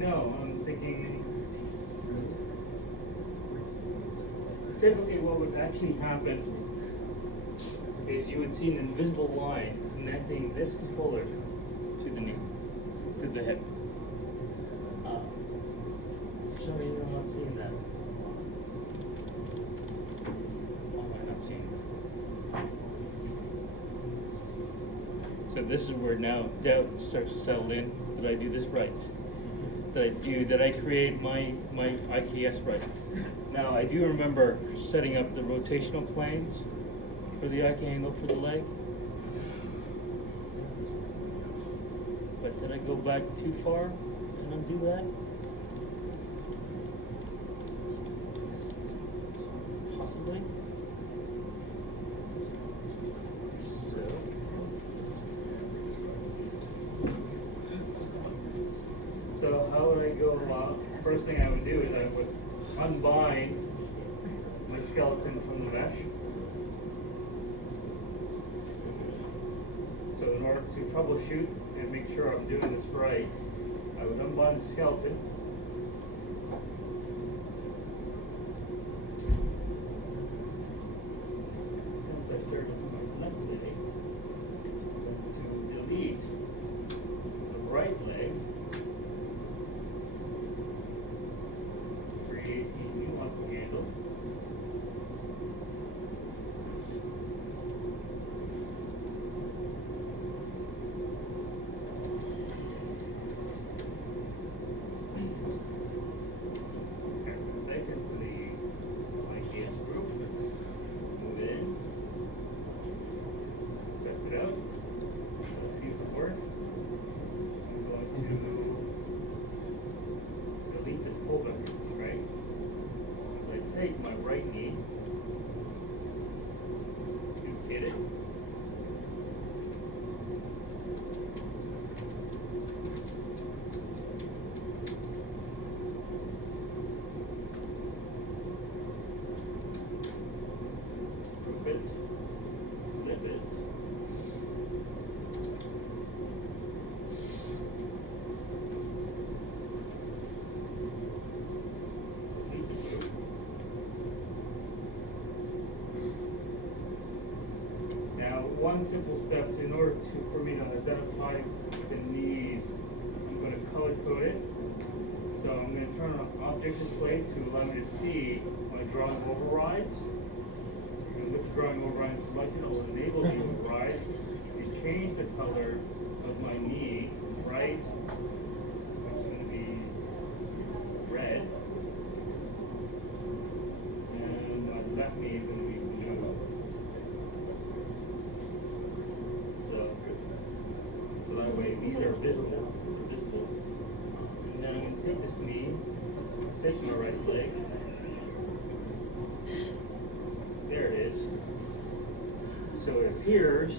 No, I'm thinking typically what would actually happen is you would see an invisible line connecting this controller to the knee, to the hip. For some reason I'm not seeing that. Why am I not seeing that? So this is where now doubt starts to settle in. Did I do this right? Did I create my IKS right? Now I do remember setting up the rotational planes for the IK handle for the leg. But did I go back too far and undo that? Possibly. So how would I go first thing I would do is I would unbind my skeleton from the mesh. So in order to troubleshoot and make sure I'm doing this right, I would unbind the skeleton. Since I started with my left leg, to delete the right leg, create a new up handle. Back into the IKS group, move it in, test it out, let's see if it works. I'm going to delete this pull vector, right? I take my right knee, hit it. Flip it, flip it. Leave the group. Now, one simple step in order for me to identify the knees, I'm going to color code it. So I'm going to turn on object display to allow me to see my drawing overrides. And which drawing override selected will enable the overrides. You change the color of my knee, right? It's going to be red. And my left knee is going to be blue. So that way these are visible. And then I'm going to take this knee, take my right leg. There it is. So it appears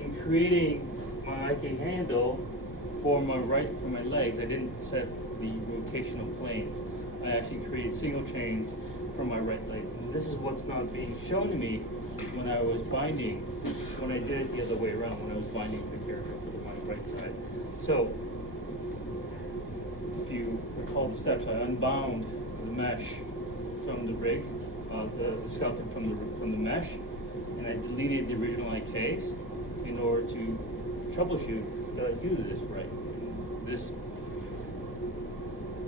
in creating my IK handle for my legs, I didn't set the rotational planes. I actually created single chains for my right leg. And this is what's not being shown to me when I was binding, when I did it the other way around, when I was binding the character for my right side. So, if you recall the steps, I unbound the mesh from the rig, the skeleton from the mesh, and I deleted the original IKs in order to troubleshoot that I do this right. This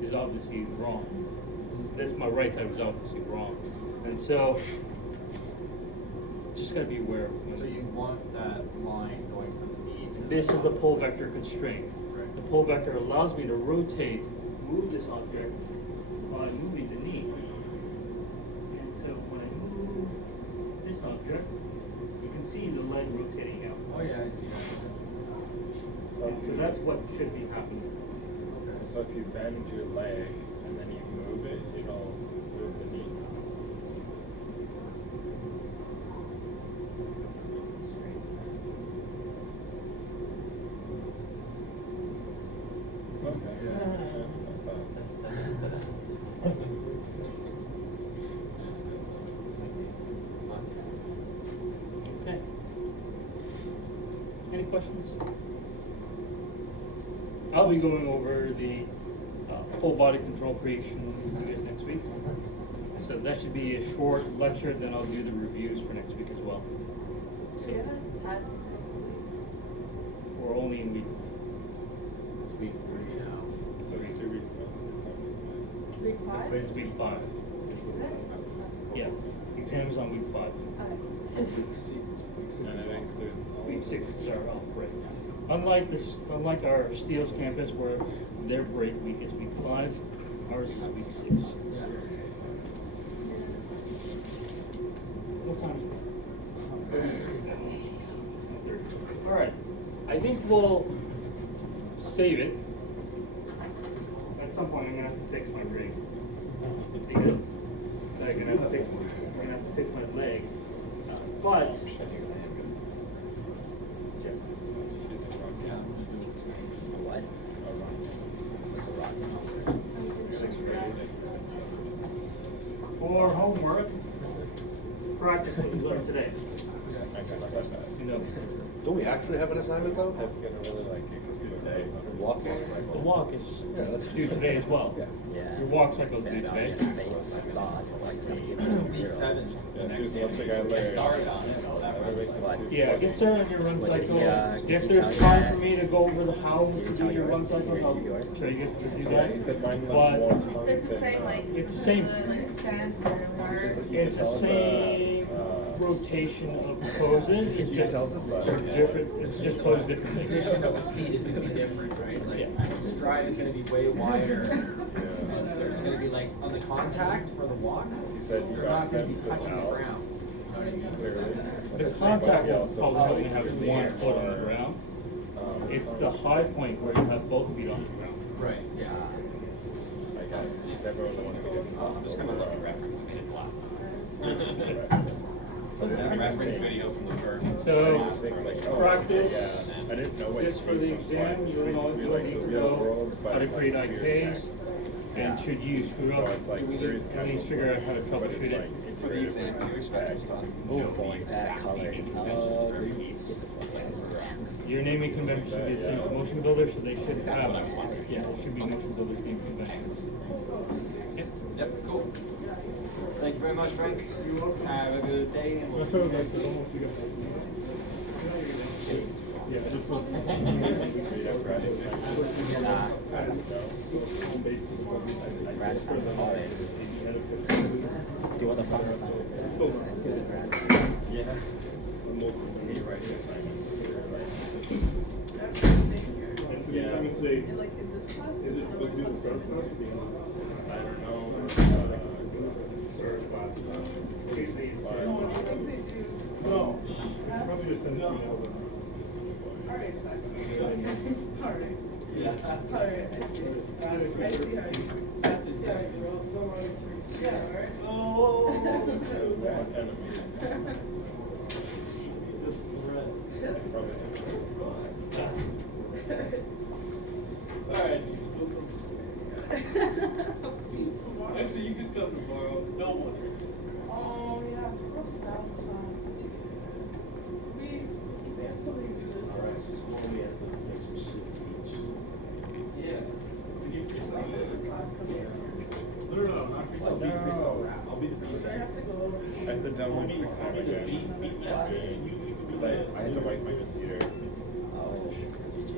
is obviously wrong. This, my right side was obviously wrong. And so, just gotta be aware. So you want that line going from the knee to the. This is the pull vector constraint. Right. The pull vector allows me to rotate, move this object while moving the knee. And so when I move this object, So if So you that's what should be happening. so if you bend your leg and then you move it, it'll move the knee. Okay. Okay. Any questions? I'll be going over the full body control creation with you guys next week. So that should be a short lecture, then I'll do the reviews for next week as well. Do you have a test next week? We're only in week, It's week 3 now. So it's 2 weeks. It's Week 5? it's week 5. Is it? Yeah, exams on week 5. Okay. and it includes all Week of 6 the is our sessions. break. Unlike our Steeles campus where their break week is week 5, ours is week 6. What time is it? Alright, I think we'll save it. At some point I'm gonna have to fix my rig. Because I'm gonna have to fix my leg. But She's a rock cat. What? A rock cat. It's a rock. It's race. for homework, practice what we learned today. I kind of got that. You know, Don't we actually have an assignment though? Ted's gonna really like it because he goes on The walking? the walk is Yeah, that's due today as well. Yeah. Yeah. Your walk cycle is due Bend on today. your space. I thought he's gonna give me Week 0. 7. Yeah, the dude, next so one day. thing I Get learned. started on it, though, that Every runs week like- too Yeah, slow. get started on your run What did cycle. he, If did he there's tell you time that? for me to go over the how Did he to do tell your run yours? cycles, I'll Yours? show you guys how to do Yeah, that. he said mine looked But more fun It's the than, same, like, It's the same. like stance or He says that whatever. you It's can the tell us, same rotation of poses. It's He just tells us that. different. It's just posed differently. Position of the feet is gonna be different, right? Like, the stride is gonna be way wider. And there's gonna be like, on the contact for the walk, He said you you're got not gonna be them touching the without. ground. You know what I mean? Clearly. The But contact he will also always said only you have could one lean foot on the for, ground. It's the high point where you have both feet off the ground. Right, yeah. I guess, because everyone was gonna get. I'm just gonna look at reference we did last time. But That reference video from the first. So, oh, practice. Yeah, I didn't know what Just for street the was exam, like. you'll It's know basically you'll like need the to real know world, but how to like create computer IKs tech. and should you screw So up. it's like we there need is at least figure out how to but it's troubleshoot it. like it's For the very exam, different you expect us to, Oh boy, that color is Your naming convention should be the same as motion builder, so they should That's have, what I was wondering. yeah, it should be motion builders naming conventions. Yep, cool. Thank you very much, Frank. You're welcome. Have a good day and we'll That's see you what next that's week. almost you Yeah, just put. Rats sounds horrid. Do you want the fun assignment? Do the rats. Yeah. And for the assignment today, Like in this class? is it supposed to be the start class? I don't know. Start class. Tuesdays. No, I don't think they do. No, probably just send it to you. Alright, alright. Alright, I see. I see how you. Yeah, go right through. Yeah, alright. Alright. I'll see you tomorrow. Actually, you can come tomorrow. No one. Oh, yeah, it's for sound class. We have to leave this. Yeah. Class coming in. No, not freestyle. No. I'll be the I have to go over to. I had to download quick time again. Because I had to wipe my computer. Oh, GG.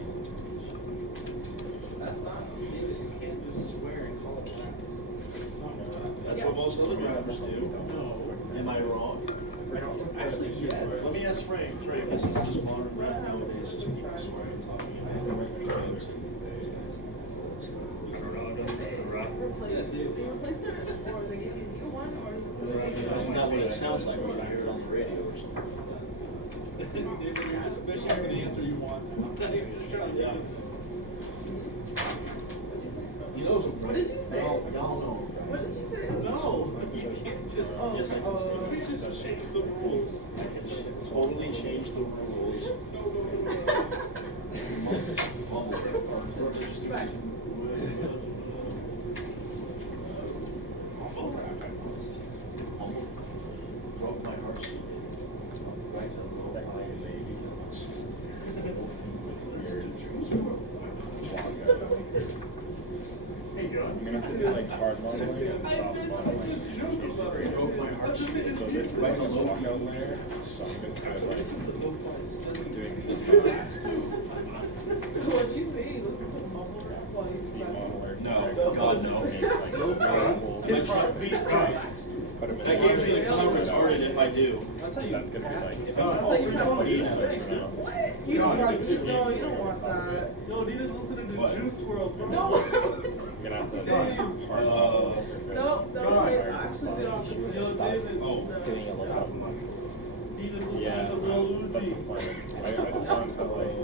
That's not, you can't just swear and call it black. That's what most other rappers do. No. Am I wrong? Actually, yes. Let me ask Frank. Frank, isn't it just modern rap nowadays, just people swearing and talking? Replace, they replaced it, or they gave you a new one, or is it the same? Isn't that what it sounds like when you hear it on the radio or something? He knows What did you say? No. What did you say? No, you can't just. Oh, Yes, I can say. oh. We just change the rules. Totally change the rules. Broke my heart. Right to the Sexy lady. Listen to Juice Hey, John. I'm gonna have to do like hard modeling and I soft missed modeling. the joke Change the about gradient. broke my heart. So this is like a walkout layer, so I'm gonna start like doing some What'd you say? Listen to mumble rap while you seat slept. modeler. No, God, no. Like Tip beats put them in That gives me the color retarded if I do. That's gonna be like. That's how you sound like you you know. What? You just got to no, you don't want that. Yo, Nina's listening to What? Juice WRLD, bro. No. I'm gonna have to hard model the surface. No, hard wait, actually spot. the opposite. Yo, Stop David. doing a little. Nina's listening Yeah, to Lil that's the Uzi. plan. I just want to like.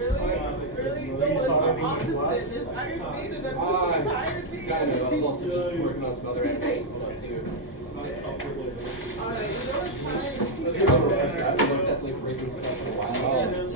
Really? No, it's the opposite. There's Iron Maiden and this entire thing. Kind of, I was also just working on some other animations.